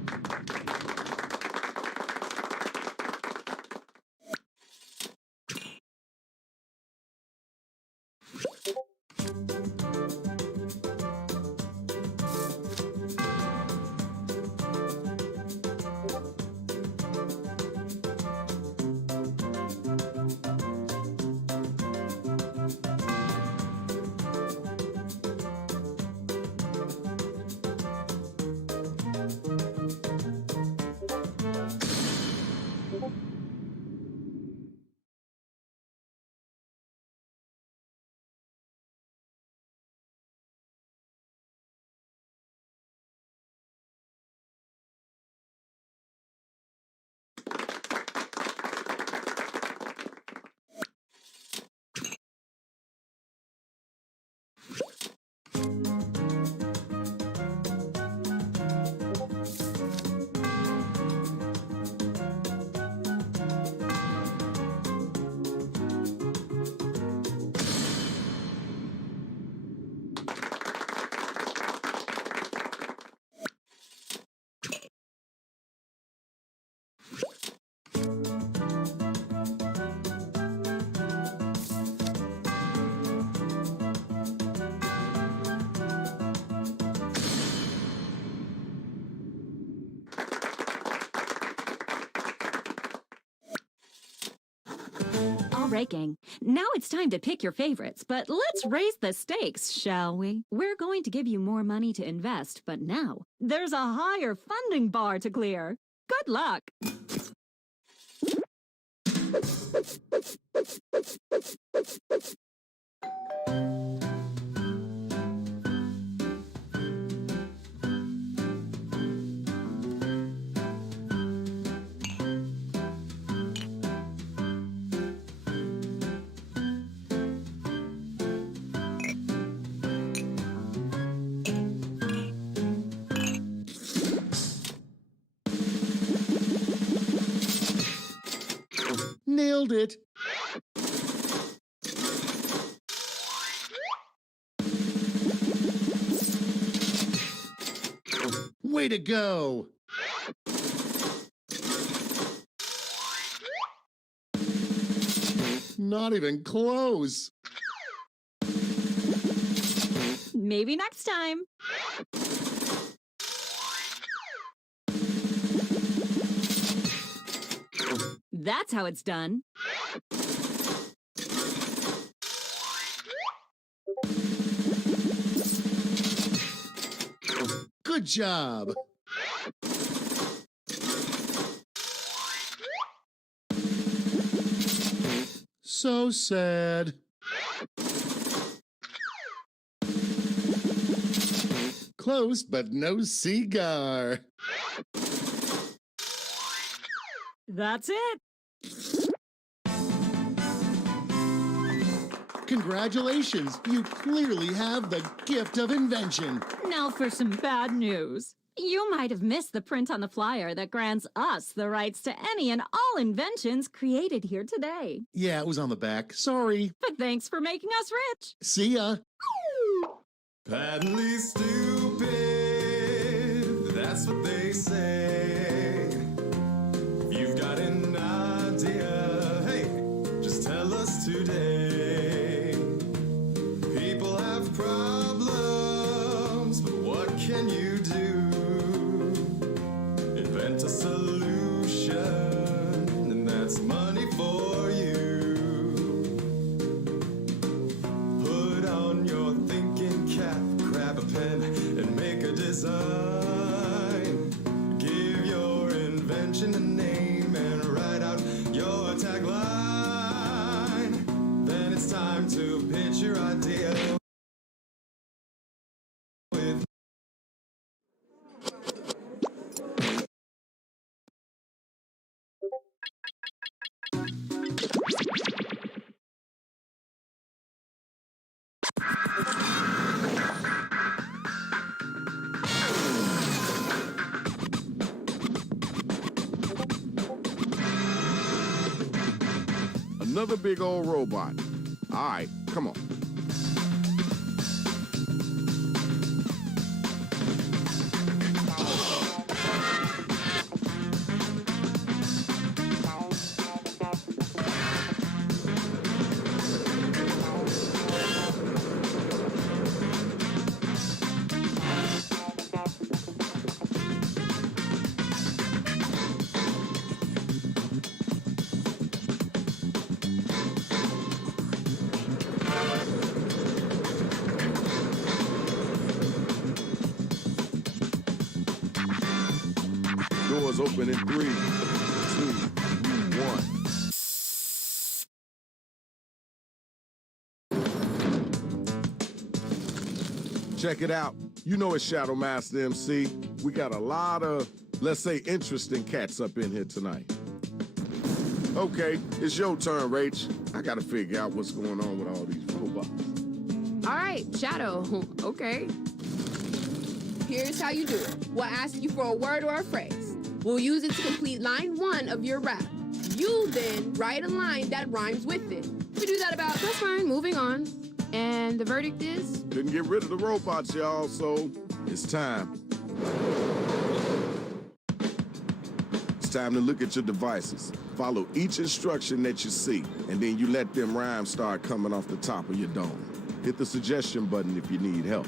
All right, gang. Now it's time to pick your favorites, but let's raise the stakes, shall we? We're going to give you more money to invest, but now there's a higher funding bar to clear. Good luck. Nailed it. Way to go. Not even close. Maybe next time. That's how it's done. Good job. So sad. Close, but no cigar. That's it. Congratulations, you clearly have the gift of invention. Now for some bad news. You might have missed the print on the flyer that grants us the rights to any and all inventions created here today. Yeah, it was on the back. Sorry. But thanks for making us rich. See ya. Patently stupid, that's what they say. If you've got an idea, hey, just tell us today. People have problems, but what can you do? Invent a solution, and that's money for you. Put on your thinking cap, grab a pen, and make a design. Give your invention a name and write out your tagline. Then it's time to pitch your idea with Another big old robot. All right, come on. Doors open in 3, 2, 1. Check it out. You know it's Shadow Master MC. We got a lot of, let's say, interesting cats up in here tonight. Okay, it's your turn, Rach. I gotta figure out what's going on with all these robots. All right, Shadow. Okay. Here's how you do it. We'll ask you for a word or a phrase. We'll use it to complete line 1 of your rap. You then write a line that rhymes with it. We do that about, that's fine, moving on. And the verdict is? Didn't get rid of the robots, y'all, so it's time. It's time to look at your devices. Follow each instruction that you see, and then you let them rhymes start coming off the top of your dome. Hit the suggestion button if you need help.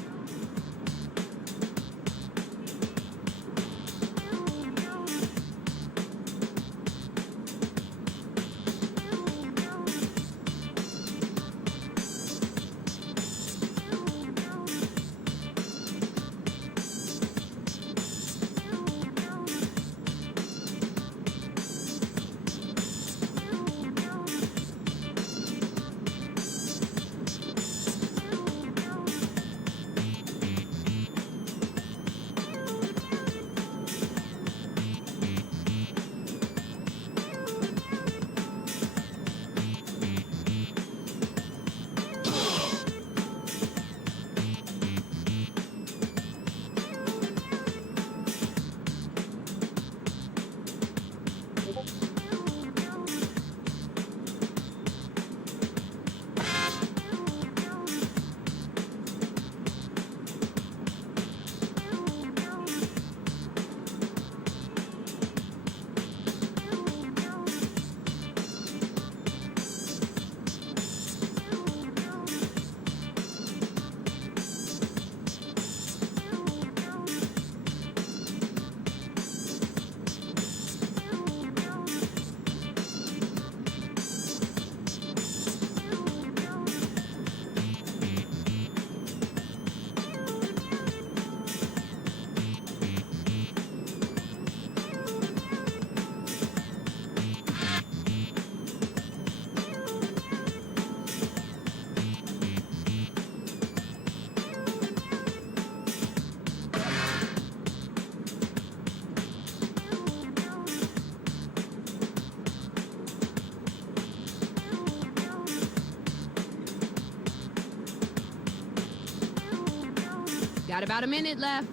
Got about a minute left.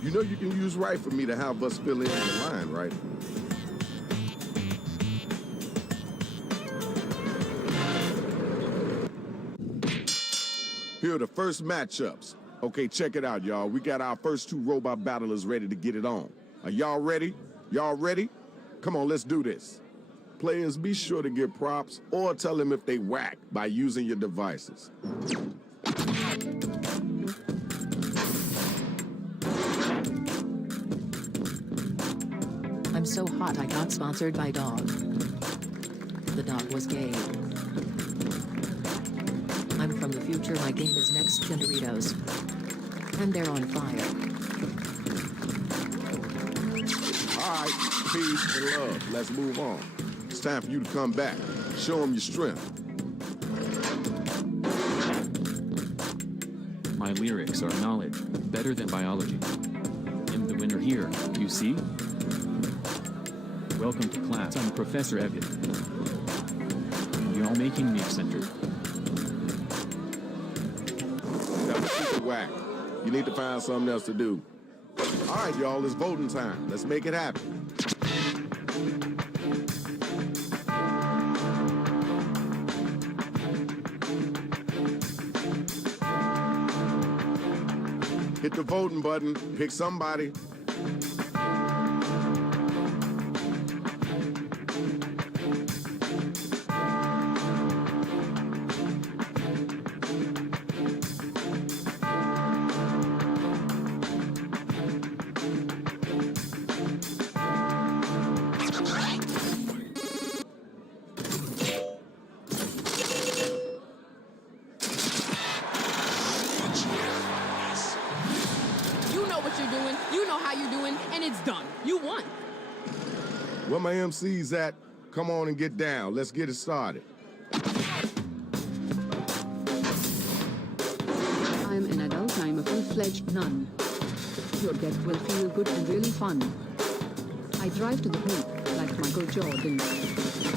You know you can use right for me to have us fill in the line, right? Here are the first matchups. Okay, check it out, y'all. We got our first 2 robot battlers ready to get it on. Are y'all ready? Y'all ready? Come on, let's do this. Players, be sure to give props or tell them if they whack by using your devices. I'm so hot I got sponsored by dog. The dog was gay. I'm from the future, my game is Next Gen Doritos. And they're on fire. All right, peace and love. Let's move on. It's time for you to come back. Show them your strength. My lyrics are knowledge, better than biology. I'm the winner here, you see? Welcome to class, I'm Professor Evitt. Y'all making me eccentric. That was super whack. You need to find something else to do. All right, y'all, it's voting time. Let's make it happen. Hit the voting button, pick somebody. Where my MC's at, come on and get down. Let's get it started. I'm an adult, I'm a full-fledged nun. Your death will feel good and really fun. I drive to the hoop like Michael Jordan.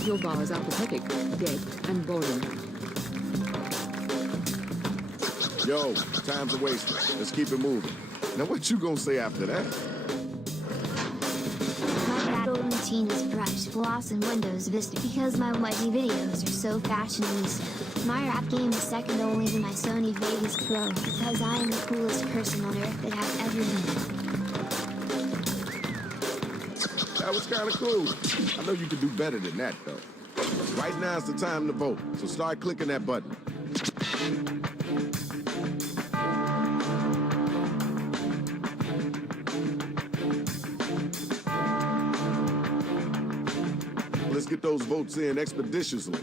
Your bars are pathetic, dead, and boring. Yo, time's a waste. Let's keep it moving. Now what you gonna say after that? My battle routine is brush, gloss, and Windows Vista because my YG videos are so fashionista. My rap game is second only to my Sony Vegas Pro because I am the coolest person on earth that has ever been. That was kind of cool. I know you could do better than that, though. Right now is the time to vote, so start clicking that button. Let's get those votes in expeditiously.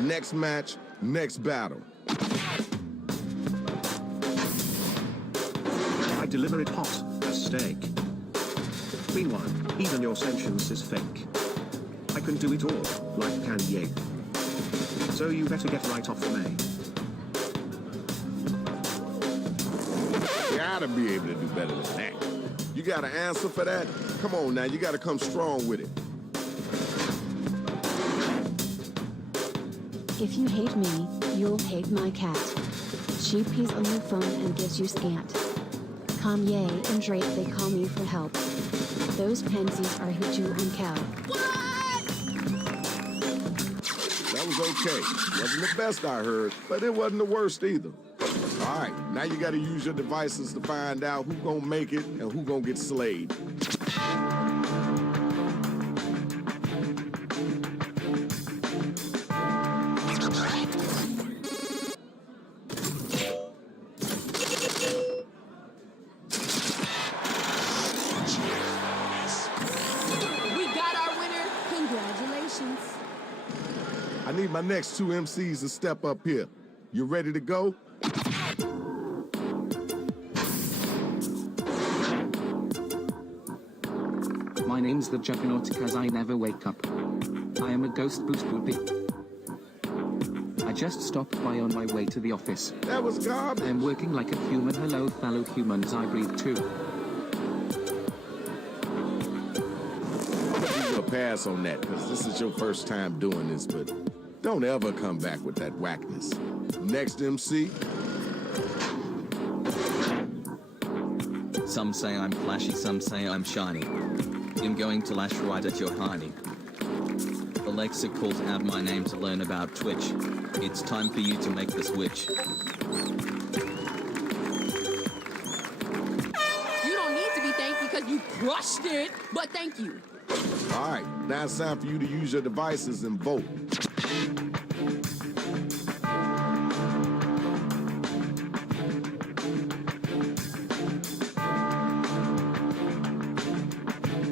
Next match, next battle. I deliver it hot, as steak. Queen one, even your sentience is fake. I can do it all, like Kanye. So you better get right off the May. You gotta be able to do better than that. You got an answer for that? Come on now, you gotta come strong with it. If you hate me, you'll hate my cat. She pees on your phone and gives you scant. Kanye and Drake, they call me for help. Those pansies are who chew on cow. That was okay. Wasn't the best I heard, but it wasn't the worst either. All right, now you gotta use your devices to find out who gonna make it and who gonna get slayed. I need my next two MCs to step up here. You ready to go? My name's the Juggernaut cause I never wake up. I am a ghost boost poopy. I just stopped by on my way to the office. That was garbage. I'm working like a human. Hello fellow humans, I breathe too. I'll give you a pass on that because this is your first time doing this, but don't ever come back with that whackness. Next MC. Some say I'm flashy, some say I'm shiny. I'm going to lash right at your hiney. Alexa calls out my name to learn about Twitch. It's time for you to make the switch. You don't need to be thanked because you crushed it, but thank you. All right, now it's time for you to use your devices and vote.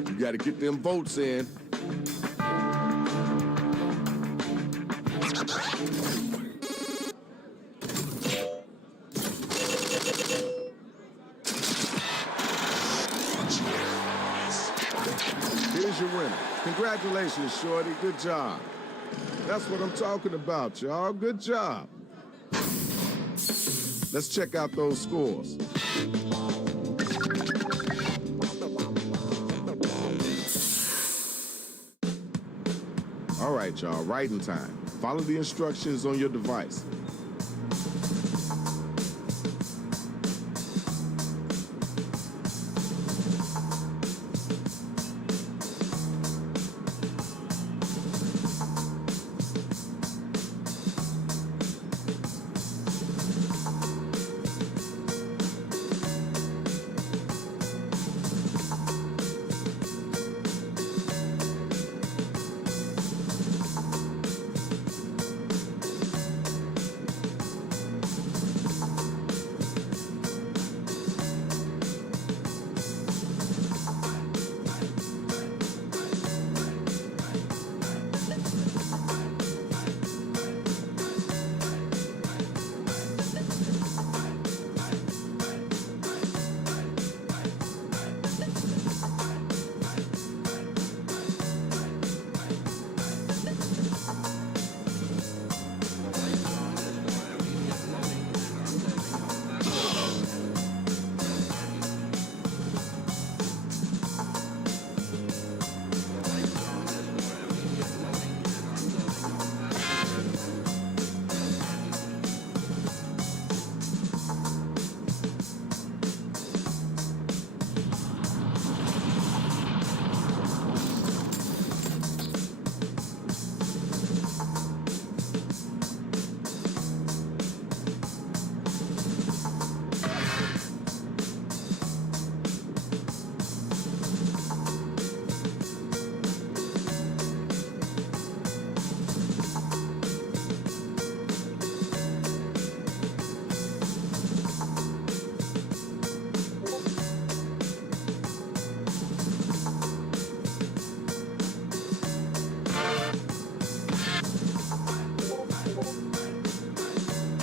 You gotta get them votes in. Here's your winner. Congratulations, Shorty. Good job. That's what I'm talking about, y'all. Good job. Let's check out those scores. All right, y'all, writing time. Follow the instructions on your device.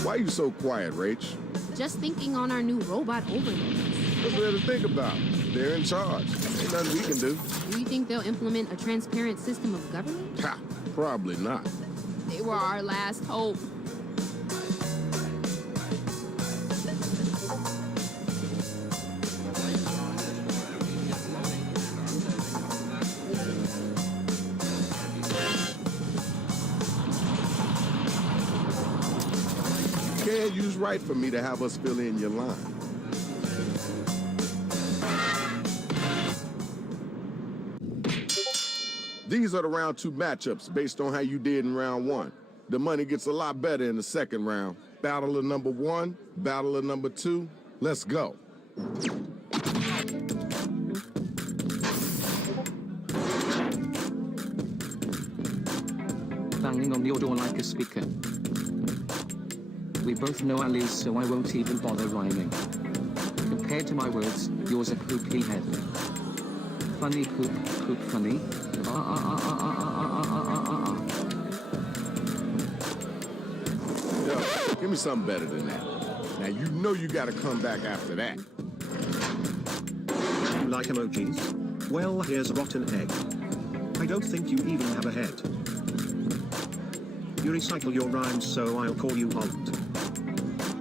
Why are you so quiet, Rach? Just thinking on our new robot overlords. What's there to think about? They're in charge. Ain't nothing we can do. Do you think they'll implement a transparent system of government? Ha! Probably not. They were our last hope. Can't use right for me to have us fill in your line. These are the round 2 matchups based on how you did in round 1. The money gets a lot better in the second round. Battle of number 1, battle of number 2. Let's go. Banging on your door like a speaker. We both know I lose, so I won't even bother rhyming. Compared to my words, yours a poopy head. Funny poop, poop funny. Give me something better than that. Now you know you gotta come back after that. You like emojis? Well, here's a rotten egg. I don't think you even have a head. You recycle your rhymes, so I'll call you Halt.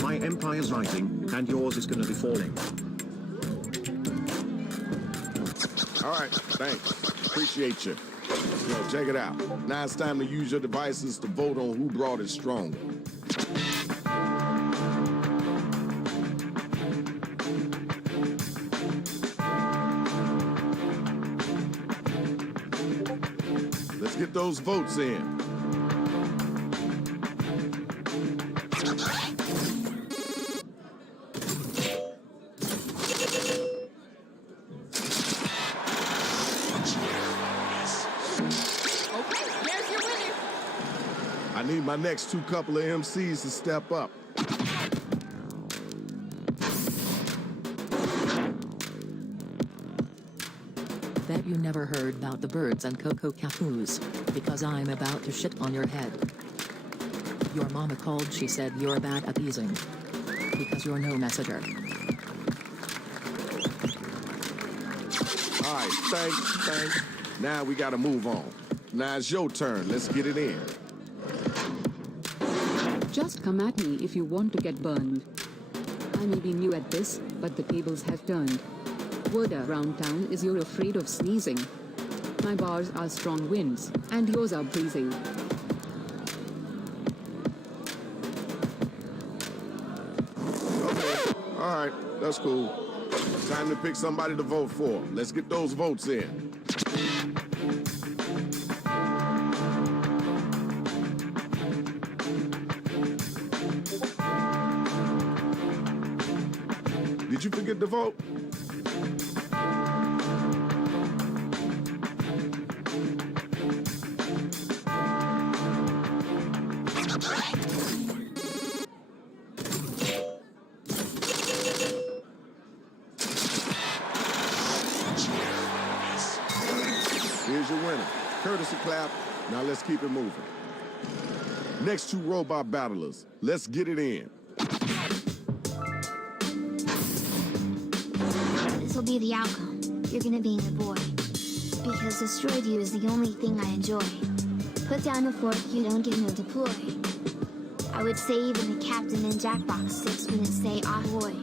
My empire's rising, and yours is gonna be falling. All right, thanks. Appreciate you. Yo, check it out. Now it's time to use your devices to vote on who brought it stronger. Let's get those votes in. I need my next two couple of MCs to step up. Bet you never heard about the birds and cocoa capoos, because I'm about to shit on your head. Your mama called, she said you're bad at easing. Because you're no messenger. All right, thanks. Now we gotta move on. Now it's your turn, let's get it in. Just come at me if you want to get burned. I may be new at this, but the tables have turned. Word around town is you're afraid of sneezing. My bars are strong winds, and yours are breezy. Okay, all right, that's cool. Time to pick somebody to vote for. Let's get those votes in. Did you forget to vote? Here's your winner. Courtesy clap. Now let's keep it moving. Next two robot battlers. Let's get it in. This'll be the outcome. You're gonna be the boy. Because destroyed you is the only thing I enjoy. Put down the fork, you don't get no deploy. I would say even the captain in Jackbox 6 wouldn't say ahoy.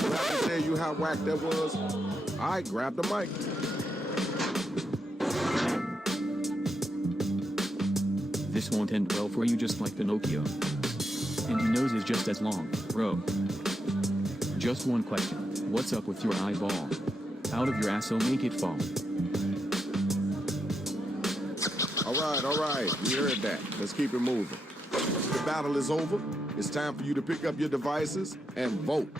Did I tell you how whack that was? I grabbed the mic. This won't end well for you, just like Pinocchio. And your nose is just as long, bro. Just one question. What's up with your eyeball? Out of your ass, so make it fall. All right. We heard that. Let's keep it moving. The battle is over. It's time for you to pick up your devices and vote.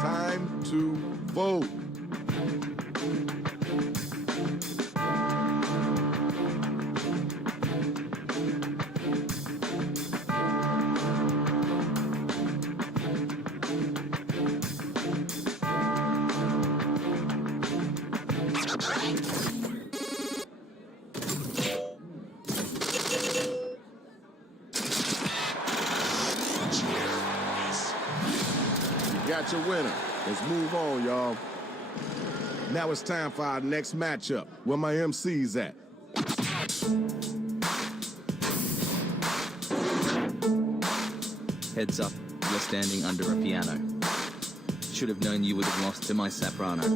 Time to vote. Got your winner. Let's move on, y'all. Now it's time for our next matchup. Where my MC's at? Heads up, you're standing under a piano. Should have known you would have lost to my soprano.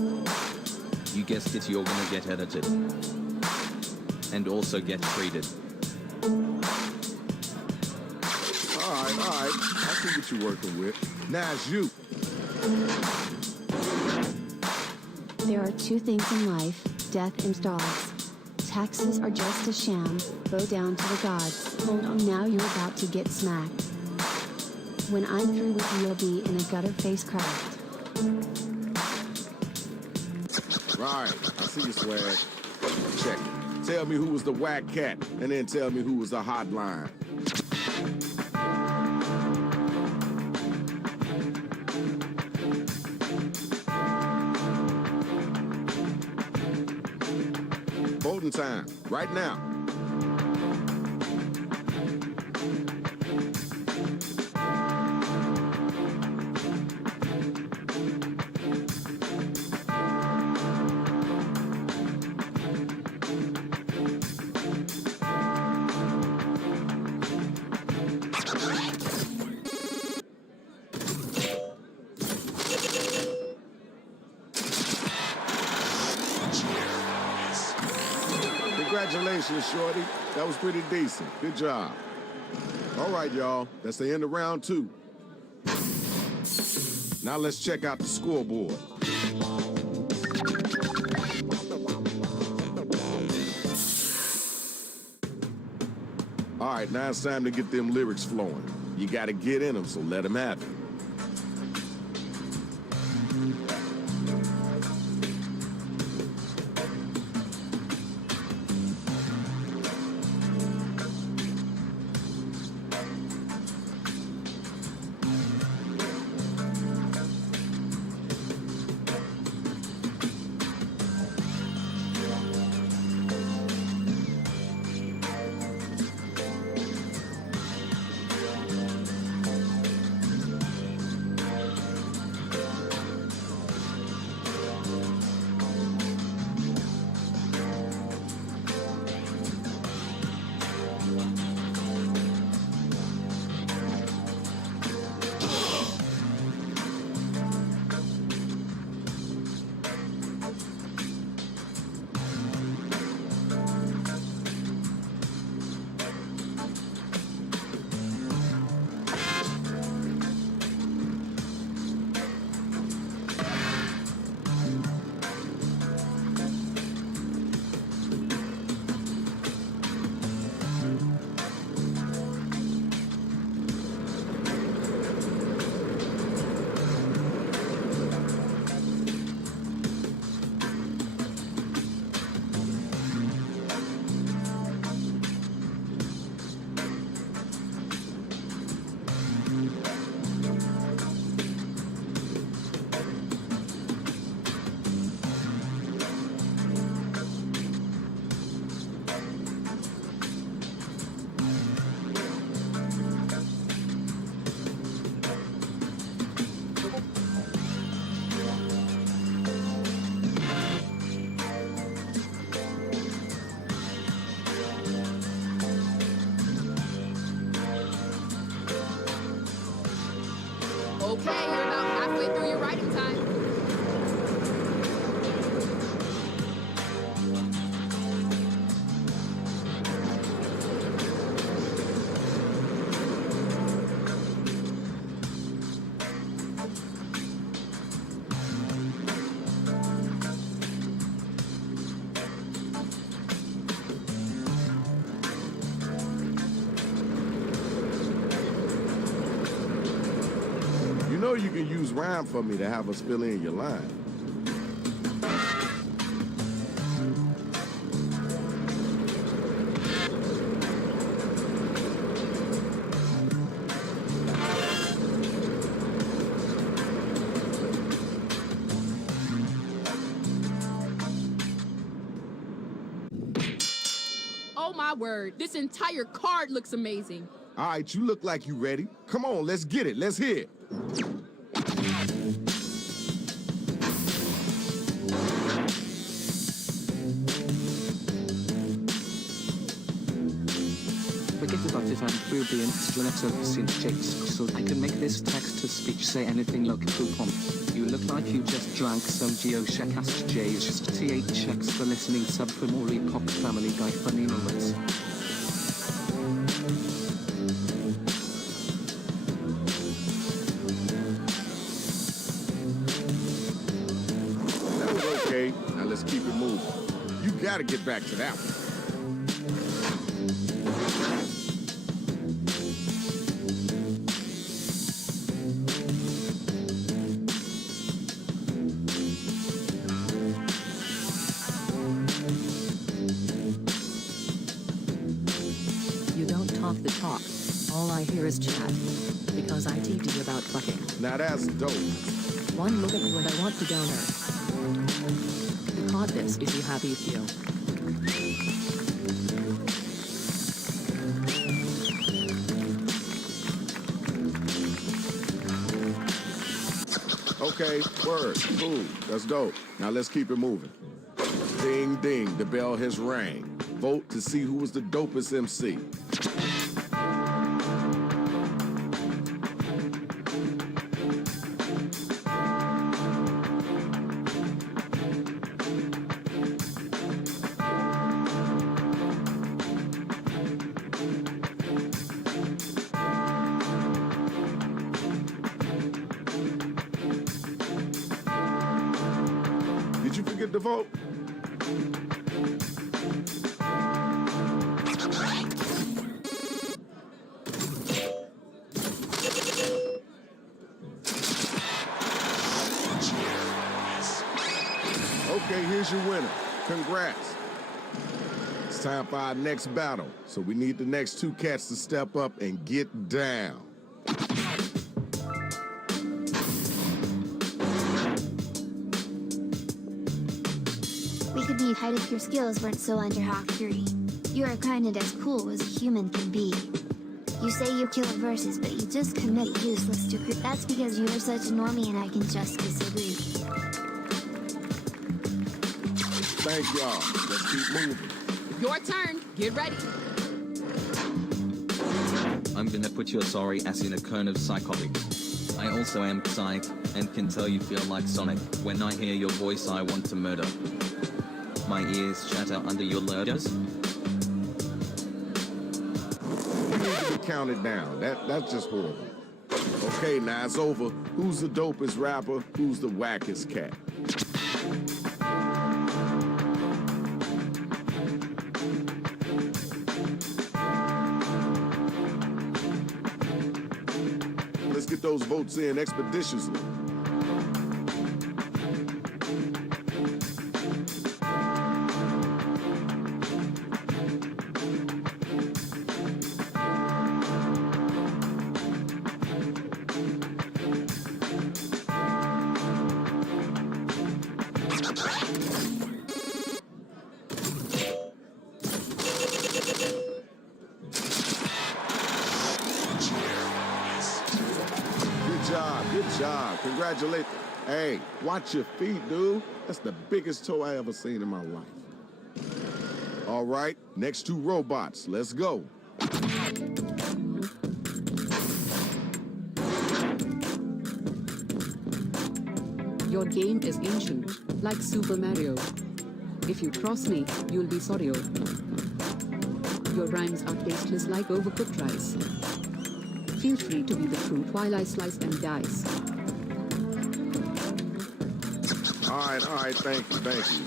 You guessed it, you're gonna get edited. And also get treated. All right. I see what you're working with. Now it's you. There are two things in life, death and dogs. Taxes are just a sham, bow down to the gods. Hold on, now you're about to get smacked. When I'm through with you, you'll be in a gutter face craft. Right, I see your swag. Check it. Tell me who was the whack cat, and then tell me who was the hotline. voting time, right now. Congratulations, Shorty. That was pretty decent. Good job. All right, y'all. That's the end of round 2. Now let's check out the scoreboard. All right, now it's time to get them lyrics flowing. You gotta get in them, so let them have it. Okay, you're about halfway through your writing time. You know you can use rhyme for me to have us fill in your line. Oh my word, this entire card looks amazing. All right, you look like you ready. Come on, let's get it. Let's hear it. Forget about it, I'm brilliant, stiletto syntax, so I can make this text-to-speech say anything like coupon. You look like you just drank some Geoshacast J's, just TH checks for listening sub for more Pop Family Guy funny moments. That was okay. Now let's keep it moving. You gotta get back to that one. You don't talk the talk. All I hear is chat. Because I TD about fucking. Now that's dope. One look at you and I want to donor. You caught this, is you happy, Theo? Okay, word, cool, that's dope. Now let's keep it moving. Ding, ding, the bell has rang. Vote to see who was the dopest MC. Did you forget to vote? Okay, here's your winner. Congrats. It's time for our next battle, so we need the next two cats to step up and get down. We could be tight if your skills weren't so under Hawk Fury. You are kinda as cool as a human can be. You say you kill verses, but you just commit useless to creep. That's because you are such a normie and I can just disagree. Thank y'all. Let's keep moving. Your turn. Get ready. I'm gonna put your sorry ass in a cone of psychotic. I also am psych, and can tell you feel like Sonic. When I hear your voice I want to murder. My ears shatter under your lotus. You need to be counted down. That's just horrible. Okay, now it's over. Who's the dopest rapper? Who's the wackest cat? Let's get those votes in expeditiously. Good job. Congratulations. Hey, watch your feet, dude. That's the biggest toe I ever seen in my life. All right, next two robots. Let's go. Your game is ancient, like Super Mario. If you cross me, you'll be sorry. Your rhymes are tasteless like overcooked rice. Feel free to be the fruit while I slice and dice. All right, thank you.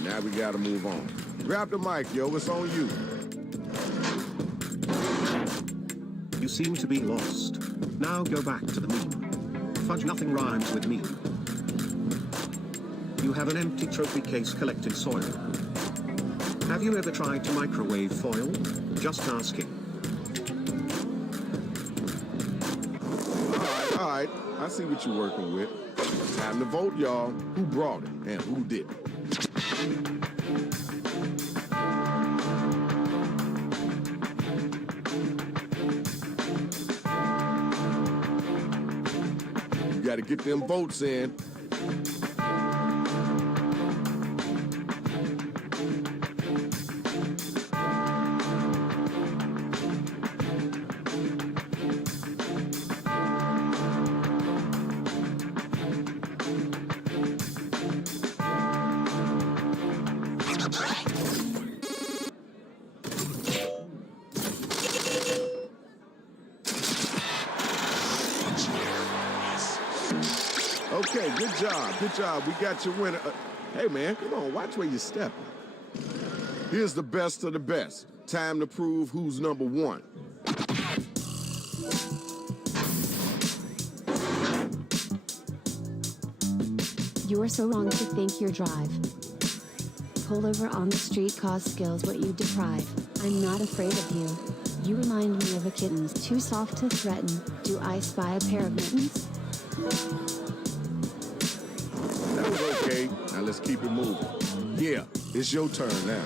Now we gotta move on. Grab the mic, yo, it's on you. You seem to be lost. Now go back to the meme. Fudge, nothing rhymes with meme. You have an empty trophy case collecting soil. Have you ever tried to microwave foil? Just asking. All right, I see what you're working with. Time to vote, y'all. Who brought it and who didn't? You gotta get them votes in. Okay, good job. We got your winner. Hey, man, come on, watch where you're stepping. Here's the best of the best. Time to prove who's number one. You are so wrong to think your drive. Pull over on the street cause skills what you deprive. I'm not afraid of you. You remind me of a kitten's too soft to threaten. Do I spy a pair of mittens? That was okay. Now let's keep it moving. Yeah, it's your turn now.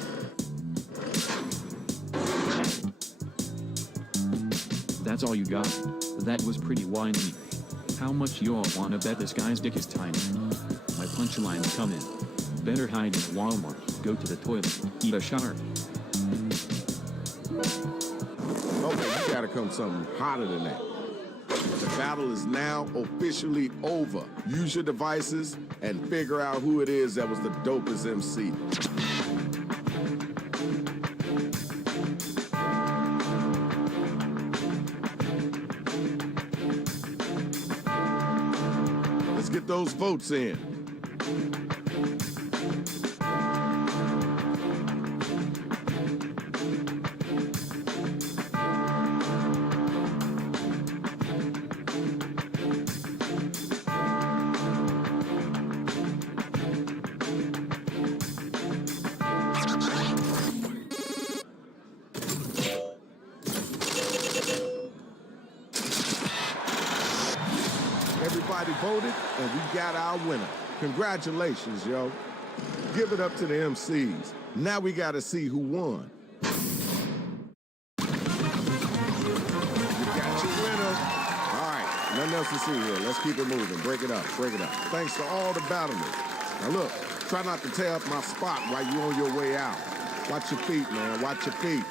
That's all you got? That was pretty whiny. How much y'all wanna bet this guy's dick is tiny? punchlines come in. Better hide in Walmart, go to the toilet, eat a shark. Okay, you gotta come something hotter than that. The battle is now officially over. Use your devices and figure out who it is that was the dopest MC. Let's get those votes in. Everybody voted, and we got our winner. Congratulations, yo. Give it up to the MCs. Now we gotta see who won. You got your winner. All right, nothing else to see here. Let's keep it moving. Break it up, break it up. Thanks to all the battlers. Now look, try not to tear up my spot while you're on your way out. Watch your feet, man, watch your feet.